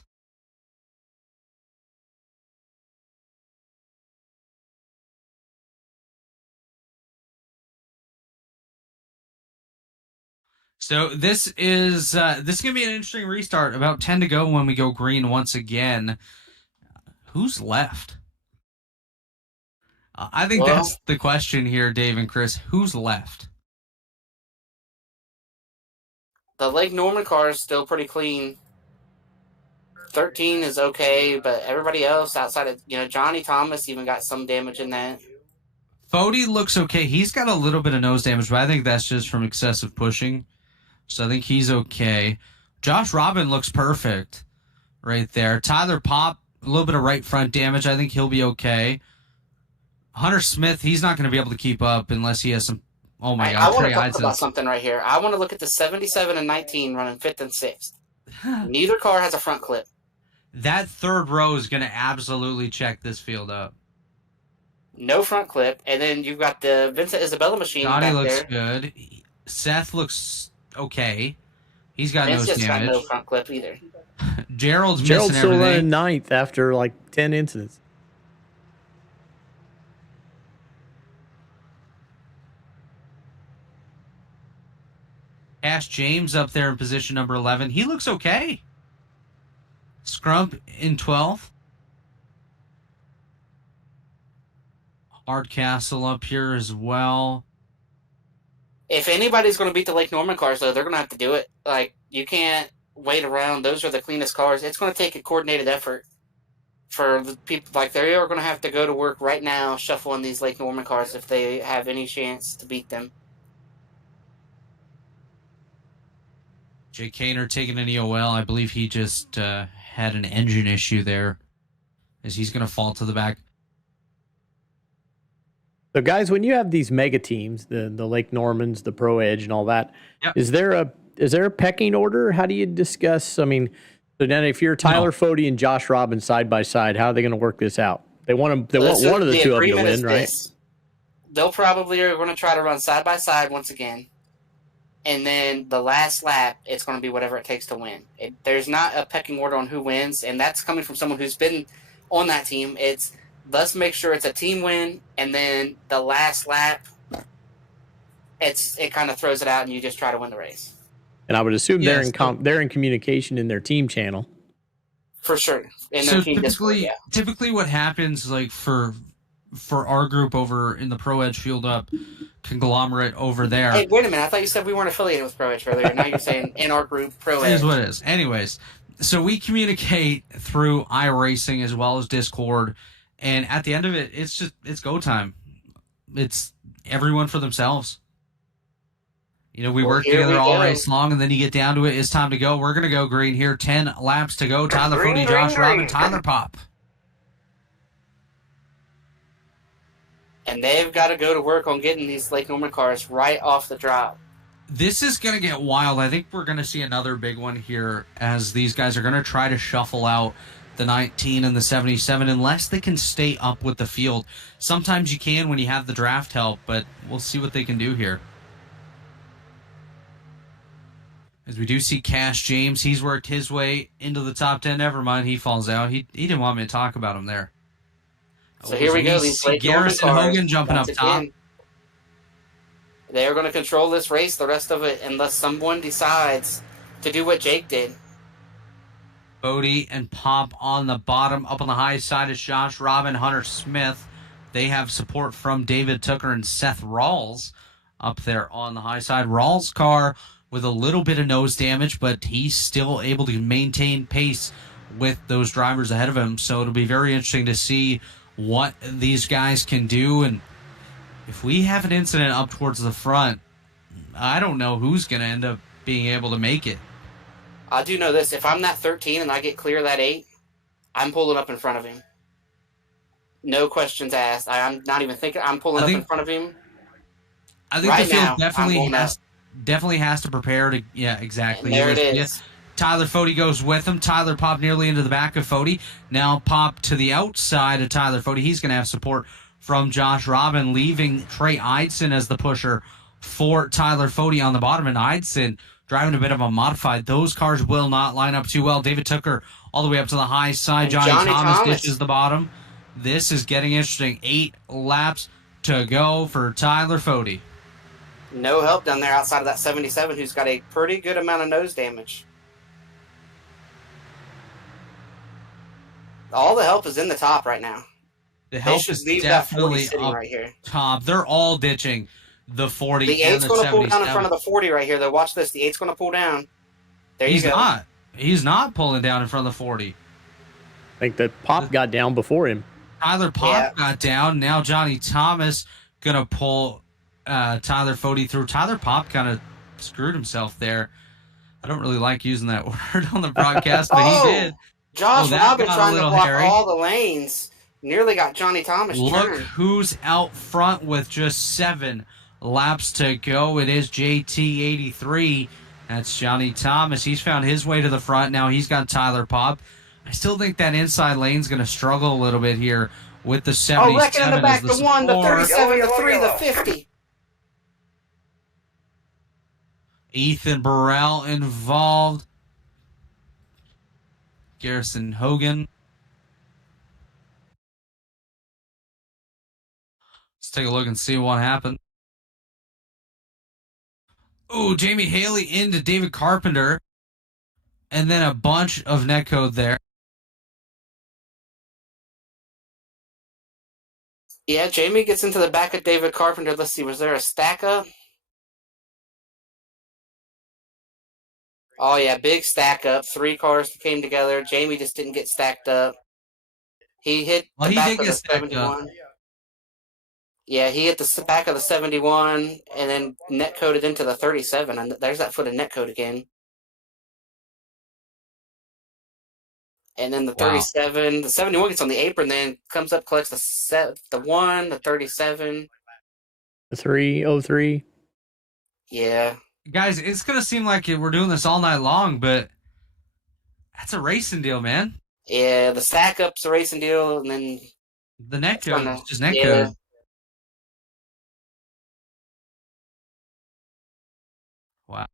So this is going to be an interesting restart. About 10 to go when we go green once again. Who's left? I think that's the question here, Dave and Chris. Who's left? The Lake Norman car is still pretty clean. 13 is okay, but everybody else outside of, Johnny Thomas even got some damage in that. Fody looks okay. He's got a little bit of nose damage, but I think that's just from excessive pushing. So I think he's okay. Josh Robin looks perfect right there. Tyler Pop, a little bit of right front damage. I think he'll be okay. Hunter Smith, he's not going to be able to keep up unless he has some... Oh, my God. I want to talk about something right here. I want to look at the 77 and 19 running 5th and 6th. Neither car has a front clip. That third row is going to absolutely check this field up. No front clip. And then you've got the Vincent Isabella machine Johnny back looks there. good. Seth looks okay. He's got Vince nose damage. got no front clip either. Gerald's missing still everything. running 9th after like 10 incidents. Ash James up there in position number 11. He looks okay. Scrump in 12th. Hardcastle up here as well. If anybody's going to beat the Lake Norman cars, though, they're going to have to do it. Like, you can't wait around. Those are the cleanest cars. It's going to take a coordinated effort for the people. Like, they are going to have to go to work right now shuffling these Lake Norman cars if they have any chance to beat them. Jay Kaner taking an EOL. I believe he just had an engine issue there as he's going to fall to the back. So, guys, when you have these mega teams, the Lake Normans, the Pro Edge, and all that, Yep. is there a pecking order? How do you discuss? I mean, so then if you're Tyler Fody and Josh Robbins side by side, how are they going to work this out? They want one of the two of them to win, right? They'll probably are going to try to run side by side once again, and then the last lap, it's going to be whatever it takes to win. There's not a pecking order on who wins, and that's coming from someone who's been on that team. Let's make sure it's a team win, and then the last lap, it kind of throws it out, and you just try to win the race. And I would assume they're in communication in their team channel. For sure. In their team Discord, yeah. Typically what happens, like for our group over in the Pro Edge Field Up conglomerate over there. Hey, wait a minute. I thought you said we weren't affiliated with Pro Edge earlier. Now you're saying in our group, Pro Edge. It is what it is. Anyways, so we communicate through iRacing as well as Discord. And at the end of it, it's go time. It's everyone for themselves. You know, we Well, work here together we all go. race long, and then you get down to it. It's time to go. We're going to go green here. 10 laps to go. Tyler Green, Footy, green, Josh Robin, green. Tyler Pop. And they've got to go to work on getting these Lake Norman cars right off the drop. This is going to get wild. I think we're going to see another big one here as these guys are going to try to shuffle out the 19 and the 77 unless they can stay up with the field. Sometimes you can when you have the draft help, but we'll see what they can do here. As we do see Cash James, he's worked his way into the top 10. Never mind, he falls out. He didn't want me to talk about him there. So here we go. These Lake Norman Garrison cars, Hogan jumping up once top. again, they are going to control this race the rest of it unless someone decides to do what Jake did. Bodie and Pop on the bottom. Up on the high side is Josh Robin, Hunter Smith. They have support from David Tooker and Seth Rawls up there on the high side. Rawls' car with a little bit of nose damage, but he's still able to maintain pace with those drivers ahead of him. So it'll be very interesting to see what these guys can do. And if we have an incident up towards the front, I don't know who's going to end up being able to make it. I do know this. If I'm that 13 and I get clear that 8, I'm pulling up in front of him. No questions asked. I'm not even thinking. I'm pulling up in front of him. I think right the field now, definitely has to prepare to. Yeah, exactly. And there it is. Tyler Fody goes with him. Tyler Pop nearly into the back of Fody. Now Pop to the outside of Tyler Fody. He's going to have support from Josh Robin, leaving Trey Eidson as the pusher for Tyler Fody on the bottom. And Eidson driving a bit of a modified. Those cars will not line up too well. David Tooker all the way up to the high side. Johnny Thomas dishes the bottom. This is getting interesting. 8 laps to go for Tyler Fody. No help down there outside of that 77, who's got a pretty good amount of nose damage. All the help is in the top right now. The help is definitely up right here. top. They're all ditching the 40 the and 8's the going to pull 77. down in front of the 40 right here, though. Watch this. The 8's going to pull down. There you go. He's not pulling down in front of the 40. I think that Pop got down before him. Tyler Pop got down. Now Johnny Thomas going to pull Tyler Fody through. Tyler Pop kind of screwed himself there. I don't really like using that word on the broadcast, but he did. Josh Robin trying to block all the lanes. Nearly got Johnny Thomas Look turned. who's out front with just 7 laps to go. It is JT83. That's Johnny Thomas. He's found his way to the front. Now he's got Tyler Pop. I still think that inside lane's going to struggle a little bit here with the 77. Oh, wrecking in the back, the 1, the 37, the 3, the 50. Ethan Burrell involved. Garrison Hogan. Let's take a look and see what happened. Ooh, Jamie Haley into David Carpenter. And then a bunch of netcode there. Yeah, Jamie gets into the back of David Carpenter. Let's see, was there a stack up? Oh, yeah, big stack up. 3 cars came together. Jamie just didn't get stacked up. He hit the back of the 71. Yeah, he hit the back of the 71 and then netcoded into the 37. And there's that foot of netcode again. And then the 37, the 71 gets on the apron, then comes up, collects the 1, the 37. The 303. Yeah. Guys, it's going to seem like we're doing this all night long, but that's a racing deal, man. Yeah, the stack up's a racing deal, and then the netcode is just netcode. Yeah. Wow.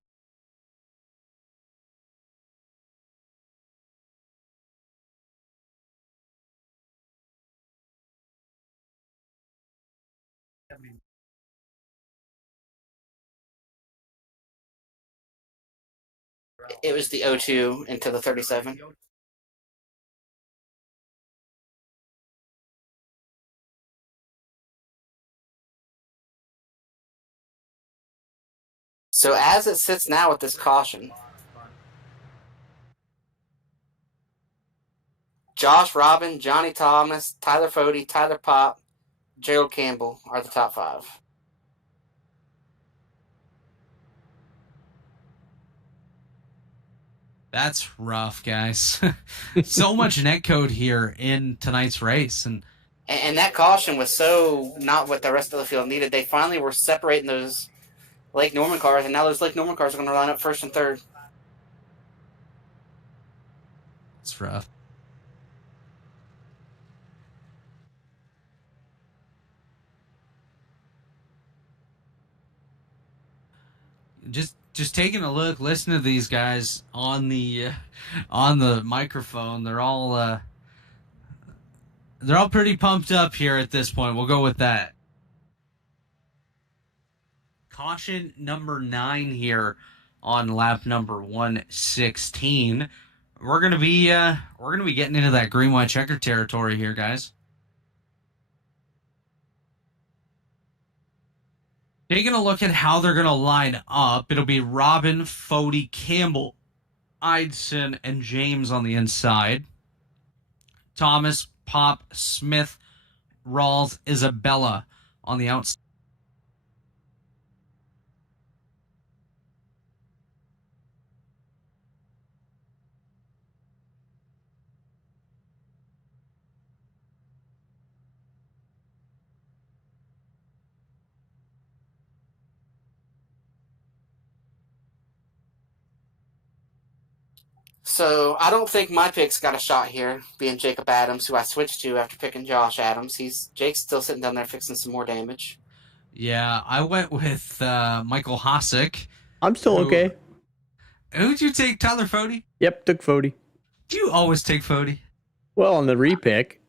It was the 02 into the 37. So as it sits now with this caution, Josh Robin, Johnny Thomas, Tyler Fody, Tyler Pop, Gerald Campbell are the top 5. That's rough, guys. So much netcode here in tonight's race. And that caution was so not what the rest of the field needed. They finally were separating those Lake Norman cars, and now those Lake Norman cars are going to line up first and third. It's rough. Just taking a look, listen to these guys on the microphone. They're all pretty pumped up here at this point. We'll go with that. Caution number 9 here on lap number 116. We're gonna be getting into that green white checker territory here, guys. Taking a look at how they're going to line up, it'll be Robin, Fody, Campbell, Eidson, and James on the inside. Thomas, Pop, Smith, Rawls, Isabella on the outside. So I don't think my pick's got a shot here, being Jacob Adams, who I switched to after picking Josh Adams. Jake's still sitting down there fixing some more damage. Yeah, I went with Michael Hosick. I'm still okay. Who'd you take, Tyler Fody? Yep, took Fody. Do you always take Fody? Well, on the repick,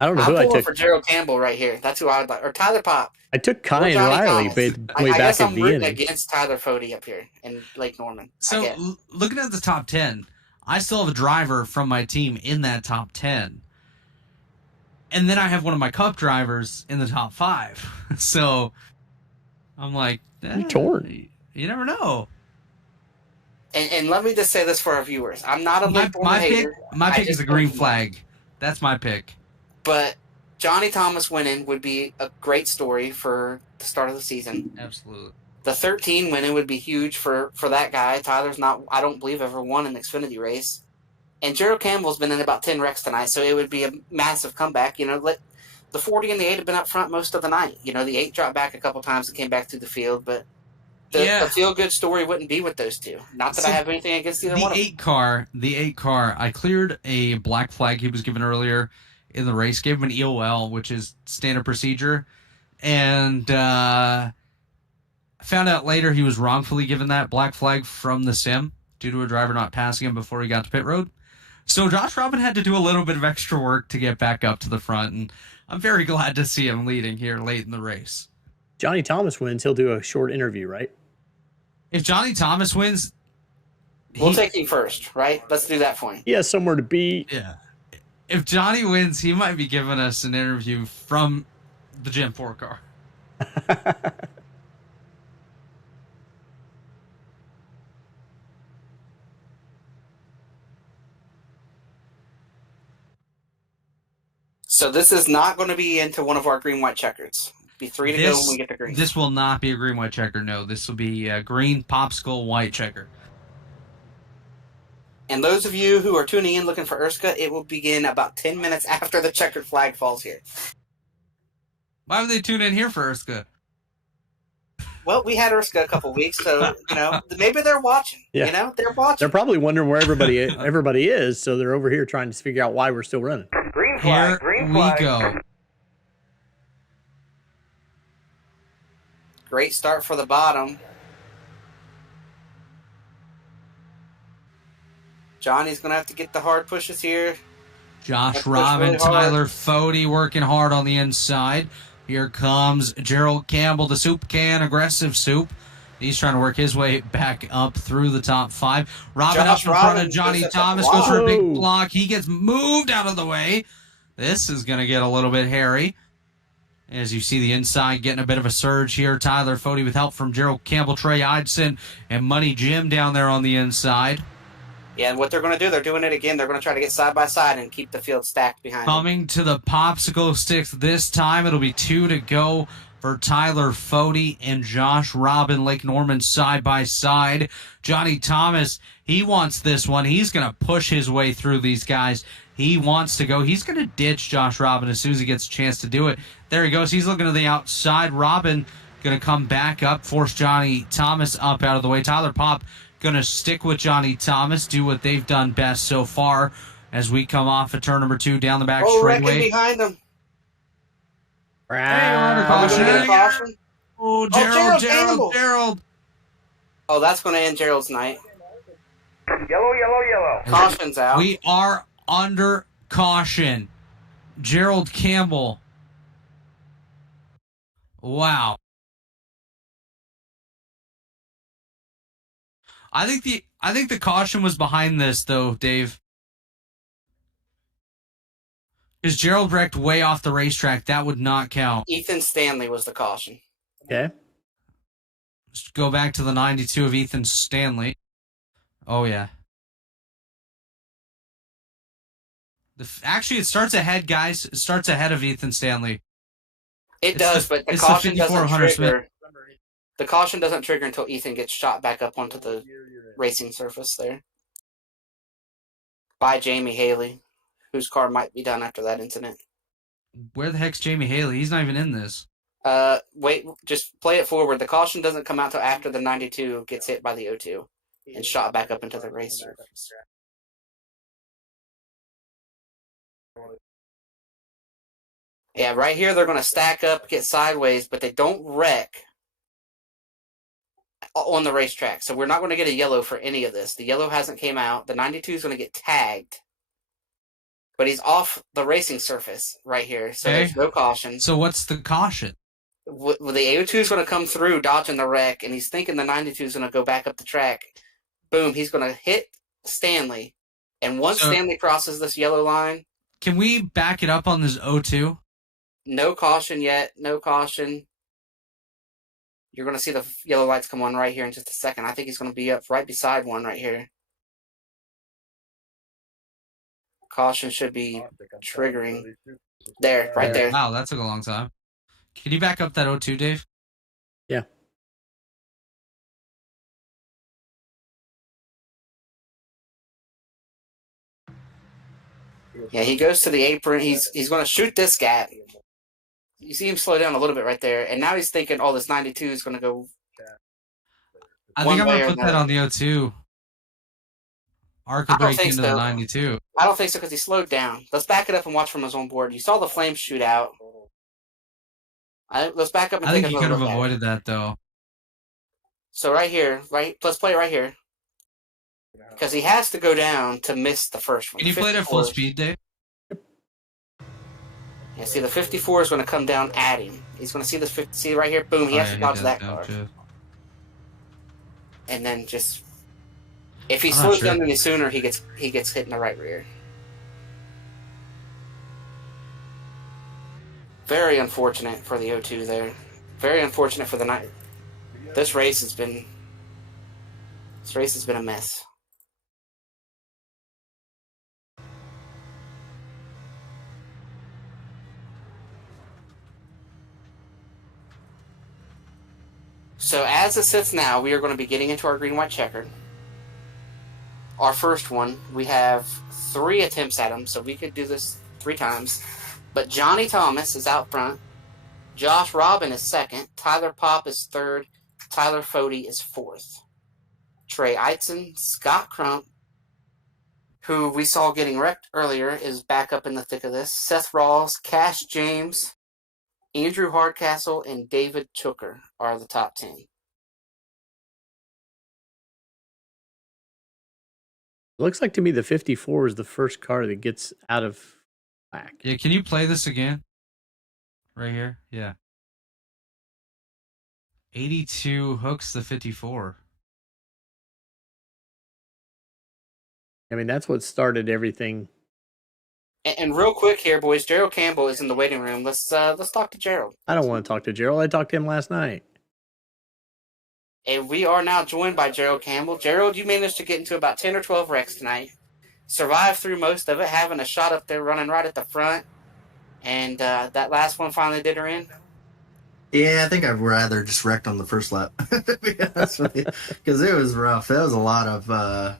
I don't know who I took. For Gerald Campbell right here. That's who I would like. Or Tyler Pop. I took Kyan Riley way I back guess at I'm the rooting end. against Tyler Fody up here in Lake Norman. So looking at the top 10, I still have a driver from my team in that top 10. And then I have one of my cup drivers in the top 5. So I'm like, you're torn. You never know. And let me just say this for our viewers. I'm not a my pick is a green flag. That's my pick. But Johnny Thomas winning would be a great story for the start of the season. Absolutely. The 13 winning would be huge for that guy. Tyler's not, I don't believe, ever won an Xfinity race. And Gerald Campbell's been in about 10 wrecks tonight, so it would be a massive comeback. You know, the 40 and the 8 have been up front most of the night. You know, the 8 dropped back a couple times and came back through the field, but the feel-good story wouldn't be with those two. Not that I have anything against either one of them. The 8 car, I cleared a black flag he was given earlier in the race, gave him an EOL, which is standard procedure, and found out later he was wrongfully given that black flag from the sim due to a driver not passing him before he got to pit road. So Josh Robin had to do a little bit of extra work to get back up to the front, and I'm very glad to see him leading here late in the race. Johnny Thomas wins, he'll do a short interview, right? If Johnny Thomas wins, we'll take him first, right? Let's do that for him. He has somewhere to be. Yeah. If Johnny wins, he might be giving us an interview from the Gen 4 car. So this is not going to be into one of our green-white checkers. Be 3 to go when we get the green. This will not be a green-white checker, no. This will be a green popsicle white checker. And those of you who are tuning in looking for Erska, it will begin about 10 minutes after the checkered flag falls here. Why would they tune in here for Erska? Well, we had Erska a couple weeks, so, you know, maybe they're watching. Yeah. You know, they're watching. They're probably wondering where everybody is, so they're over here trying to figure out why we're still running. Green flag, green flag. Here we go. Great start for the bottom. Johnny's going to have to get the hard pushes here. Josh Robin, Tyler Fody working hard on the inside. Here comes Gerald Campbell, the soup can, aggressive soup. He's trying to work his way back up through the top 5. Robin up in front of Johnny Thomas, goes for a big block. He gets moved out of the way. This is going to get a little bit hairy. As you see the inside getting a bit of a surge here. Tyler Fody with help from Gerald Campbell, Trey Eidson, and Money Jim down there on the inside. Yeah, and what they're going to do, they're doing it again. They're going to try to get side by side and keep the field stacked behind them. Coming to the popsicle sticks this time. It'll be 2 to go for Tyler Fody and Josh Robin, Lake Norman side by side. Johnny Thomas, he wants this one. He's going to push his way through these guys. He wants to go. He's going to ditch Josh Robin as soon as he gets a chance to do it. There he goes. He's looking to the outside. Robin going to come back up, force Johnny Thomas up out of the way. Tyler Pop going to stick with Johnny Thomas, do what they've done best so far as we come off of turn number 2 down the back straightaway. Wrecking behind them. Caution. Oh, Gerald. Oh, that's going to end Gerald's night. Yellow. Caution's out. We are under caution. Gerald Campbell. Wow. I think the caution was behind this though, Dave. Because Gerald wrecked way off the racetrack. That would not count. Ethan Stanley was the caution. Okay. Let's go back to the 92 of Ethan Stanley. Oh, yeah. Actually, it starts ahead, guys. It starts ahead of Ethan Stanley. It does, but the caution doesn't trigger. The caution doesn't trigger until Ethan gets shot back up onto the racing surface there. By Jamie Haley, whose car might be done after that incident. Where the heck's Jamie Haley? He's not even in this. Wait, just play it forward. The caution doesn't come out till after the 92 gets hit by the O2 and shot back up into the race surface. Yeah, right here they're going to stack up, get sideways, but they don't wreck on the racetrack. So we're not going to get a yellow for any of this. The yellow hasn't came out. The 92 is going to get tagged. But he's off the racing surface right here, so there's no caution. So what's the caution? The AO2 is going to come through, dodging the wreck, and he's thinking the 92 is going to go back up the track. Boom, he's going to hit Stanley. And once Stanley crosses this yellow line... Can we back it up on this O2? No caution yet, no caution. You're going to see the yellow lights come on right here in just a second. I think he's going to be up right beside one right here. Caution should be triggering. There, right there. Wow, that took a long time. Can you back up that O2, Dave? Yeah. Yeah, he goes to the apron. He's going to shoot this gap. You see him slow down a little bit right there, and now he's thinking, "Oh, this 92 is going to go." I think I'm going to put that on the O2. Arc will break into the 92. I don't think so because he slowed down. Let's back it up and watch from his own board. You saw the flames shoot out. Let's back up and I think he could have avoided that though. So right here, let's play it right here. Because he has to go down to miss the first one. Can you play it at full speed, Dave? Yeah, see, the 54 is going to come down at him. He's going to see this, see right here? Boom, he has to dodge that car. And then just... If he slows down any sooner, he gets hit in the right rear. Very unfortunate for the O2 there. Very unfortunate for the night. This race has been a mess. So as it sits now, we are going to be getting into our green-white checkered. Our first one, we have 3 attempts at him, so we could do this 3 times. But Johnny Thomas is out front. Josh Robin is second. Tyler Pop is third. Tyler Fody is fourth. Trey Eitzen, Scott Crump, who we saw getting wrecked earlier, is back up in the thick of this. Seth Rawls, Cash James, Andrew Hardcastle, and David Chooker are the top 10. It looks like to me the 54 is the first car that gets out of whack. Yeah, can you play this again? Right here? Yeah. 82 hooks the 54. I mean, that's what started everything. And real quick here, boys, Gerald Campbell is in the waiting room. Let's talk to Gerald. I don't want to talk to Gerald. I talked to him last night. And we are now joined by Gerald Campbell. Gerald, you managed to get into about 10 or 12 wrecks tonight. Survived through most of it, having a shot up there running right at the front. And that last one finally did her in. Yeah, I think I'd rather just wrecked on the first lap, to be honest with you, because it was rough. That was a lot of.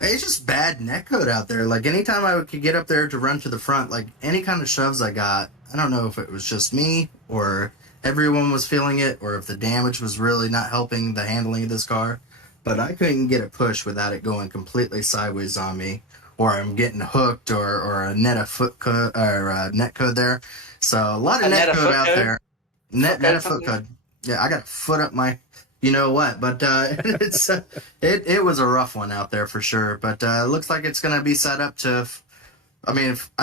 It's just bad netcode out there. Like, anytime I could get up there to run to the front, like, any kind of shoves I got, I don't know if it was just me or everyone was feeling it or if the damage was really not helping the handling of this car. But I couldn't get a push without it going completely sideways on me, or I'm getting hooked, or a net of foot code, or a net code there. So a lot of net code out there. Net of foot code. Yeah, I got a foot up my you know what, but it was a rough one out there for sure. But it looks like it's going to be set up to. I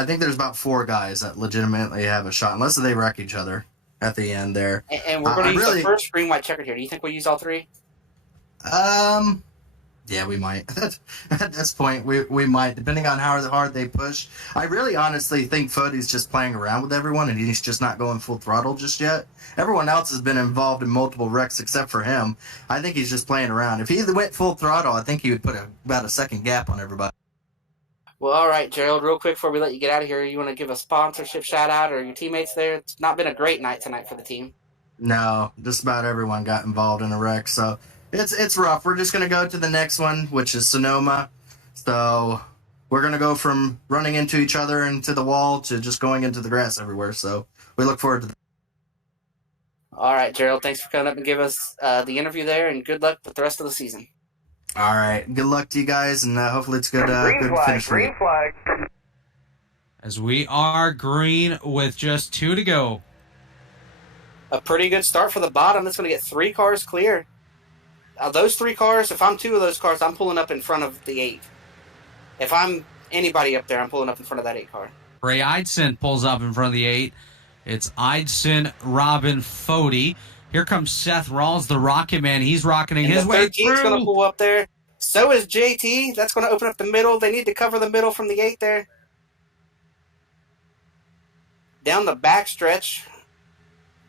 think there's about 4 guys that legitimately have a shot, unless they wreck each other at the end there. And we're going to use the first green white checkered here. Do you think we'll use all 3? Yeah, we might. At this point, we might, depending on how hard they push. I really honestly think Fody's just playing around with everyone, and he's just not going full throttle just yet. Everyone else has been involved in multiple wrecks except for him. I think he's just playing around. If he went full throttle, I think he would put about a second gap on everybody. Well, all right, Gerald, real quick before we let you get out of here, you want to give a sponsorship shout-out or your teammates there? It's not been a great night tonight for the team. No, just about everyone got involved in a wreck, so it's rough. We're just going to go to the next one, which is Sonoma. So we're going to go from running into each other into the wall to just going into the grass everywhere, so we look forward to that. All right, Gerald, thanks for coming up and give us the interview there, and good luck with the rest of the season. All right, good luck to you guys, and hopefully it's good. Good finish for you. Green flag. As we are green with just 2 to go. A pretty good start for the bottom. That's going to get 3 cars clear. Those 3 cars, if I'm 2 of those cars, I'm pulling up in front of the 8. If I'm anybody up there, I'm pulling up in front of that 8 car. Ray Eidson pulls up in front of the 8. It's Eidson, Robin, Fody. Here comes Seth Rawls, the Rocket Man. He's rocketing his way through. The 13's going to pull up there. So is JT. That's going to open up the middle. They need to cover the middle from the 8 there. Down the back stretch,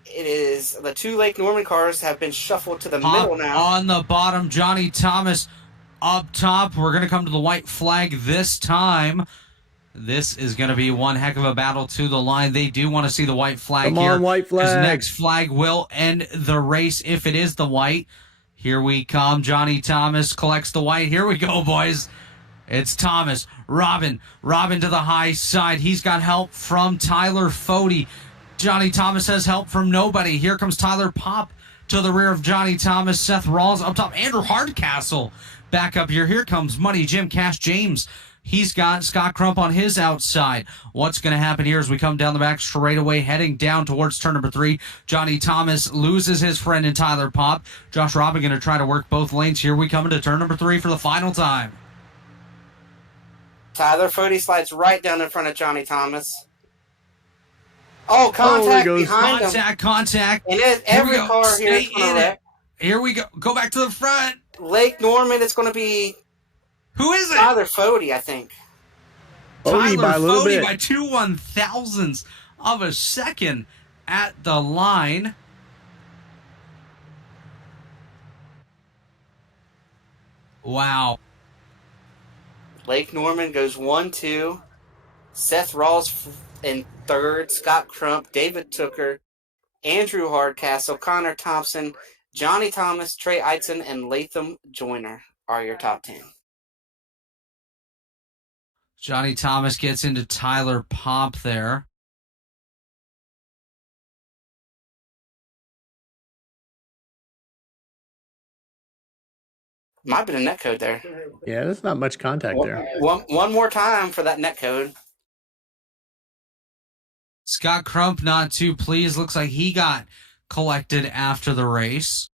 it is the 2 Lake Norman cars have been shuffled to the middle now. On the bottom, Johnny Thomas up top. We're going to come to the white flag this time. This is going to be one heck of a battle to the line. They do want to see the white flag Come here. on, white flag. Because next flag will end the race if it is the white. Here we come. Johnny Thomas collects the white. Here we go, boys. It's Thomas. Robin to the high side. He's got help from Tyler Fody. Johnny Thomas has help from nobody. Here comes Tyler Pop to the rear of Johnny Thomas. Seth Rawls up top. Andrew Hardcastle back up here. Here comes Money Jim Cash James. He's got Scott Crump on his outside. What's going to happen here as we come down the back straightaway, heading down towards turn number 3? Johnny Thomas loses his friend in Tyler Pop. Josh Robin going to try to work both lanes. Here we come into turn number 3 for the final time. Tyler Fody slides right down in front of Johnny Thomas. Oh, contact behind him. Contact. And every car here is going to wreck. Here we go. Go back to the front. Lake Norman, it's going to be... Who is it? Tyler Fody, I think. Fody by a little bit. By 2 1,000ths of a second at the line. Wow. Lake Norman goes 1-2. Seth Rawls in 3rd. Scott Crump, David Tooker, Andrew Hardcastle, Connor Thompson, Johnny Thomas, Trey Eidson, and Latham Joyner are your top 10. Johnny Thomas gets into Tyler Pop there. Might have been a netcode there. Yeah, there's not much contact there. One more time for that netcode. Scott Crump not too pleased. Looks like he got collected after the race.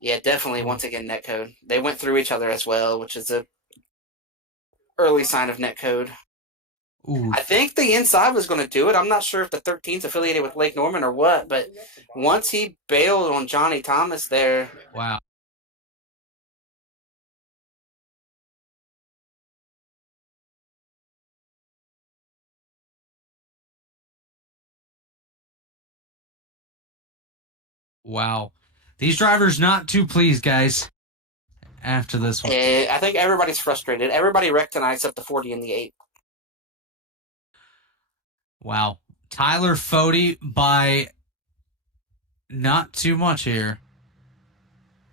Yeah, definitely, once again, netcode. They went through each other as well, which is a early sign of netcode. Ooh. I think the inside was going to do it. I'm not sure if the 13's affiliated with Lake Norman or what, but once he bailed on Johnny Thomas there. Wow. Wow. These drivers not too pleased, guys, after this one. I think everybody's frustrated. Everybody wrecked tonight except the 40 and the 8. Wow. Tyler Fody by not too much here.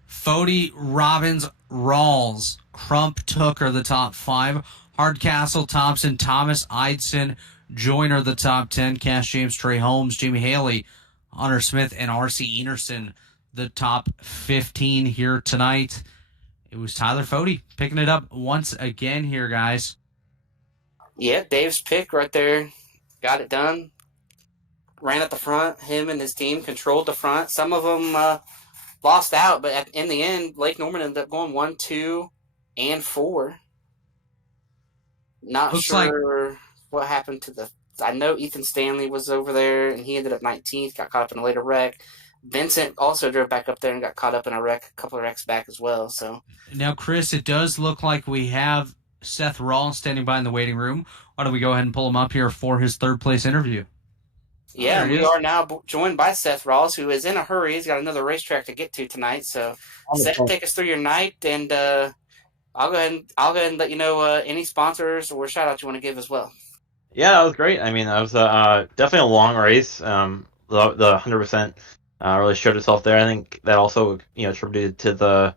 Fody, Robbins, Rawls, Crump, Tooker, the top 5. Hardcastle, Thompson, Thomas, Eidson, Joyner, the top 10. Cash James, Trey Holmes, Jamie Haley, Hunter Smith, and R.C. Enerson, the top 15 here tonight. It was Tyler Fody picking it up once again here, guys. Yeah, Dave's pick right there. Got it done. Ran at the front. Him and his team controlled the front. Some of them lost out, but in the end, Lake Norman ended up going 1, 2, and 4. Not Looks sure what happened to the... I know Ethan Stanley was over there, and he ended up 19th, got caught up in a later wreck. Vincent also drove back up there and got caught up in a wreck, a couple of wrecks back as well. So now, Chris, it does look like we have Seth Rawls standing by in the waiting room. Why don't we go ahead and pull him up here for his third place interview? Yeah, we are now joined by Seth Rawls, who is in a hurry. He's got another racetrack to get to tonight. So, Seth, take us through your night, and I'll go ahead and let you know any sponsors or shout outs you want to give as well. Yeah, that was great. I mean, that was definitely a long race. The 100% really showed itself there. I think that also attributed to the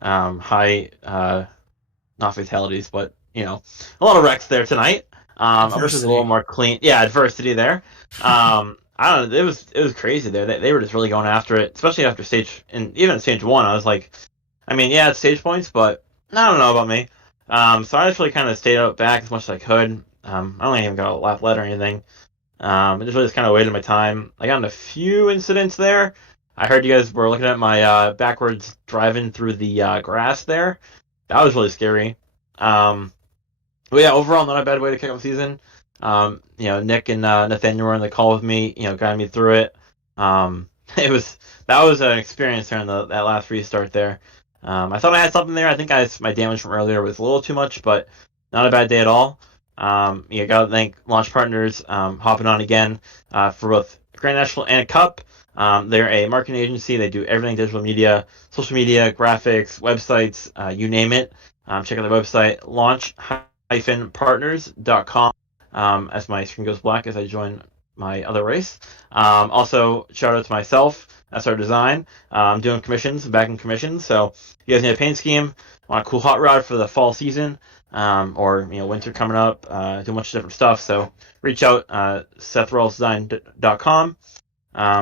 high not fatalities, but a lot of wrecks there tonight. I wish it was a little more clean. Yeah, adversity there. I don't know. It was crazy there. They were just really going after it, especially after even stage 1. I was like, I mean, yeah, it's stage points, but I don't know about me. So I just really kind of stayed out back as much as I could. I don't even got a lap led or anything. I just really just kind of waited my time. I got in a few incidents there. I heard you guys were looking at my backwards driving through the grass there. That was really scary. But yeah, overall, not a bad way to kick off the season. Nick and Nathaniel were on the call with me, guiding me through it. That was an experience during that last restart there. I thought I had something there. I think my damage from earlier was a little too much, but not a bad day at all. Got to thank Launch Partners hopping on again for both Grand National and Cup. They're a marketing agency. They do everything digital media, social media, graphics, websites, you name it. Check out their website, launch-partners.com, as my screen goes black as I join my other race. Also, shout out to myself, SR Design. I'm doing commissions, back in commissions. So if you guys need a paint scheme, want a cool hot rod for the fall season, or winter coming up, do a bunch of different stuff. So reach out, SethRawlsDesign.com.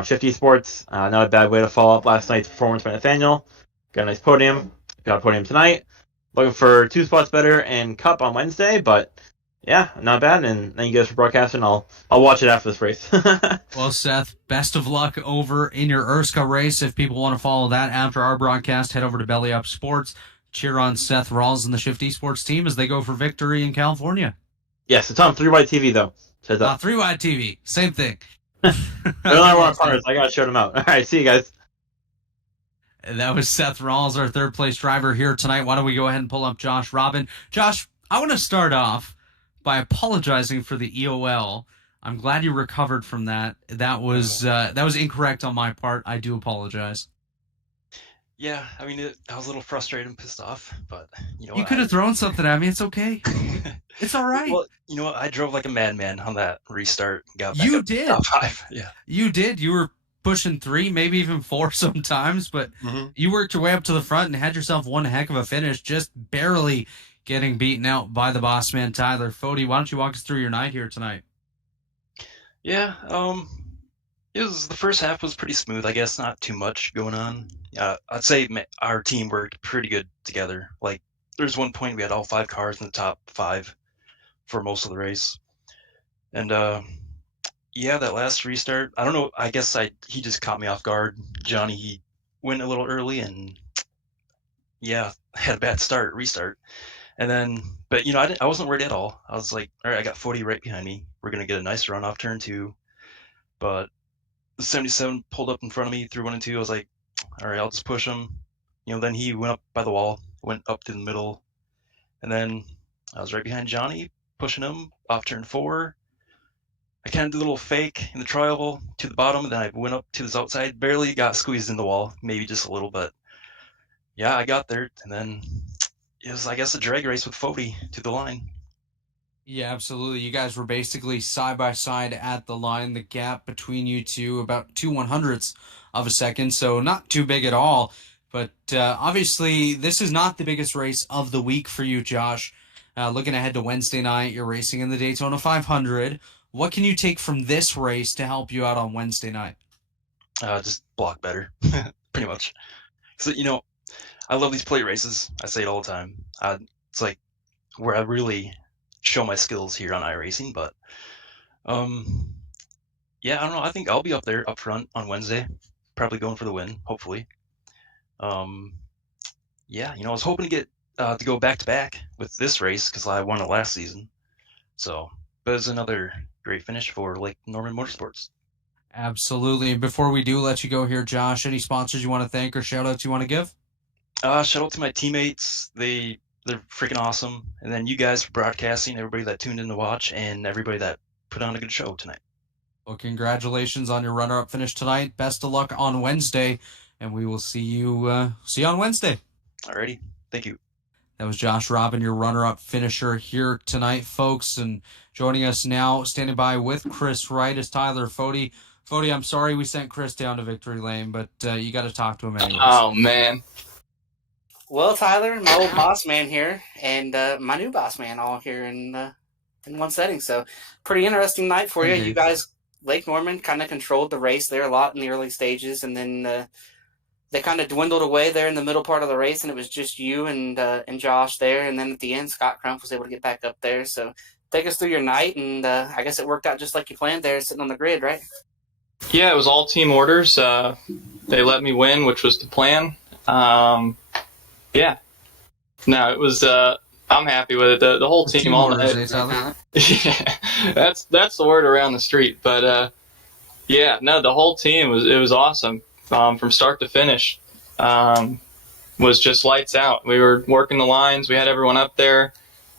Shift Esports, not a bad way to follow up last night's performance by Nathaniel. Got a nice podium. Got a podium tonight. Looking for 2 spots better in Cup on Wednesday, but yeah, not bad. And thank you guys for broadcasting. I'll watch it after this race. Well, Seth, best of luck over in your Erska race. If people want to follow that after our broadcast, head over to Belly Up Sports. Cheer on Seth Rawls and the Shift Esports team as they go for victory in California. Yes, it's on 3-wide TV, though. 3-wide TV. Same thing. I got to show them out. All right, see you guys. And that was Seth Rawls, our third place driver here tonight. Why don't we go ahead and pull up Josh Robin? Josh, I want to start off by apologizing for the EOL. I'm glad you recovered from that. That was incorrect on my part. I do apologize. Yeah, I mean, I was a little frustrated and pissed off, but you could have thrown something at me. It's okay. It's all right. Well, you know what? I drove like a madman on that restart. Got back you up did. To top 5. Yeah. You did. You were pushing 3, maybe even 4 sometimes, but you worked your way up to the front and had yourself one heck of a finish, just barely getting beaten out by the boss man, Tyler Fody. Why don't you walk us through your night here tonight? Yeah, it was the first half was pretty smooth. I guess not too much going on. I'd say our team worked pretty good together. Like, there's one point we had all 5 cars in the top 5 for most of the race, and yeah, that last restart, I don't know. I guess he just caught me off guard. Johnny, he went a little early and yeah, had a bad restart, and then but I wasn't worried at all. I was like, all right, I got 40 right behind me. We're gonna get a nice run off turn 2, but the 77 pulled up in front of me through 1 and 2. I was like, all right, I'll just push him. Then he went up by the wall, went up to the middle, and then I was right behind Johnny, pushing him off turn 4. I kind of did a little fake in the tri-oval to the bottom, and then I went up to this outside, barely got squeezed in the wall, maybe just a little, but yeah, I got there, and then it was, I guess, a drag race with Fody to the line. Yeah, absolutely. You guys were basically side by side at the line. The gap between you two about 2/100ths of a second, so not too big at all. But obviously, this is not the biggest race of the week for you, Josh. Looking ahead to Wednesday night, you're racing in the Daytona 500. What can you take from this race to help you out on Wednesday night? Just block better, pretty much. So I love these plate races. I say it all the time. It's like where I really show my skills here on iRacing. But yeah, I don't know. I think I'll be up there up front on Wednesday, probably going for the win, hopefully. Um, yeah, I was hoping to get to go back to back with this race because I won it last season. So, but it's another great finish for Lake Norman Motorsports. Absolutely. And before we do let you go here, Josh, any sponsors you want to thank or shout outs you want to give? Shout out to my teammates. They're freaking awesome. And then you guys for broadcasting, everybody that tuned in to watch, and everybody that put on a good show tonight. Well, congratulations on your runner-up finish tonight. Best of luck on Wednesday, and we will see you on Wednesday. Alrighty. Thank you. That was Josh Robin, your runner-up finisher here tonight, folks. And joining us now, standing by with Chris Wright, is Tyler Fody. Fody, I'm sorry we sent Chris down to victory lane, but you got to talk to him anyways. Oh, man. Well, Tyler, my old boss man here, and my new boss man all here in one setting. So, pretty interesting night for you. Indeed. You guys, Lake Norman, kind of controlled the race there a lot in the early stages, and then they kind of dwindled away there in the middle part of the race, and it was just you and Josh there. And then at the end, Scott Crump was able to get back up there. So, take us through your night, and I guess it worked out just like you planned there, sitting on the grid, right? Yeah, it was all team orders. They let me win, which was the plan. Yeah. No, it was. I'm happy with it. The whole team, all that. Yeah, that's the word around the street. But yeah, no, the whole team was awesome from start to finish. Was just lights out. We were working the lines. We had everyone up there.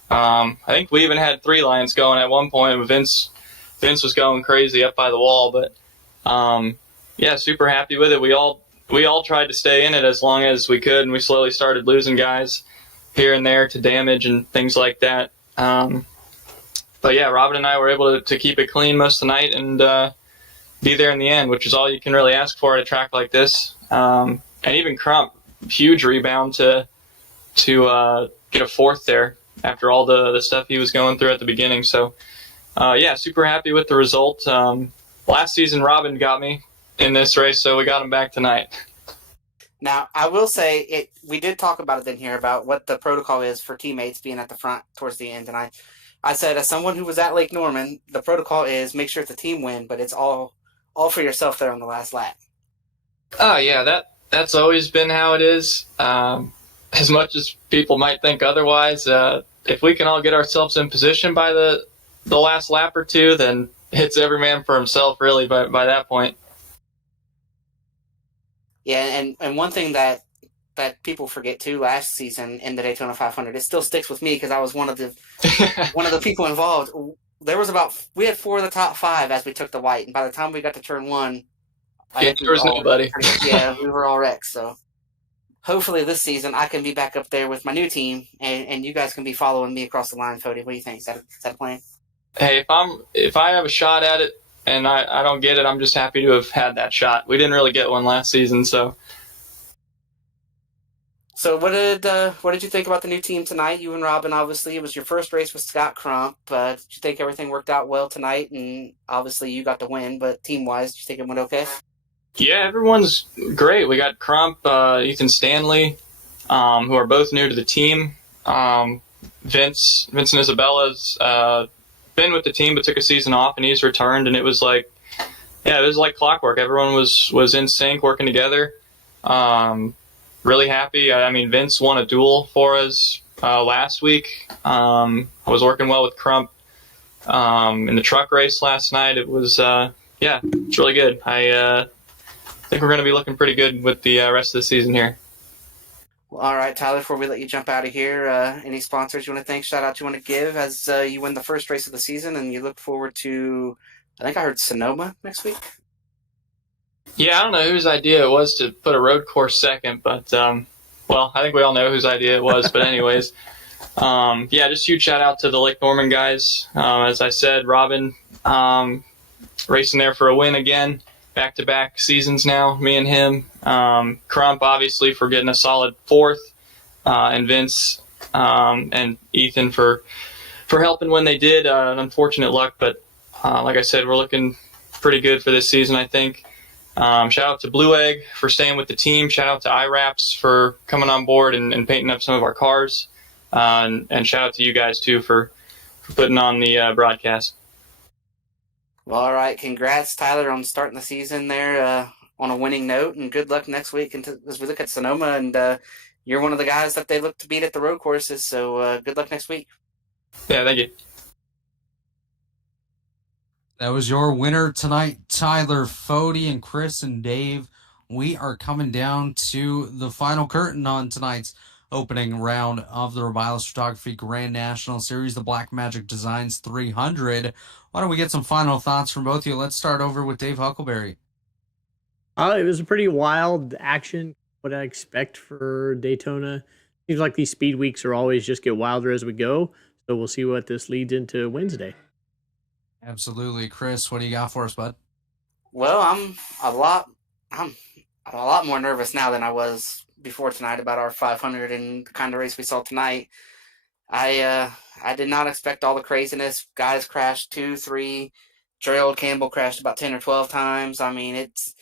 I think we even had 3 lines going at one point. Vince was going crazy up by the wall, but yeah, super happy with it. We all tried to stay in it as long as we could, and we slowly started losing guys here and there to damage and things like that. But yeah, Robin and I were able to keep it clean most of the night and be there in the end, which is all you can really ask for at a track like this. And even Crump, huge rebound to get a 4th there after all the stuff he was going through at the beginning. So yeah, super happy with the result. Last season, Robin got me in this race, so we got him back tonight. Now, I will say we did talk about it in here about what the protocol is for teammates being at the front towards the end. And I said, as someone who was at Lake Norman, the protocol is make sure it's a team win, but it's all for yourself there on the last lap. Oh, yeah, that's always been how it is. As much as people might think otherwise, if we can all get ourselves in position by the last lap or two, then it's every man for himself, really, by that point. Yeah, and one thing that people forget too last season in the Daytona 500, it still sticks with me because I was one of the people involved. We had 4 of the top 5 as we took the white, and by the time we got to turn 1, there was nobody. Yeah, we were all wrecked. So hopefully this season I can be back up there with my new team, and you guys can be following me across the line, Cody. What do you think? Is that a plan? Hey, if I have a shot at it and I don't get it, I'm just happy to have had that shot. We didn't really get one last season, so. So what did you think about the new team tonight? You and Robin, obviously, it was your first race with Scott Crump. Did you think everything worked out well tonight? And obviously you got the win, but team-wise, did you think it went okay? Yeah, everyone's great. We got Crump, Ethan Stanley, who are both new to the team. Vince and Isabella's been with the team but took a season off, and he's returned, and it was like clockwork. Everyone was in sync, working together. Really happy. I mean, Vince won a duel for us last week. I was working well with Crump in the truck race last night. It was it's really good. I think we're going to be looking pretty good with the rest of the season here. All right, Tyler, before we let you jump out of here, any sponsors you want to thank, shout out you want to give as you win the first race of the season and you look forward to, I think I heard Sonoma next week? Yeah, I don't know whose idea it was to put a road course second, but, I think we all know whose idea it was. But anyways, Yeah, just huge shout out to the Lake Norman guys. As I said, Robin racing there for a win again, back-to-back seasons now, me and him. Crump, obviously, for getting a solid fourth, and Vince and Ethan for helping when they did. Unfortunate luck, but like I said, we're looking pretty good for this season, I think. Shout out to Blue Egg for staying with the team. Shout out to iWraps for coming on board and painting up some of our cars. And shout out to you guys, too, for putting on the broadcast. Well, all right. Congrats, Tyler, on starting the season there on a winning note, and good luck next week as we look at Sonoma. And you're one of the guys that they look to beat at the road courses, so good luck next week. Yeah, thank you. That was your winner tonight, Tyler Fody, and Chris and Dave. We are coming down to the final curtain on tonight's opening round of the Rebilas Photography Grand National Series, the Black Magic Designs 300. Why don't we get some final thoughts from both of you? Let's start over with Dave Huckleberry. It was a pretty wild action. What I expect for Daytona. Seems like these speed weeks are always just get wilder as we go. So we'll see what this leads into Wednesday. Absolutely. Chris, what do you got for us, bud? Well, I'm a lot more nervous now than I was before tonight about our 500 and the kind of race we saw tonight. I did not expect all the craziness. Guys crashed 2, 3. Gerald Campbell crashed about 10 or 12 times. I mean, it's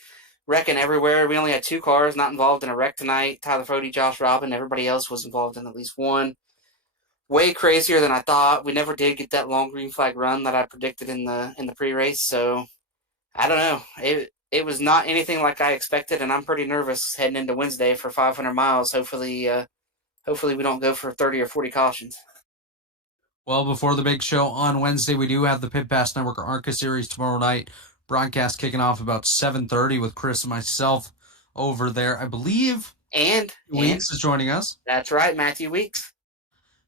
wrecking everywhere. We only had 2 cars not involved in a wreck tonight. Tyler Fody, Josh Robin, everybody else was involved in at least one. Way crazier than I thought. We never did get that long green flag run that I predicted in the pre-race. So I don't know. It was not anything like I expected, and I'm pretty nervous heading into Wednesday for 500 miles. Hopefully we don't go for 30 or 40 cautions. Well, before the big show on Wednesday, we do have the Pit Pass Network ARCA Series tomorrow night. Broadcast kicking off about 7:30 with Chris and myself over there. I believe And Weeks is joining us. That's right, Matthew Weeks.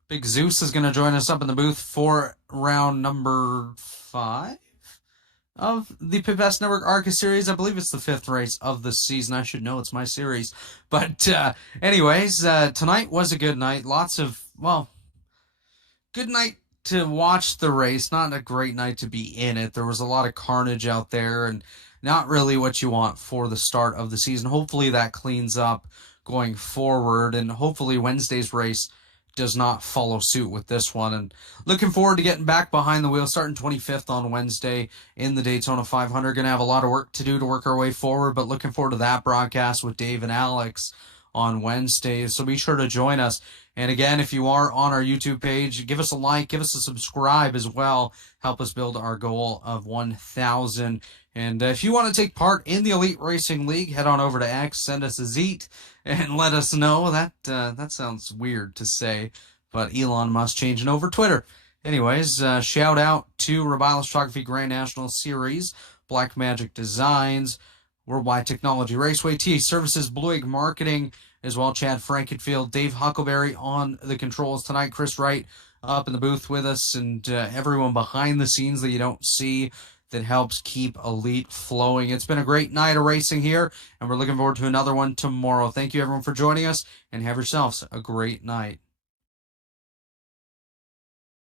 Big Zeus is going to join us up in the booth for round number 5 of the Pit Pass Network ARCA Series. I believe it's the 5th race of the season. I should know, it's my series. But anyways, tonight was a good night. Good night to watch the race. Not a great night to be in it. There was a lot of carnage out there and not really what you want for the start of the season. Hopefully that cleans up going forward, and hopefully Wednesday's race does not follow suit with this one. And looking forward to getting back behind the wheel, starting 25th on Wednesday in the Daytona 500. Going to have a lot of work to do to work our way forward, but looking forward to that broadcast with Dave and Alex on Wednesday. So be sure to join us. And again, if you are on our YouTube page, give us a like, give us a subscribe as well. Help us build our goal of 1,000. And if you want to take part in the Elite Racing League, head on over to X, send us a zeet, and let us know. That sounds weird to say, but Elon Musk changing over Twitter. Anyways, shout out to Rebilas Photography Grand National Series, Black Magic Designs, Worldwide Technology Raceway, TA Services, Blue Egg Marketing, as well Chad Frankenfield, Dave Huckleberry on the controls tonight, Chris Wright up in the booth with us, and everyone behind the scenes that you don't see that helps keep Elite flowing. It's been a great night of racing here, and we're looking forward to another one tomorrow. Thank you, everyone, for joining us, and have yourselves a great night.